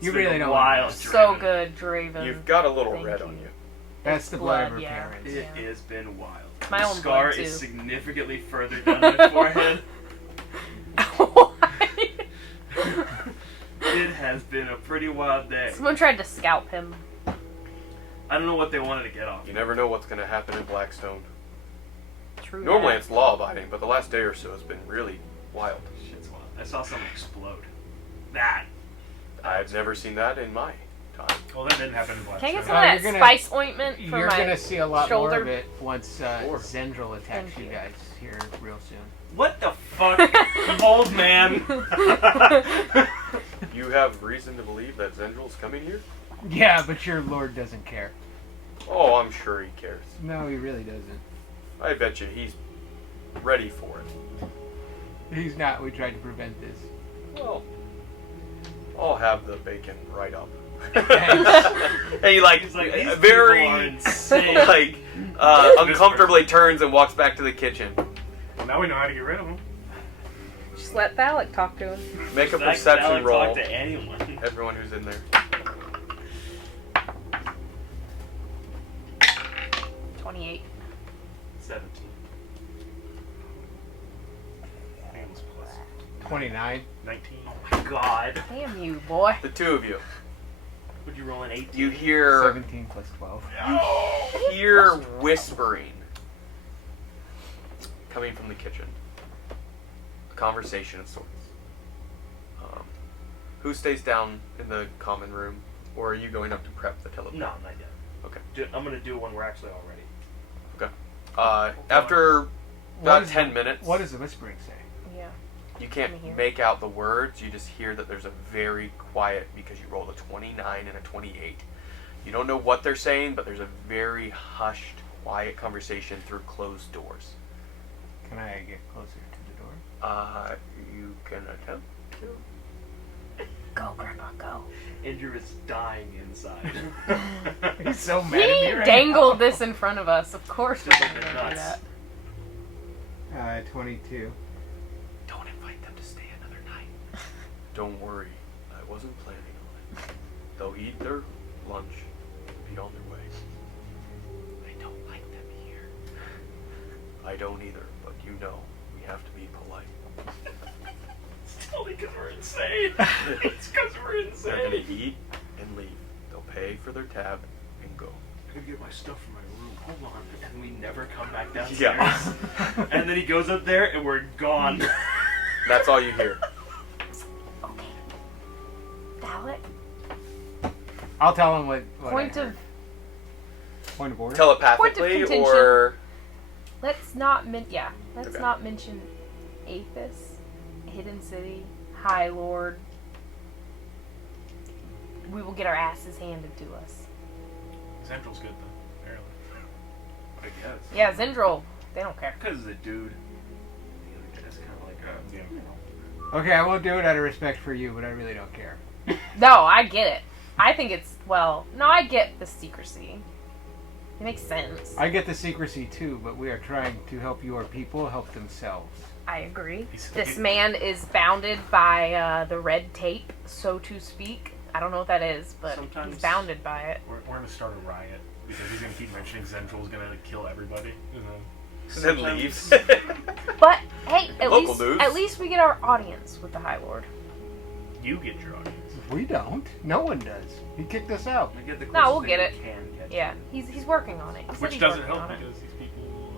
You been really don't wild. so Draven. good, Draven. You've got a little Thank red you. on you. That's the blood of her yeah. parents. It Yeah. has been wild. My the own scar blood, too. is significantly further down my forehead. It has been a pretty wild day. Someone tried to scalp him. I don't know what they wanted to get off. You never know what's going to happen in Blackstone. True. Normally that. it's law-abiding, but the last day or so has been really wild. Shit's wild. I saw something explode. That. I've never seen that in my time. Well, that didn't happen in Blackstone. Can I get some Oh, of you're that gonna- spice ointment for You're my gonna see a lot more shoulder? of it once Sure. Zhendril attacks Thank you you. guys here real soon. What the fuck? Old man. You have reason to believe that Zhendril's coming here? Yeah, but your lord doesn't care. Oh, I'm sure he cares. No, he really doesn't. I bet you he's ready for it. He's not. We tried to prevent this. Well, I'll have the bacon right up. Thanks. And he like, He's like, these very people are insane. like uncomfortably turns and walks back to the kitchen. Well, now we know how to get rid of them. Just let Thalek talk to him. Make a That perception Alec roll. talk to anyone. Everyone who's in there. 28. 17. I think it was plus 29. 19. My God. Damn you, boy. The two of you. Would you roll an 18? You hear 17 plus 12. whispering coming from the kitchen. A conversation of sorts. Who stays down in the common room, or are you going up to prep the teleport? No, not yet. Okay. I'm gonna do when we're actually all ready. After What about is 10 the- minutes, What does the whispering say? Yeah. you Can can't we hear? make out the words. You just hear that there's a very quiet, because you rolled a 29 and a 28. You don't know what they're saying, but there's a very hushed, quiet conversation through closed doors. Can I get closer to the door? You can attempt to. Go, Grandpa, go. Andrew is dying inside. He's so mad at me He right dangled this in front of us. Of course we're Just going like to the do nuts. that. 22. Don't invite them to stay another night. Don't worry, I wasn't planning on it. They'll eat their lunch and be on their way. I don't like them here. I don't either, but you know, we have to be polite. It's only because we're insane. It's because we're They're gonna insane. eat and leave. They'll pay for their tab and go. I gotta get my stuff from my room. Hold on. And we never come back downstairs. Yeah. And then he goes up there and we're gone. That's all you hear. Okay. Alec, I'll tell him what point I of... heard. Point of order? Telepathically contention. or Let's not let's Okay. not mention Apis, Hidden City, High Lord. We will get our asses handed to us. Zhendril's good though, apparently. I guess. Yeah, Zhendril, they don't care. Because of the dude. The other guy's kind of like a... Yeah. Okay, I won't do it out of respect for you, but I really don't care. No, I get it. I think it's, well, no, I get the secrecy. It makes sense. I get the secrecy too, but we are trying to help your people help themselves. I agree. He's- This man is bounded by the red tape, so to speak. I don't know what that is, but Sometimes- he's bounded by it. We're gonna start a riot because he's gonna keep mentioning Zhendril's gonna kill everybody, and then and then leaves. But hey, Local news. at least we get our audience with the High Lord. you get your audience. We don't. No one does. He kicked us out. We get the No, closest we'll thing get we it. Can get Yeah, to. he's working on it. He said Which he's doesn't working help on it. because these people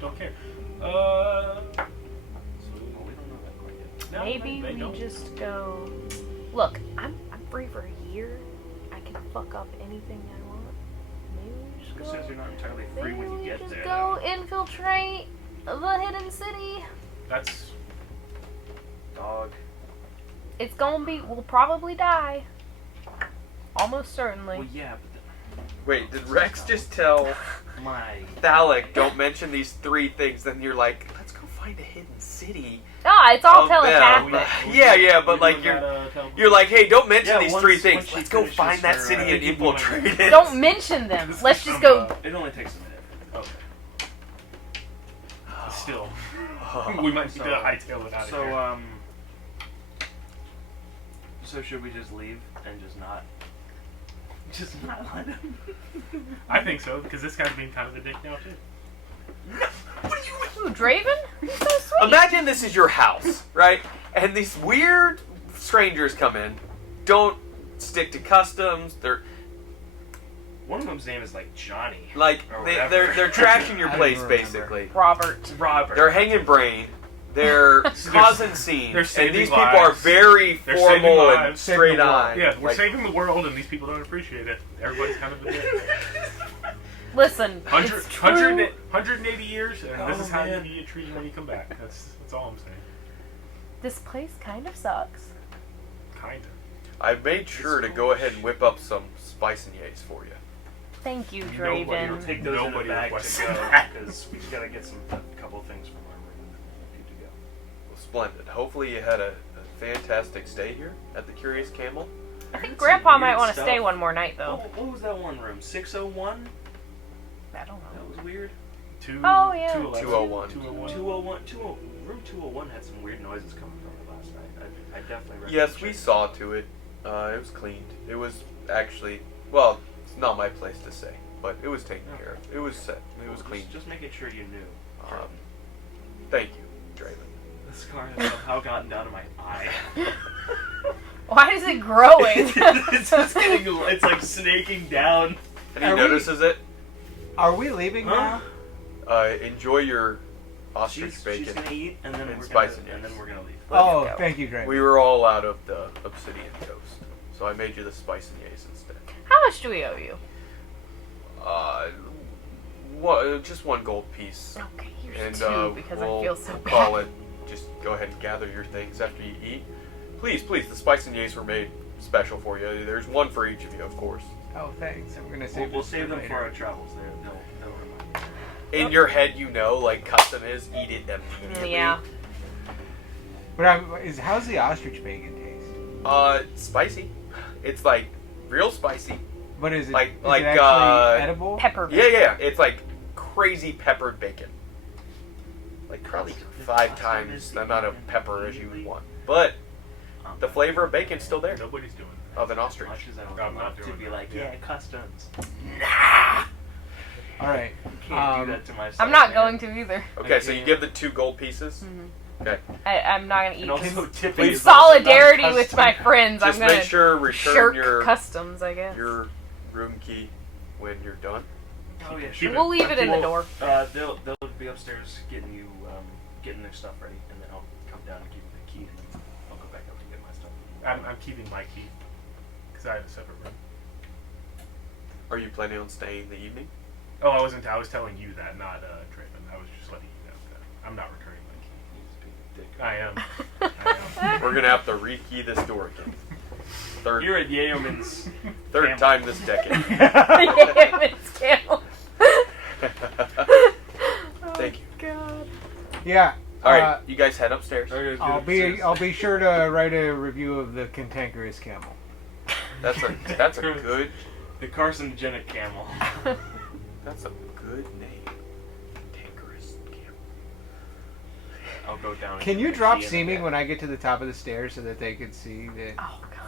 don't care. Well, we don't know that quite yet. No, Maybe they we don't. just go. Look, I'm free for a year. I can fuck up anything I want. Maybe we just Who go. says you're not entirely free Maybe when you we get just there? go infiltrate the hidden city. That's Dog. It's gonna be. We'll probably die. Almost certainly. Well, yeah, but Wait, did Rex just tell my... Thalic, don't mention these 3 things? Then you're like, let's go find a hidden city. Ah, it's all of them. telepathic. Yeah, but like you're like, hey, don't mention Yeah, these once- 3 things. once she Let's go finishes find that her, city and people infiltrate it. Don't mention them. Let's just go. It only takes a minute. Oh, still, we might need to hightail it out of here. So should we just leave and just not let him? I think so because this guy's being kind of a dick now too. Ooh, Draven? He's so sweet. Imagine this is your house, right? And these weird strangers come in, don't stick to customs. They're One of them's name is like Johnny. like Or they're whatever. trashing your I don't place remember. basically. Robert. Robert. They're hanging brain. They're causing scenes, they're and saving these people are lives. very They're saving formal and lives. straight Saving the world. on. Yeah, we're Like, saving the world, and these people don't appreciate it. Everybody's kind of a dick. Listen, 100, it's true. 180 years, and this Oh, is how man. you get treated when you come back. That's all I'm saying. This place kind of sucks. Kinda. I made sure to go ahead and whip up some spice and yays for you. Thank you, Nobody will Draven. Take those Nobody in a bag requested to go that. because we just gotta get a couple of things from our room and we're good to go. Well, splendid. Hopefully you had a fantastic stay here at the Curious Camel. I think Some Grandpa might weird want to stay stuff. one more night, though. What was that one room? 601? I don't know. That was weird. Oh, yeah. 201. 201. Room 201 had some weird noises coming from it last night. I definitely recommend Yes, we checking saw to it. It was cleaned. It was actually, well, it's not my place to say, but it was taken care of. It was set. It was cleaned. Just making sure you knew. Thank you, Draven. The scar has somehow gotten down to my eye. Why is it growing? It's just getting, it's like snaking down. And he Are we- notices it. Are we leaving Huh? now? Enjoy your ostrich She's bacon. gonna eat, and then And we're spice gonna, and and then eggs. we're gonna leave. Oh, go. thank you, Draven. We were all out of the obsidian toast, so I made you the spice and yays instead. How much do we owe you? Just 1 gold piece. Okay, here's And 2 because we'll I feel so we'll bad. call it. Just go ahead and gather your things after you eat. Please, the spice and yays were made special for you. There's 1 for each of you, of course. Oh, thanks. I'm gonna save. We'll this save them later. for our travels. They'll remind us. In your head, you know, like custom is, eat it immediately. Yeah. But how's the ostrich bacon taste? Spicy. It's like real spicy. What is it? Like- is like, it actually edible? Pepper. Yeah. It's like crazy peppered bacon. Like probably 5 times the amount of pepper as you would want. But the flavor of bacon's still there. Nobody's doing that. Of an ostrich. Much as I would I'm not love to doing be that. like, Yeah. yeah, customs. All right. Can't do that to myself. I'm not man. going to either. Okay, so you give the 2 gold pieces. Okay. I'm not gonna eat. And also, tipping please- In is also not solidarity custom. with my friends, Just I'm gonna make sure return shirk your customs, I guess. room key when you're done. Oh yeah, Keep sure. it. We'll leave it in the Well, door. they'll be upstairs getting you getting their stuff ready, and then I'll come down and give you the key, and then I'll go back up and get my stuff. I'm keeping my key because I have a separate room. Are you planning on staying the evening? Oh, I wasn't. I was telling you that, not Draven. I was just letting you know that I'm not returning my key. I am. I am. We're gonna have to rekey this door again. You're at Yeoman's. Third camel. time this decade. Yeah, it's camel. Thank you. God. Yeah. All right, you guys head upstairs. I'll be sure to write a review of the cantankerous camel. That's a good The carcinogenic camel. that's a good name. Cantankerous camel. I'll go down. and Can get you the drop key in seeming the when I get to the top of the stairs so that they could see that? Oh God.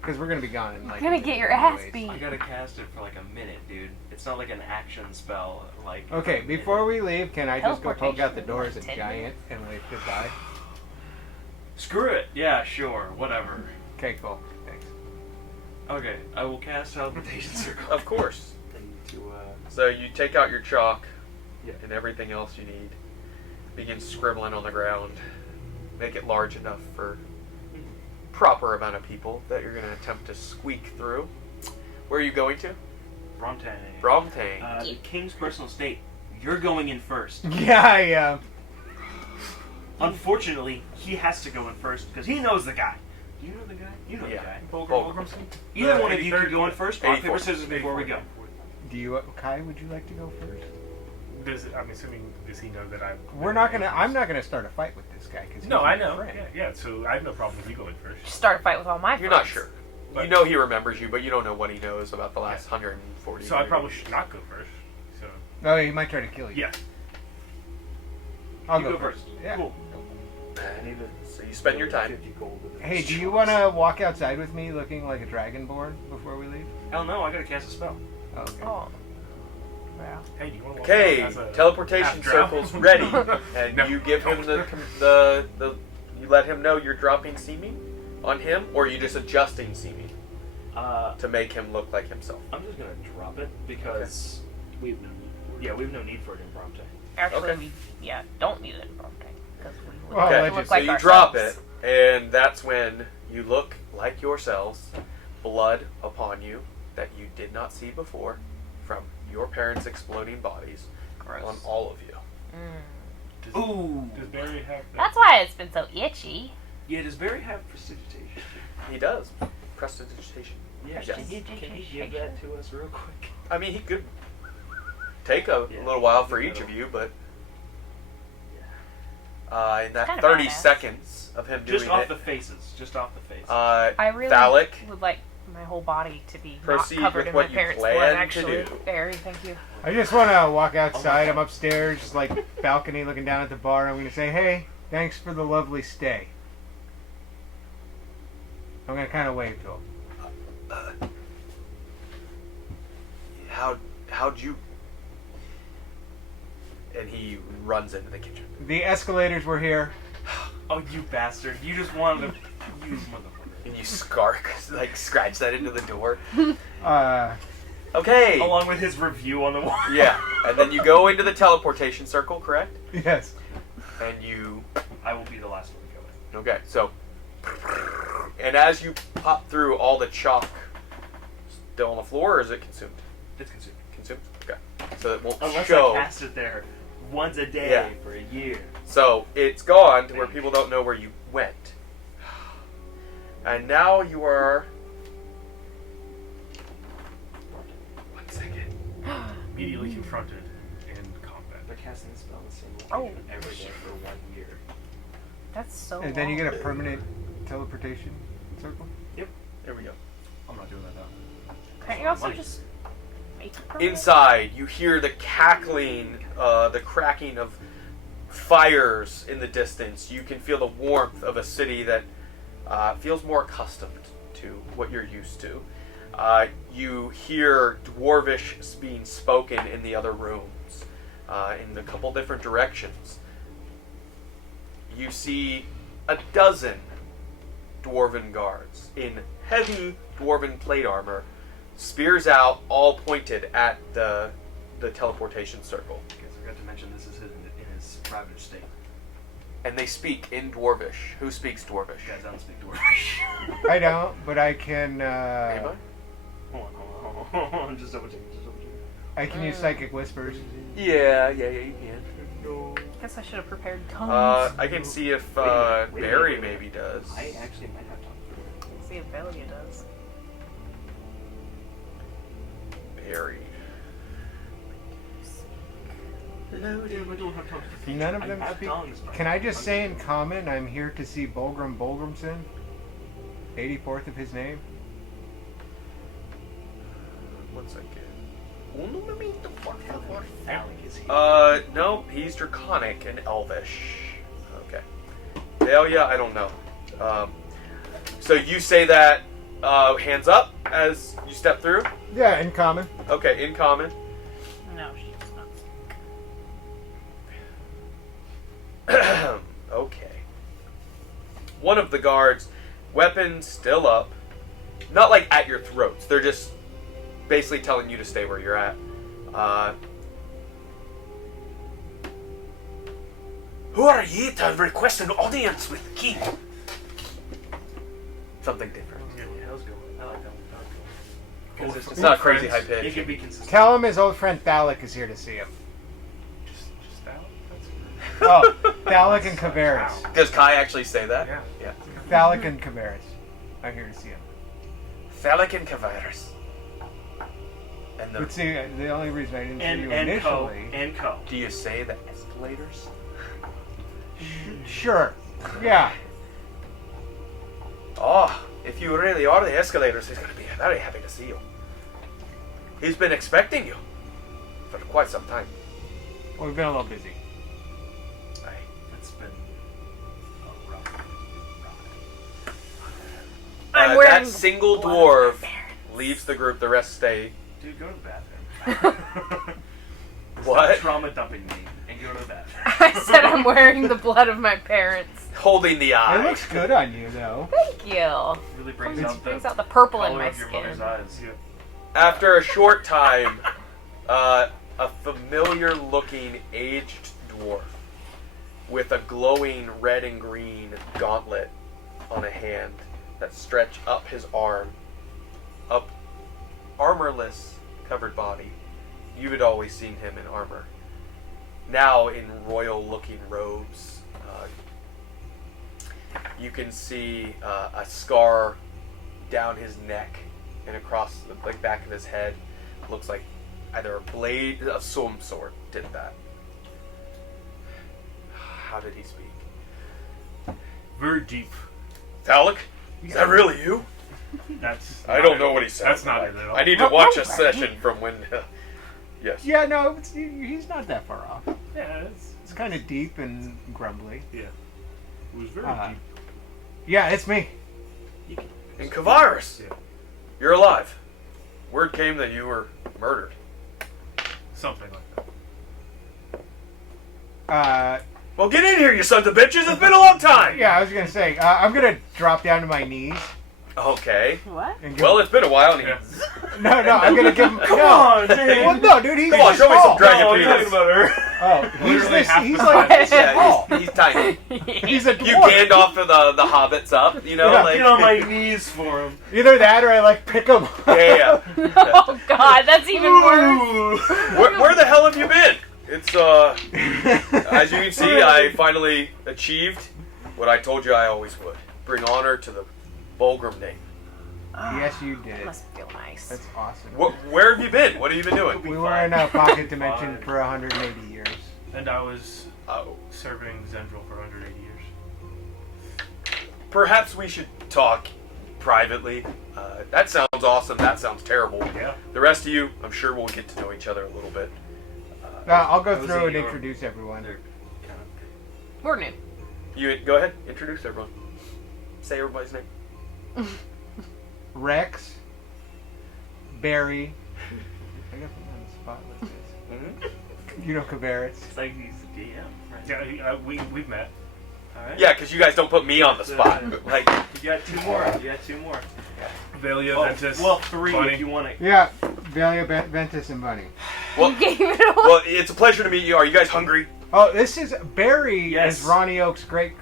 Because we're gonna be gone in like. You're gonna a get minute your ass anyways. beat. I gotta cast it for like a minute, dude. It's not like an action spell. Like. Okay, before we leave, can I just go poke out the Teleportation, door as a like 10 giant and wave goodbye? Screw it. Yeah, sure. Whatever. Okay, cool. Thanks. Okay, I will cast teleportation circle. Of course. To So you take out your chalk Yeah. and everything else you need. Begin scribbling on the ground. Make it large enough for proper amount of people that you're going to attempt to squeak through. Where are you going to? Bromtang. Bromtang. The king's personal estate. You're going in first. Yeah, I am. Unfortunately, he has to go in first because he knows the guy. Do you know the guy? You know Yeah. the guy. Fulgrim. Either one of you can go in first. Rock, 84. paper, scissors before we go. Do you, Kai? Would you like to go first? I'm assuming, does he know that I'm... We're not gonna. I'm not gonna start a fight with this guy because No, I know. Yeah, so I have no problem with you going first. Start a fight with all my friends. You're not sure. But- You know he remembers you, but you don't know what he knows about the last 140 So I years. probably should not go first. So Oh, he might try to kill you. yeah. I'll You go go first. first. Yeah. Cool. So you spend your time. Hey, do you want to walk outside with me looking like a dragonborn before we leave? Hell no, I gotta cast a spell. Oh, okay. Oh. Wow. Hey, do you want to walk Okay, around as a teleportation half-drow? circle's ready, and No. you give him the you let him know you're dropping seeming on him, or are you just adjusting seeming to make him look like himself? I'm just gonna drop it because we have no need for it in Bromtang. Actually, Okay. we don't need it in Bromtang because we Well, would I'll let look you- So like you ourselves. drop it, and that's when you look like yourselves, blood upon you that you did not see before from your parents' exploding bodies Gross. on all of you. Does, Ooh. does Barry have that? That's why it's been so itchy. Yeah, does Barry have prestidigitation? He does. Prestidigitation. Yeah, Yes. can he give that to us real quick? I mean, he could take a Yeah, little while for I think each of that'll- you, but in that kinda 30 badass. seconds of him doing Just off it, the faces. Just off the face. I really phallic, would like my whole body to be Proceed not covered with in what my you parents' plan blood. to Actually, do. Barry, thank you. I just want to walk outside. I'm upstairs, like balcony, looking down at the bar. I'm gonna say, "Hey, thanks for the lovely stay." I'm gonna kind of wave to him. how'd you? And he runs into the kitchen. The escalators were here. Oh, you bastard! You just wanted to. You motherfucker. And you like scratch that into the door. Uh, Okay. Along with his review on the wall. Yeah, and then you go into the teleportation circle, correct? yes. And you. I will be the last one going. Okay, so. And as you pop through, all the chalk still on the floor, or is it consumed? It's consumed. Consumed. Okay. So it won't Unless show. I cast it there once a day Yeah. for a year. So it's gone to where people don't know where you went. And now you are. 1 second. Immediately confronted in combat. They're casting the spell in the same Oh. location every day for 1 year. That's so. And then you get a long. permanent teleportation circle? There we go. I'm not doing that now. Can't you also Money. just make it permanent? Inside, you hear the cackling, the cracking of fires in the distance. You can feel the warmth of a city that feels more accustomed to what you're used to. You hear Dwarvish being spoken in the other rooms, in a couple different directions. You see a dozen Dwarven guards in heavy Dwarven plate armor, spears out, all pointed at the teleportation circle. I guess I forgot to mention this is in his private estate. And they speak in Dwarvish. Who speaks Dwarvish? You guys don't speak Dwarvish. I don't, but I can. Anybody? Hold on. Just double check. I can use psychic whispers. Yeah, you can. Guess I should have prepared tongues. I can see if wait, Barry wait. maybe does. I actually might have time. Let's see if Belia does. Barry. Hello, I don't have tongues. None of I them have speak. tongues, but Can I just say in common, I'm here to see Bolgrim Bolgrimson, 84th of his name? One second. Phallic is here. No, he's Draconic and Elvish. Okay. Belia, I don't know. So you say that hands up as you step through? Yeah, in common. Okay, in common. No, she does not. Okay. One of the guards, weapon still up. Not like at your throats. They're just basically telling you to stay where you're at. Who are ye to request an audience with the king? Something different. Yeah, that was good. I like that one. Because It's not crazy high It pitch. can be consistent. Tell him his old friend Thalic is here to see him. Just that? Oh, Thalic and Kavaris. Does Kai actually say that? Yeah. Yeah. Thalic and Kavaris are here to see him. Thalic and Kavaris. And But see, the only reason I didn't see you And co. initially... And co. do you say the escalators? Sure. Yeah. Oh, if you really are the escalators, he's going to be very happy to see you. He's been expecting you for quite some time. Well, we've been a little busy. Aye. It's been a rough ride. I'm wearing that the single blood of dwarf my parents. leaves the group, the rest stay. Dude, go to the bathroom. What? Trauma dumping me and go to the bathroom. I said I'm wearing the blood of my parents. Holding the eye. It looks good on you, though. Thank you. Really brings Brings out out the purple in color my of your skin. mother's eyes. Yeah. After a short time, a familiar-looking aged dwarf with a glowing red and green gauntlet on a hand that stretch up his arm, up armorless, covered body. You had always seen him in armor. Now in royal-looking robes. You can see a scar down his neck and across the back of his head. Looks like either a blade of some sort did that. How did he speak? Very deep. Thalic? Is that really you? That's. I don't know what he said. That's not it at all. I need to watch a session from when... yes. Yeah, no, he's not that far off. Yeah, It's kind of deep and grumbly. yeah. It was very Uh, deep. Yeah, it's me. And Kavaris! Yeah. You're alive. Word came that you were murdered. Something like that. Well, get in here, you sons of bitches! It's been a long time! Yeah, I was gonna say, I'm gonna drop down to my knees Okay. What? and give Well, it's been a while, and he... Yeah. no, I'm gonna give him. Come no. on, man. Well, no, dude, he's Come on, show me some tall. dragon No, I'm talking penis. about her. Oh, he's Literally this. half He's the like size. this tall. Yeah, he's tiny. He's a You dwarf. Gandalf of the hobbits up, you know? Yeah. like, Get on my knees for him. Either that or I like pick him. yeah. Oh God, that's even worse. Where the hell have you been? It's, as you can see, I finally achieved what I told you I always would. Bring honor to the Bolgrim name. Yes, you did. Must feel nice. That's awesome. Where have you been? What have you been doing? We were in a pocket dimension for 180 years. And I was Oh. serving Zhendril for 180 years. Perhaps we should talk privately. That sounds awesome. That sounds terrible. Yeah. The rest of you, I'm sure we'll get to know each other a little bit. I'll go Cozy through and or- introduce everyone. They're kind of We're new. You go ahead, introduce everyone. Say everybody's name. Rex, Barry. I got them on the spot. What's this? You know Cabarets. It's like he's the DM, right? Yeah, we've met. All right. Yeah, because you guys don't put me on the spot. Like, You got two more. You got two more. Velia, Oh, Ventus. well, three Bunny. if you want it. Yeah, Velia, Ventus, and Bunny. well, You gave it away. well, it's a pleasure to meet you. Are you guys hungry? Oh, this is Barry. Yes. Is Ronnie Oak's great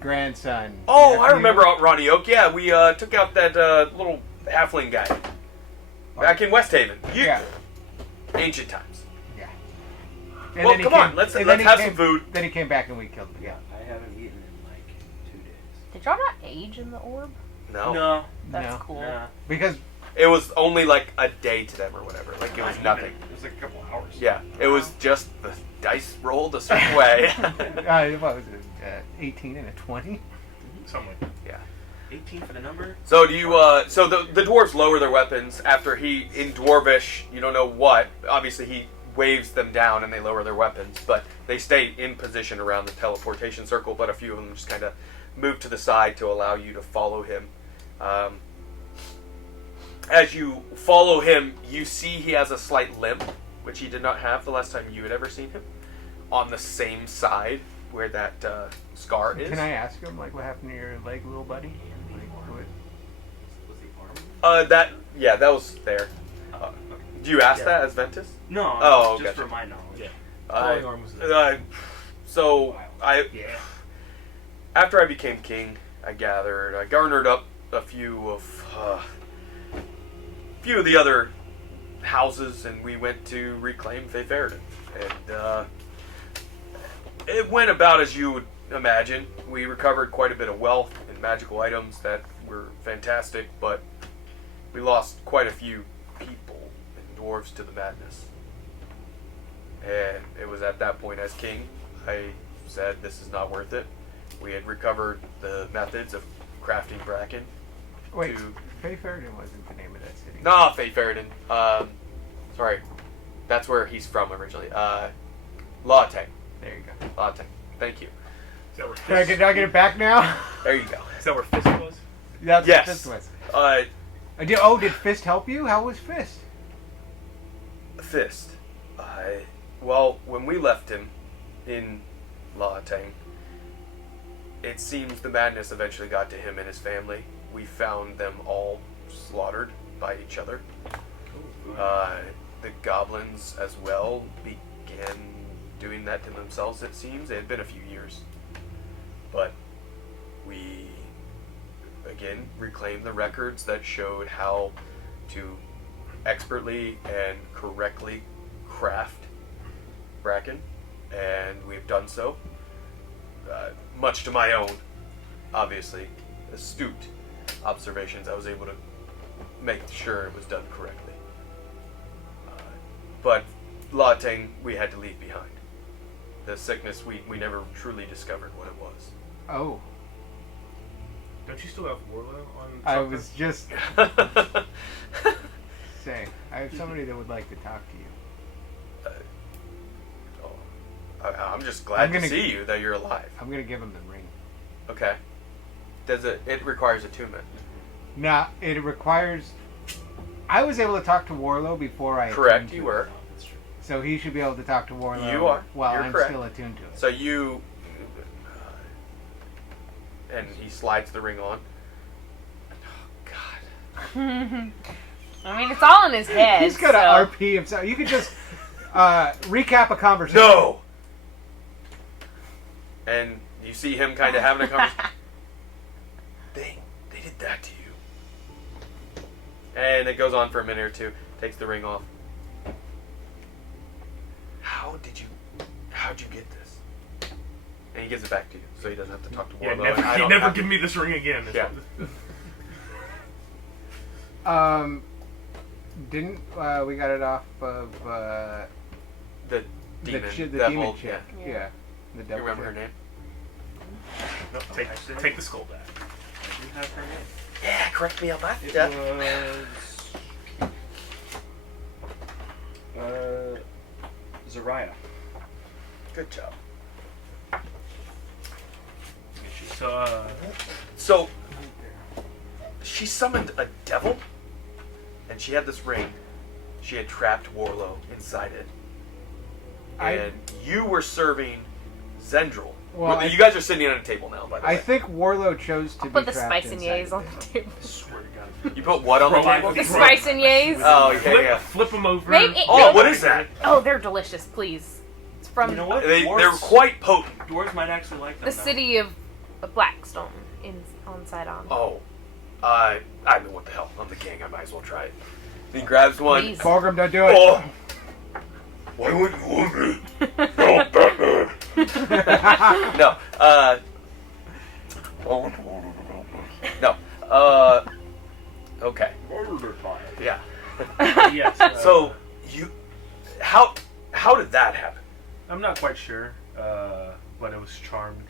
grandson. Oh, I Nephew. remember Ronnie Oak. Yeah, we took out that little halfling guy back in West Haven. Yeah. Ancient times. Yeah. Well, then he come on, let's and have then he some food. Then he came back and we killed him. Yeah. I haven't eaten in like 2 days. Did y'all not age in the orb? No. No. That's No. cool. Nah. Because It was only like a day to them or whatever. Like, it was Not nothing. even. It was like a couple hours. Yeah, it was just the dice rolled a certain way. what was it? 18 and a 20. Something like that. 18 for the number? So do you? So the dwarves lower their weapons after he, in dwarvish, you don't know what. Obviously, he waves them down and they lower their weapons, but they stay in position around the teleportation circle. But a few of them just kind of move to the side to allow you to follow him. As you follow him, you see he has a slight limp, which he did not have the last time you had ever seen him, on the same side where that scar is. Can I ask him like what happened to your leg, little buddy? Like, what- Was the arm? That was there. Okay. Do you ask Yeah. that as Ventus? No, Oh, just gotcha. for my knowledge. Yeah. Uh, Throwing arm was there. So I, Yeah. after I became king, I garnered up a few of the other houses, and we went to reclaim Faeferden. And it went about as you would imagine. We recovered quite a bit of wealth and magical items that were fantastic, but we lost quite a few people and dwarves to the madness. And it was at that point, as king, I said, this is not worth it. We had recovered the methods of crafting bracken. Wait, to... Faeferden wasn't the name of that city. No, Faeferden. Sorry. That's where he's from originally. Latte. There you go. Latte. Thank you. Is that where Can I get it back now? There you go. Is that where Fist was? That's Yes. what Fist was. Did Fist help you? How was Fist? Fist. Well, when we left him in Laatang, it seems the madness eventually got to him and his family. We found them all slaughtered by each other. The goblins as well began doing that to themselves, it seems. It had been a few years. But we, again, reclaimed the records that showed how to expertly and correctly craft bracken, and we've done so. Much to my own, obviously, astute observations, I was able to make sure it was done correctly. But Laatang, we had to leave behind. The sickness, we never truly discovered what it was. Oh, Don't you still have Warlow on? I something? was just saying. I have somebody that would like to talk to you. I'm just glad I'm gonna- to see you, that you're alive. I'm gonna give him the ring. Okay. It requires attunement. Nah, it requires. I was able to talk to Warlow before I. Correct, attuned to you it. were. That's true. So he should be able to talk to Warlow. You are. While You're I'm correct. still attuned to it. So you... and he slides the ring on. Oh, God. I mean, it's all in his head. He's gonna so. RP himself. You could just recap a conversation. No! And you see him kind of having a conversation. They did that to you. And it goes on for a minute or two. Takes the ring off. How'd you get this? And he gives it back to you, so he doesn't have to talk to Yeah, Warlow. and I never, don't never have give to- me this ring again. is Yeah. what- Didn't we got it off of The demon. the devil, demon chick? Yeah. Yeah. The You devil remember her chick. name? No, take the skull back. You have her name. Yeah, correct me on that. It Yeah. was Zariah. Good job. So, So, she summoned a devil, and she had this ring. She had trapped Warlow inside it. And you were serving Zhendril. Well, You guys are sitting at a table now, by the way. I think Warlow chose to I'll be put the trapped spice and inside yays of on it. the table. I swear to God. You put what on the table? The spice and yays. Oh, yeah. Flip them over. Maybe- Oh, what is that? Oh, they're delicious. Please. It's from You know what? They're Dwarves- quite potent. Dwarves might actually like them. the now. city of Blackstone on Sidan. Oh, I mean, what the hell? I'm the king. I might as well try it. He grabs one. Please. Fulgrim, don't do it. Oh. Why would you want me? No, Batman. No. No. Okay. Yeah. Yes. So how did that happen? I'm not quite sure, but it was charmed,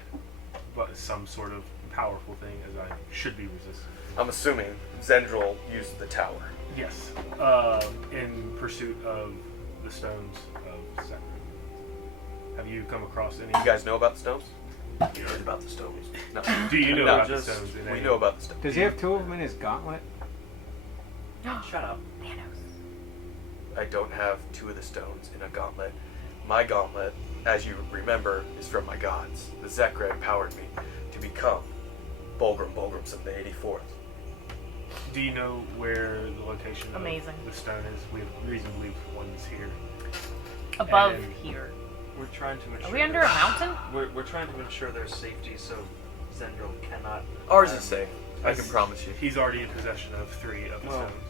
but some sort of powerful thing, as I should be resistant. I'm assuming Zhendril used the tower. Yes. In pursuit of the stones of Sacred. Have you come across any? You guys know about the stones? You heard about the stones? No. Do you know No, about the just- stones? In We any- know about the stones. Does he have two of them in his gauntlet? Shut up. I don't have two of the stones in a gauntlet. My gauntlet, as you remember, is from my gods. The Zekra empowered me to become Bulgrim of the 84th. Do you know where the location Amazing. of the stone is? We have reason to believe one's here. Above And- here. We're trying to ensure. Are we under a mountain? We're trying to ensure their safety, so Zhendril cannot. Ours is safe. I can As- promise you. He's already in possession of 3 of the Well, stones.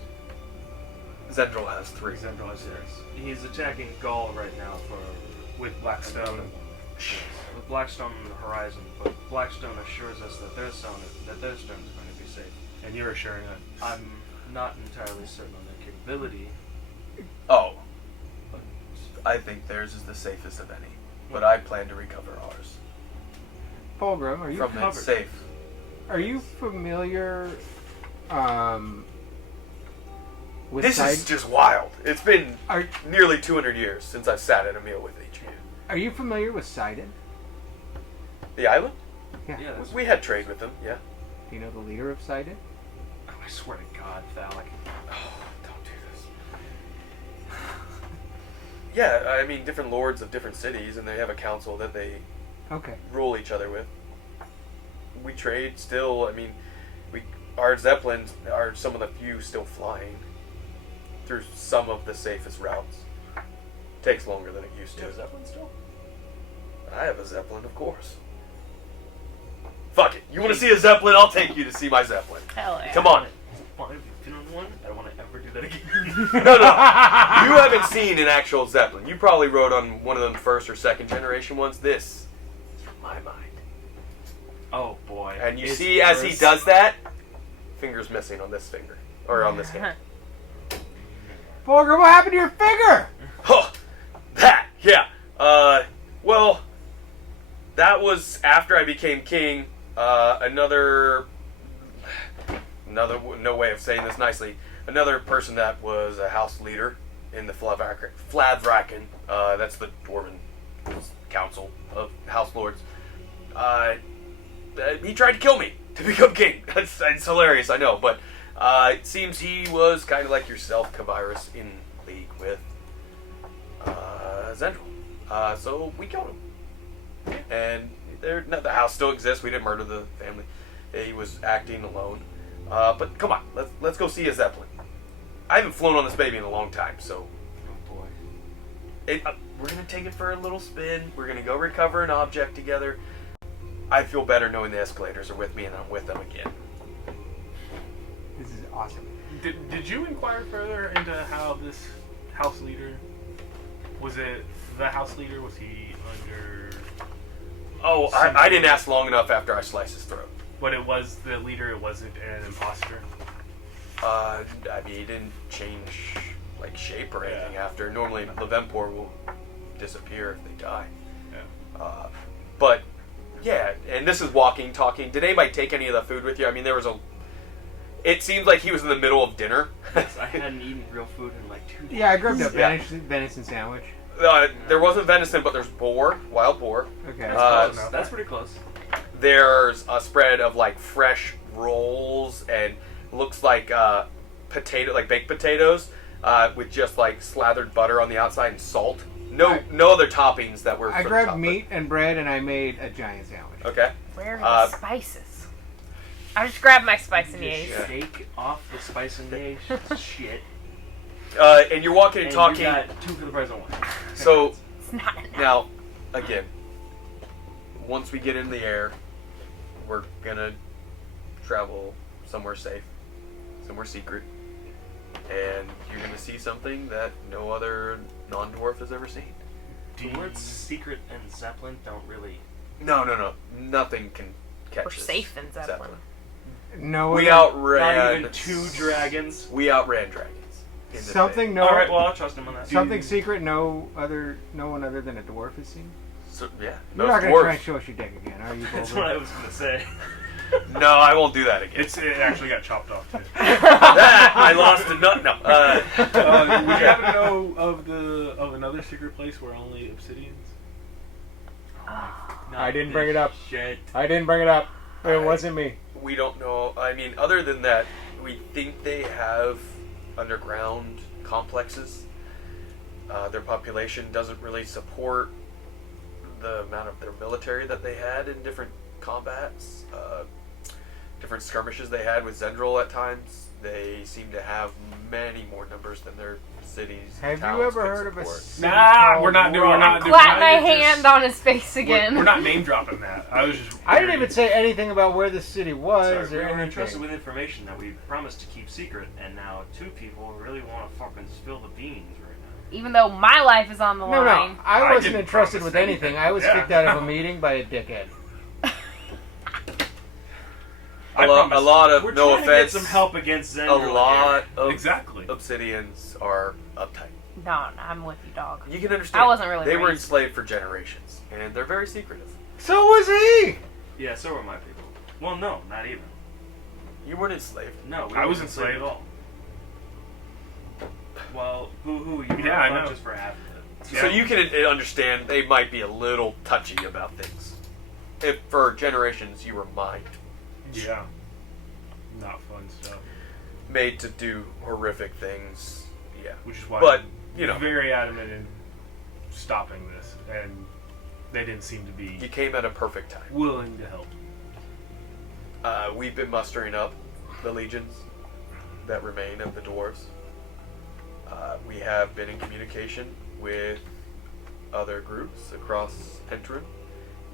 Zhendril has 3. Zhendril has theirs. He's attacking Gaul right now With Blackstone. with Blackstone on the horizon, but Blackstone assures us that their stone is going to be safe. And you're assuring us. I'm not entirely certain on their capability. Oh. I think theirs is the safest of any. But I plan to recover ours. Fulgrim, are you From that safe. Are you familiar with This is Sidan? just wild. It's been Are nearly 200 years since I've sat at a meal with each of you. Are you familiar with Sidan? The island? Yeah. Yeah, that's We had trade with them, yeah. Do you know the leader of Sidan? Oh, I swear to God, Thalic. Oh, don't do this. Yeah, I mean, different lords of different cities, and they have a council that they Okay. rule each other with. We trade still. I mean, our Zeppelins are some of the few still flying through some of the safest routes. Takes longer than it used to. Zeppelin still? I have a Zeppelin, of course. Fuck it. You want to see a Zeppelin? I'll take you to see my Zeppelin. Hell yeah. Come on. Well, have you been on one? I don't want to ever do that again. No. You haven't seen an actual Zeppelin. You probably rode on one of them first or second generation ones. This is from my mind. Oh boy. And you It's see, as he worse. does that, fingers missing on this finger. Or on this hand. Fulgrim, what happened to your finger? Oh, that, yeah. Well, that was after I became king. No way of saying this nicely. Another person that was a house leader in the Flavraken, that's the Dwarven council of house lords. He tried to kill me to become king. That's hilarious, I know, but it seems he was kind of like yourself, Kavirus, in league with Zhendril. So we killed him. And the house still exists. We didn't murder the family. He was acting alone. But come on, let's go see a Zeppelin. I haven't flown on this baby in a long time, so Oh boy. we're gonna take it for a little spin. We're gonna go recover an object together. I feel better knowing the Escalators are with me and I'm with them again. This is awesome. Did you inquire further into how this house leader, was it the house leader? Was he under? Oh, I didn't ask long enough after I sliced his throat. But it was the leader. It wasn't an imposter. I mean, he didn't change like shape or anything after. Normally, Levempor will disappear if they die. Yeah. But yeah, and this is walking, talking. Did anybody take any of the food with you? I mean, there was It seems like he was in the middle of dinner. Yes, I hadn't eaten real food in like 2 days. Yeah, I grabbed a Yeah. venison sandwich. There wasn't venison, but there's boar, wild boar. Okay. That's pretty close. There's a spread of like fresh rolls and looks like baked potatoes, with just like slathered butter on the outside and salt. No other toppings that were. I for the grabbed top, meat and bread, and I made a giant sandwich. but- Okay. Where are the spices? I just grabbed my spice and Just yays. shake off the spice and the shit. And you're walking and And talking. you got 2 for the price of 1. So It's not enough. now, again, once we get in the air, we're gonna travel somewhere safe, somewhere secret, and you're gonna see something that no other non-dwarf has ever seen. The words secret and Zeppelin don't really. No. Nothing can catch We're us. safe in Zeppelin. No, We other- outran. Not even 2 dragons. We outran dragons. in this something. thing. No. Alright, well, I'll trust him on that. Something secret. No one other than a dwarf has seen. So, yeah. You're most not gonna try and dwarves. show us your dick again, are you, That's what I Bulver? was gonna say. No, I won't do that again. It actually got chopped off too. I lost a nut. No. Would you happen to know of another secret place where only Obsidians? I didn't bring it up. Shit. I didn't bring it up. It wasn't me. We don't know. I mean, other than that, we think they have underground complexes. Their population doesn't really support the amount of their military that they had in different combats, different skirmishes they had with Zhendril at times. They seem to have many more numbers than their cities. Have towns you ever can heard of a support. city Nah, called we're not doing. We're Rome? not doing. Clap my I just- hand on his face again. We're not name dropping that. I was just. I didn't even say anything about where the city was Sorry, or we were entrusted anything. with information that we promised to keep secret, and now 2 people really want to fucking spill the beans right now. Even though my life is on the No, line. I I wasn't didn't entrusted promise with anything. anything. I was Yeah. kicked out of a meeting by a dickhead. A lot of We're no trying to get offense. some help against A Zhendril lot of Exactly. Obsidians are uptight. No, I'm with you, dog. You can understand. I wasn't really They were raised. enslaved for generations, and they're very secretive. So was he. here. Yeah, so were my people. Well, no, not even. You weren't enslaved. No, we I weren't was enslaved. at all. Well, boo-hoo, you Yeah, I were know. just for half of it. So Yeah. you can understand they might be a little touchy about things. If for generations you were mined, Yeah. Not fun stuff. made to do horrific things, yeah. Which is why. But, I'm you know. very adamant in stopping this, and they didn't seem to be You came at a perfect time. willing to help. We've been mustering up the legions that remain of the dwarves. We have been in communication with other groups across Entorin.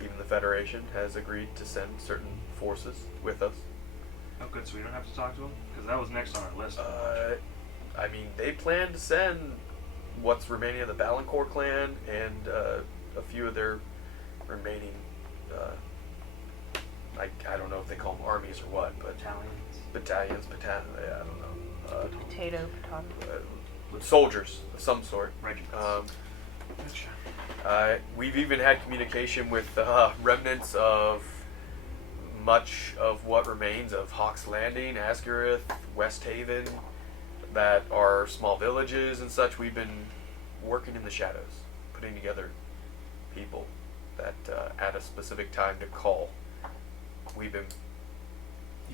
Even the Federation has agreed to send certain forces with us. Oh, good, so we don't have to talk to him? Because that was next on our list. I mean, they plan to send what's remaining of the Balancourt clan and a few of their remaining, I don't know if they call them armies or what, but Battalions. I don't know. Potato. Soldiers of some sort. Regiments. We've even had communication with remnants of much of what remains of Hawk's Landing, Asgareth, West Haven, that are small villages and such. We've been working in the shadows, putting together people that at a specific time to call. We've been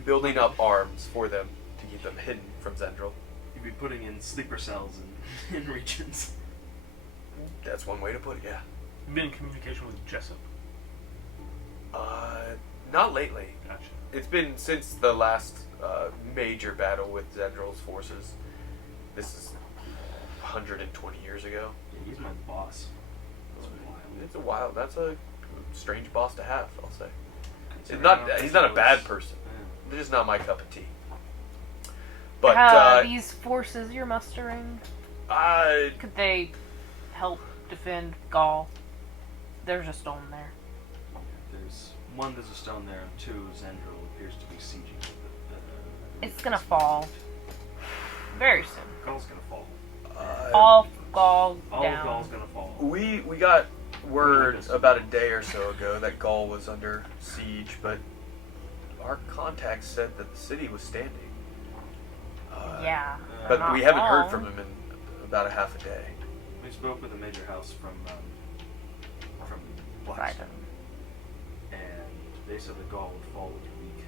building up arms for them to keep them hidden from Zhendril. You'd be putting in sleeper cells in regions. That's one way to put it, yeah. You've been in communication with Jessup. Not lately. Gotcha. It's been since the last major battle with Zendril's forces. This is 120 years ago. Yeah, he's my boss. That's wild. It's a wild. That's a strange boss to have, I'll say. Considering He's not a how bad close- person. Yeah. This is not my cup of tea. But These forces you're mustering, I could they help defend Gaul? There's a stone there. There's a stone there, and 2, Zhendril appears to be sieging it. It's gonna fall very soon. Gaul's gonna fall. All Gaul All down. of Gaul's gonna fall. we got word about a day or so ago that Gaul was under siege, but our contacts said that the city was standing. Yeah. But Not we haven't heard long. from him in about a half a day. We spoke with a major house from Blackstone, Sidan. and they said the Gaul would fall within a week.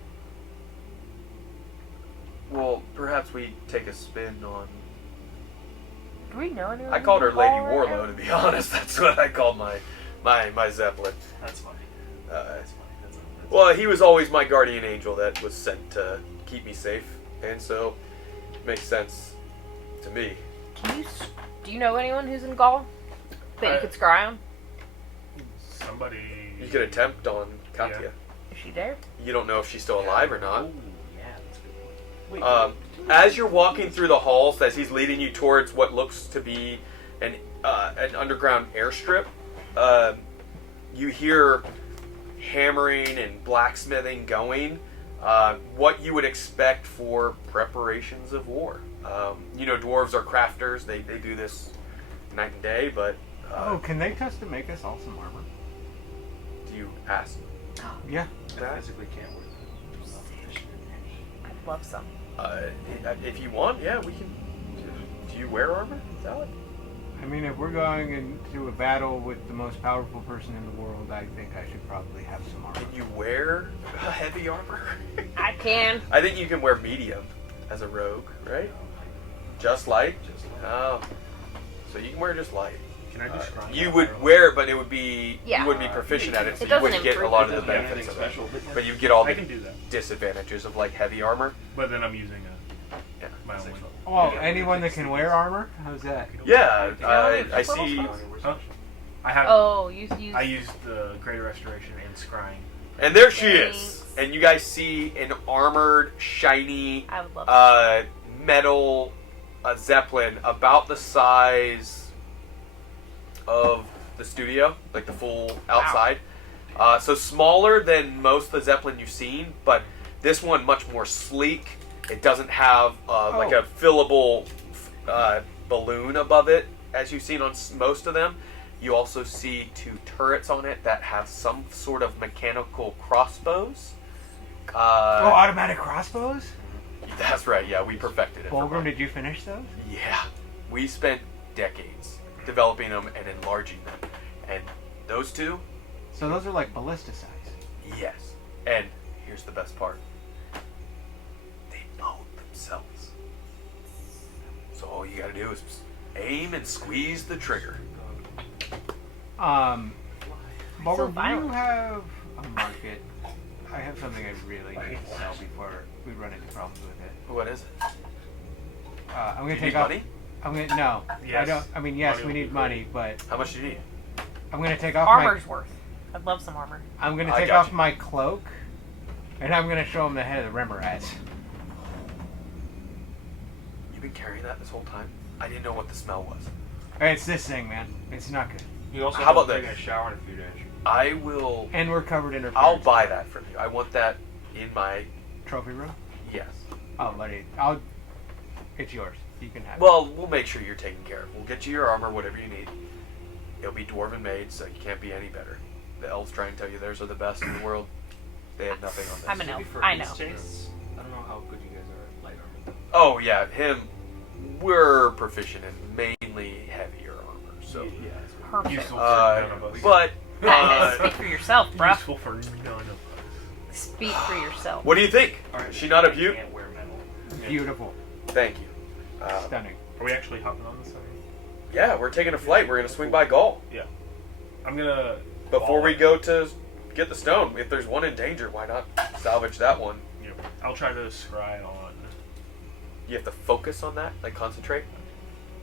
Well, perhaps we take a spin on. Do we know anyone? I called her who's Lady involved right Warlow, to be honest. That's what I called my Zeppelin. That's funny. Uh, That's funny. That's Well, he was always my guardian angel that was sent to keep me safe, and so it makes sense to me. Do you know anyone who's in Gaul that you could scry on? Somebody. You could attempt on Katya. Yeah. Is she there? You don't know if she's still alive or not. Oh, yeah, that's a good point. Wait, As you're walking through the halls, as he's leading you towards what looks to be an underground airstrip, you hear hammering and blacksmithing going. What you would expect for preparations of war. Dwarves are crafters. They do this night and day, but Can they custom make us all some armor? do you ask? Yeah. I physically can't work that. I'd love some. If you want, yeah, we can. Do you wear armor, Alec? I mean, if we're going into a battle with the most powerful person in the world, I think I should probably have some armor. Can you wear heavy armor? I can. I think you can wear medium as a rogue, right? Just light? Just like Oh. So you can wear just light. Can I just try You that? would wear it, but it would be Yeah. you wouldn't be proficient at it, so It you doesn't wouldn't get a improve lot it. of the Doesn't have benefits anything of it. special, But you get all I the can do that. disadvantages of like heavy armor. But then I'm using Yeah. my own one. Well, anyone that can wear armor? How's that? Yeah, I Little see. spells? Huh? I have. Oh, you. I used the Greater Restoration and Scrying. And there she is. Thanks. And you guys see an armored, shiny, I would love metal Zeppelin about the size of the studio, like the full outside. So smaller than most of the Zeppelin you've seen, but this one much more sleek. It doesn't have like a fillable balloon above it, as you've seen on most of them. You also see 2 turrets on it that have some sort of mechanical crossbows. Automatic crossbows? That's right, yeah, we perfected it. for Fulgrim, mine. did you finish those? Yeah, we spent decades developing them and enlarging them. And those 2, So those are like ballista size. yes. And here's the best part. They load themselves. So all you gotta do is aim and squeeze the trigger. Bulgur, do you violent. have a market? I have something I really need to sell before we run into problems with it. What is it? I'm Do gonna you take need off. money? I'm gonna no. I Yes. don't. I mean, yes, Money we would be need money, but How much do you need? I'm gonna take off armor's worth. I'd love some armor. I'm gonna I take got off you. my cloak, and I'm gonna show him the head of the Remorats. You've been carrying that this whole time? I didn't know what the smell was. It's this thing, man. It's not good. You also How about haven't this? taken a shower in a few days. I will. And we're covered in I'll repairs. buy that from you. I want that in my. Trophy room. Yes. Oh, buddy. I'll. It's yours. You can have it. Well, we'll make sure you're taken care of. We'll get you your armor, whatever you need. It'll be dwarven made, so you can't be any better. The elves try and tell you theirs are the best in the world. They have nothing on this. I'm an elf. Maybe for I his know. tastes, I don't know how good you guys are at light armor. Oh yeah, him. We're proficient in mainly heavier armor. So, Yeah, Perfect. Useful for none of us. but Speak for yourself, bruh. Useful for none of us. Speak for yourself. what do you think? Alright, Is she not a I beaut? can't wear metal. Beautiful. Thank you. Stunning. Are we actually hopping on this thing? Yeah, we're taking a flight. We're gonna swing by Gaul I'm gonna. before we go to get the stone. If there's one in danger, why not salvage that one? I'll try to scry on. You have to focus on that, like concentrate,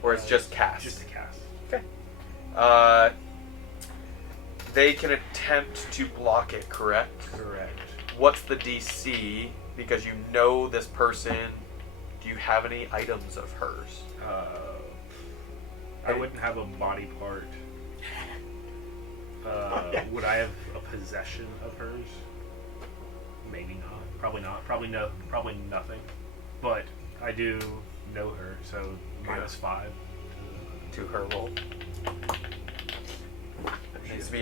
or it's just cast. Just a cast. Okay. They can attempt to block it, correct? Correct. What's the DC? Because you know this person. Do you have any items of hers? I wouldn't have a body part. Would I have a possession of hers? Maybe not. Probably not. Probably no. Probably nothing. But I do know her, so -5. To her roll. It needs to be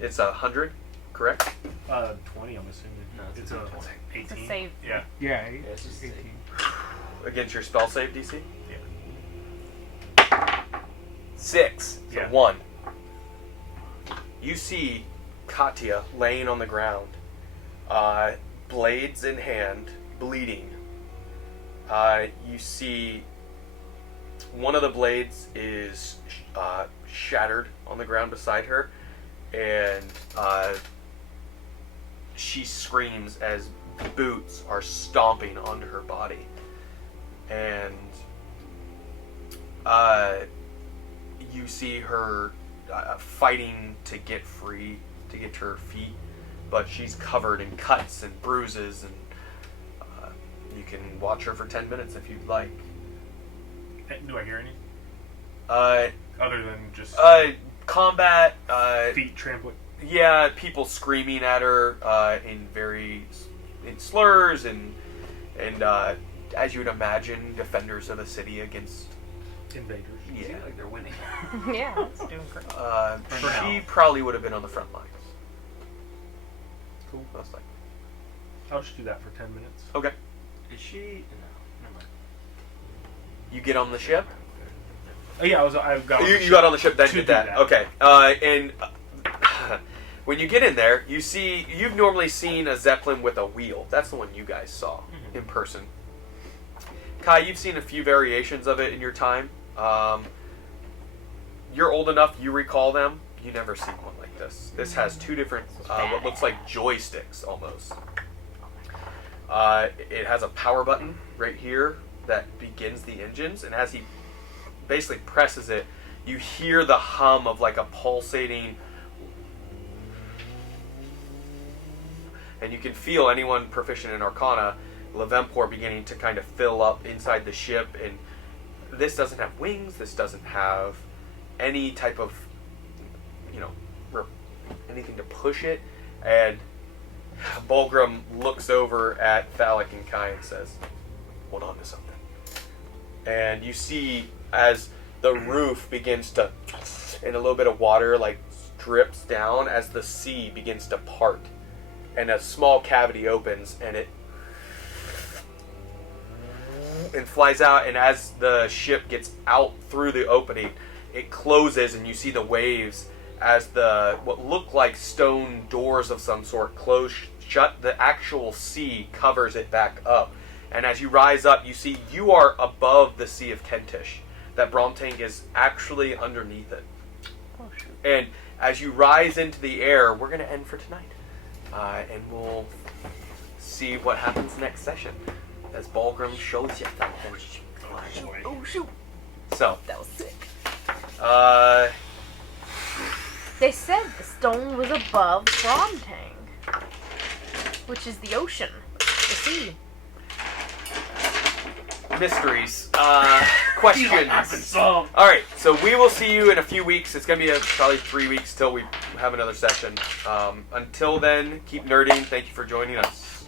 it's 100, correct? 20. I'm assuming. No, it's a a 20. 18. It's a save. Yeah. Yeah. it's just 18. against your spell save DC? Yeah. 6. So Yeah. 1. You see Katya laying on the ground, blades in hand, bleeding. You see one of the blades is shattered on the ground beside her, and she screams as boots are stomping onto her body. And you see her fighting to get free, to get to her feet, but she's covered in cuts and bruises, and you can watch her for 10 minutes if you'd like. Do I hear any? Other than just Combat, feet trampling? yeah, people screaming at her in slurs and as you would imagine, defenders of the city against Invaders. yeah. Like they're winning. Yeah, that's doing great. She probably would have been on the front lines. Cool. Most likely. I'll just do that for 10 minutes. Okay. Is she? No, never mind. You get on the ship? Oh yeah, I got. You got on the ship, then to did do that. that. Okay. And when you get in there, you've normally seen a Zeppelin with a wheel. That's the one you guys saw in person. Kai, you've seen a few variations of it in your time. You're old enough, you recall them. You never seen one like this. This has two different, what looks like joysticks almost. It has a power button right here that begins the engines, and as he basically presses it, you hear the hum of like a pulsating, and you can feel anyone proficient in Arcana, Levempor beginning to kind of fill up inside the ship. And this doesn't have wings, this doesn't have any type of, anything to push it. And Bulgrim looks over at Phallic and Kai and says, hold on to something. And you see as the roof begins to, and a little bit of water like drips down as the sea begins to part, and a small cavity opens, and it flies out, and as the ship gets out through the opening, it closes, and you see the waves as what look like stone doors of some sort close shut. The actual sea covers it back up, and as you rise up, you see you are above the Sea of Kentish. That Bromtank is actually underneath it. Oh, shoot. And as you rise into the air, we're going to end for tonight. And we'll see what happens next session as Bulgrim shows you something. Oh, shoot. So, That was sick. They said the stone was above Bromtank, which is the ocean, the sea. mysteries, questions. Alright, so we will see you in a few weeks. It's going to be probably 3 weeks till we have another session. Until then, keep nerding. Thank you for joining us.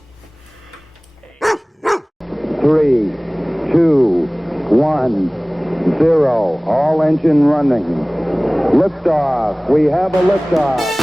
3, 2, 1, 0. All engine running. Liftoff. We have a liftoff.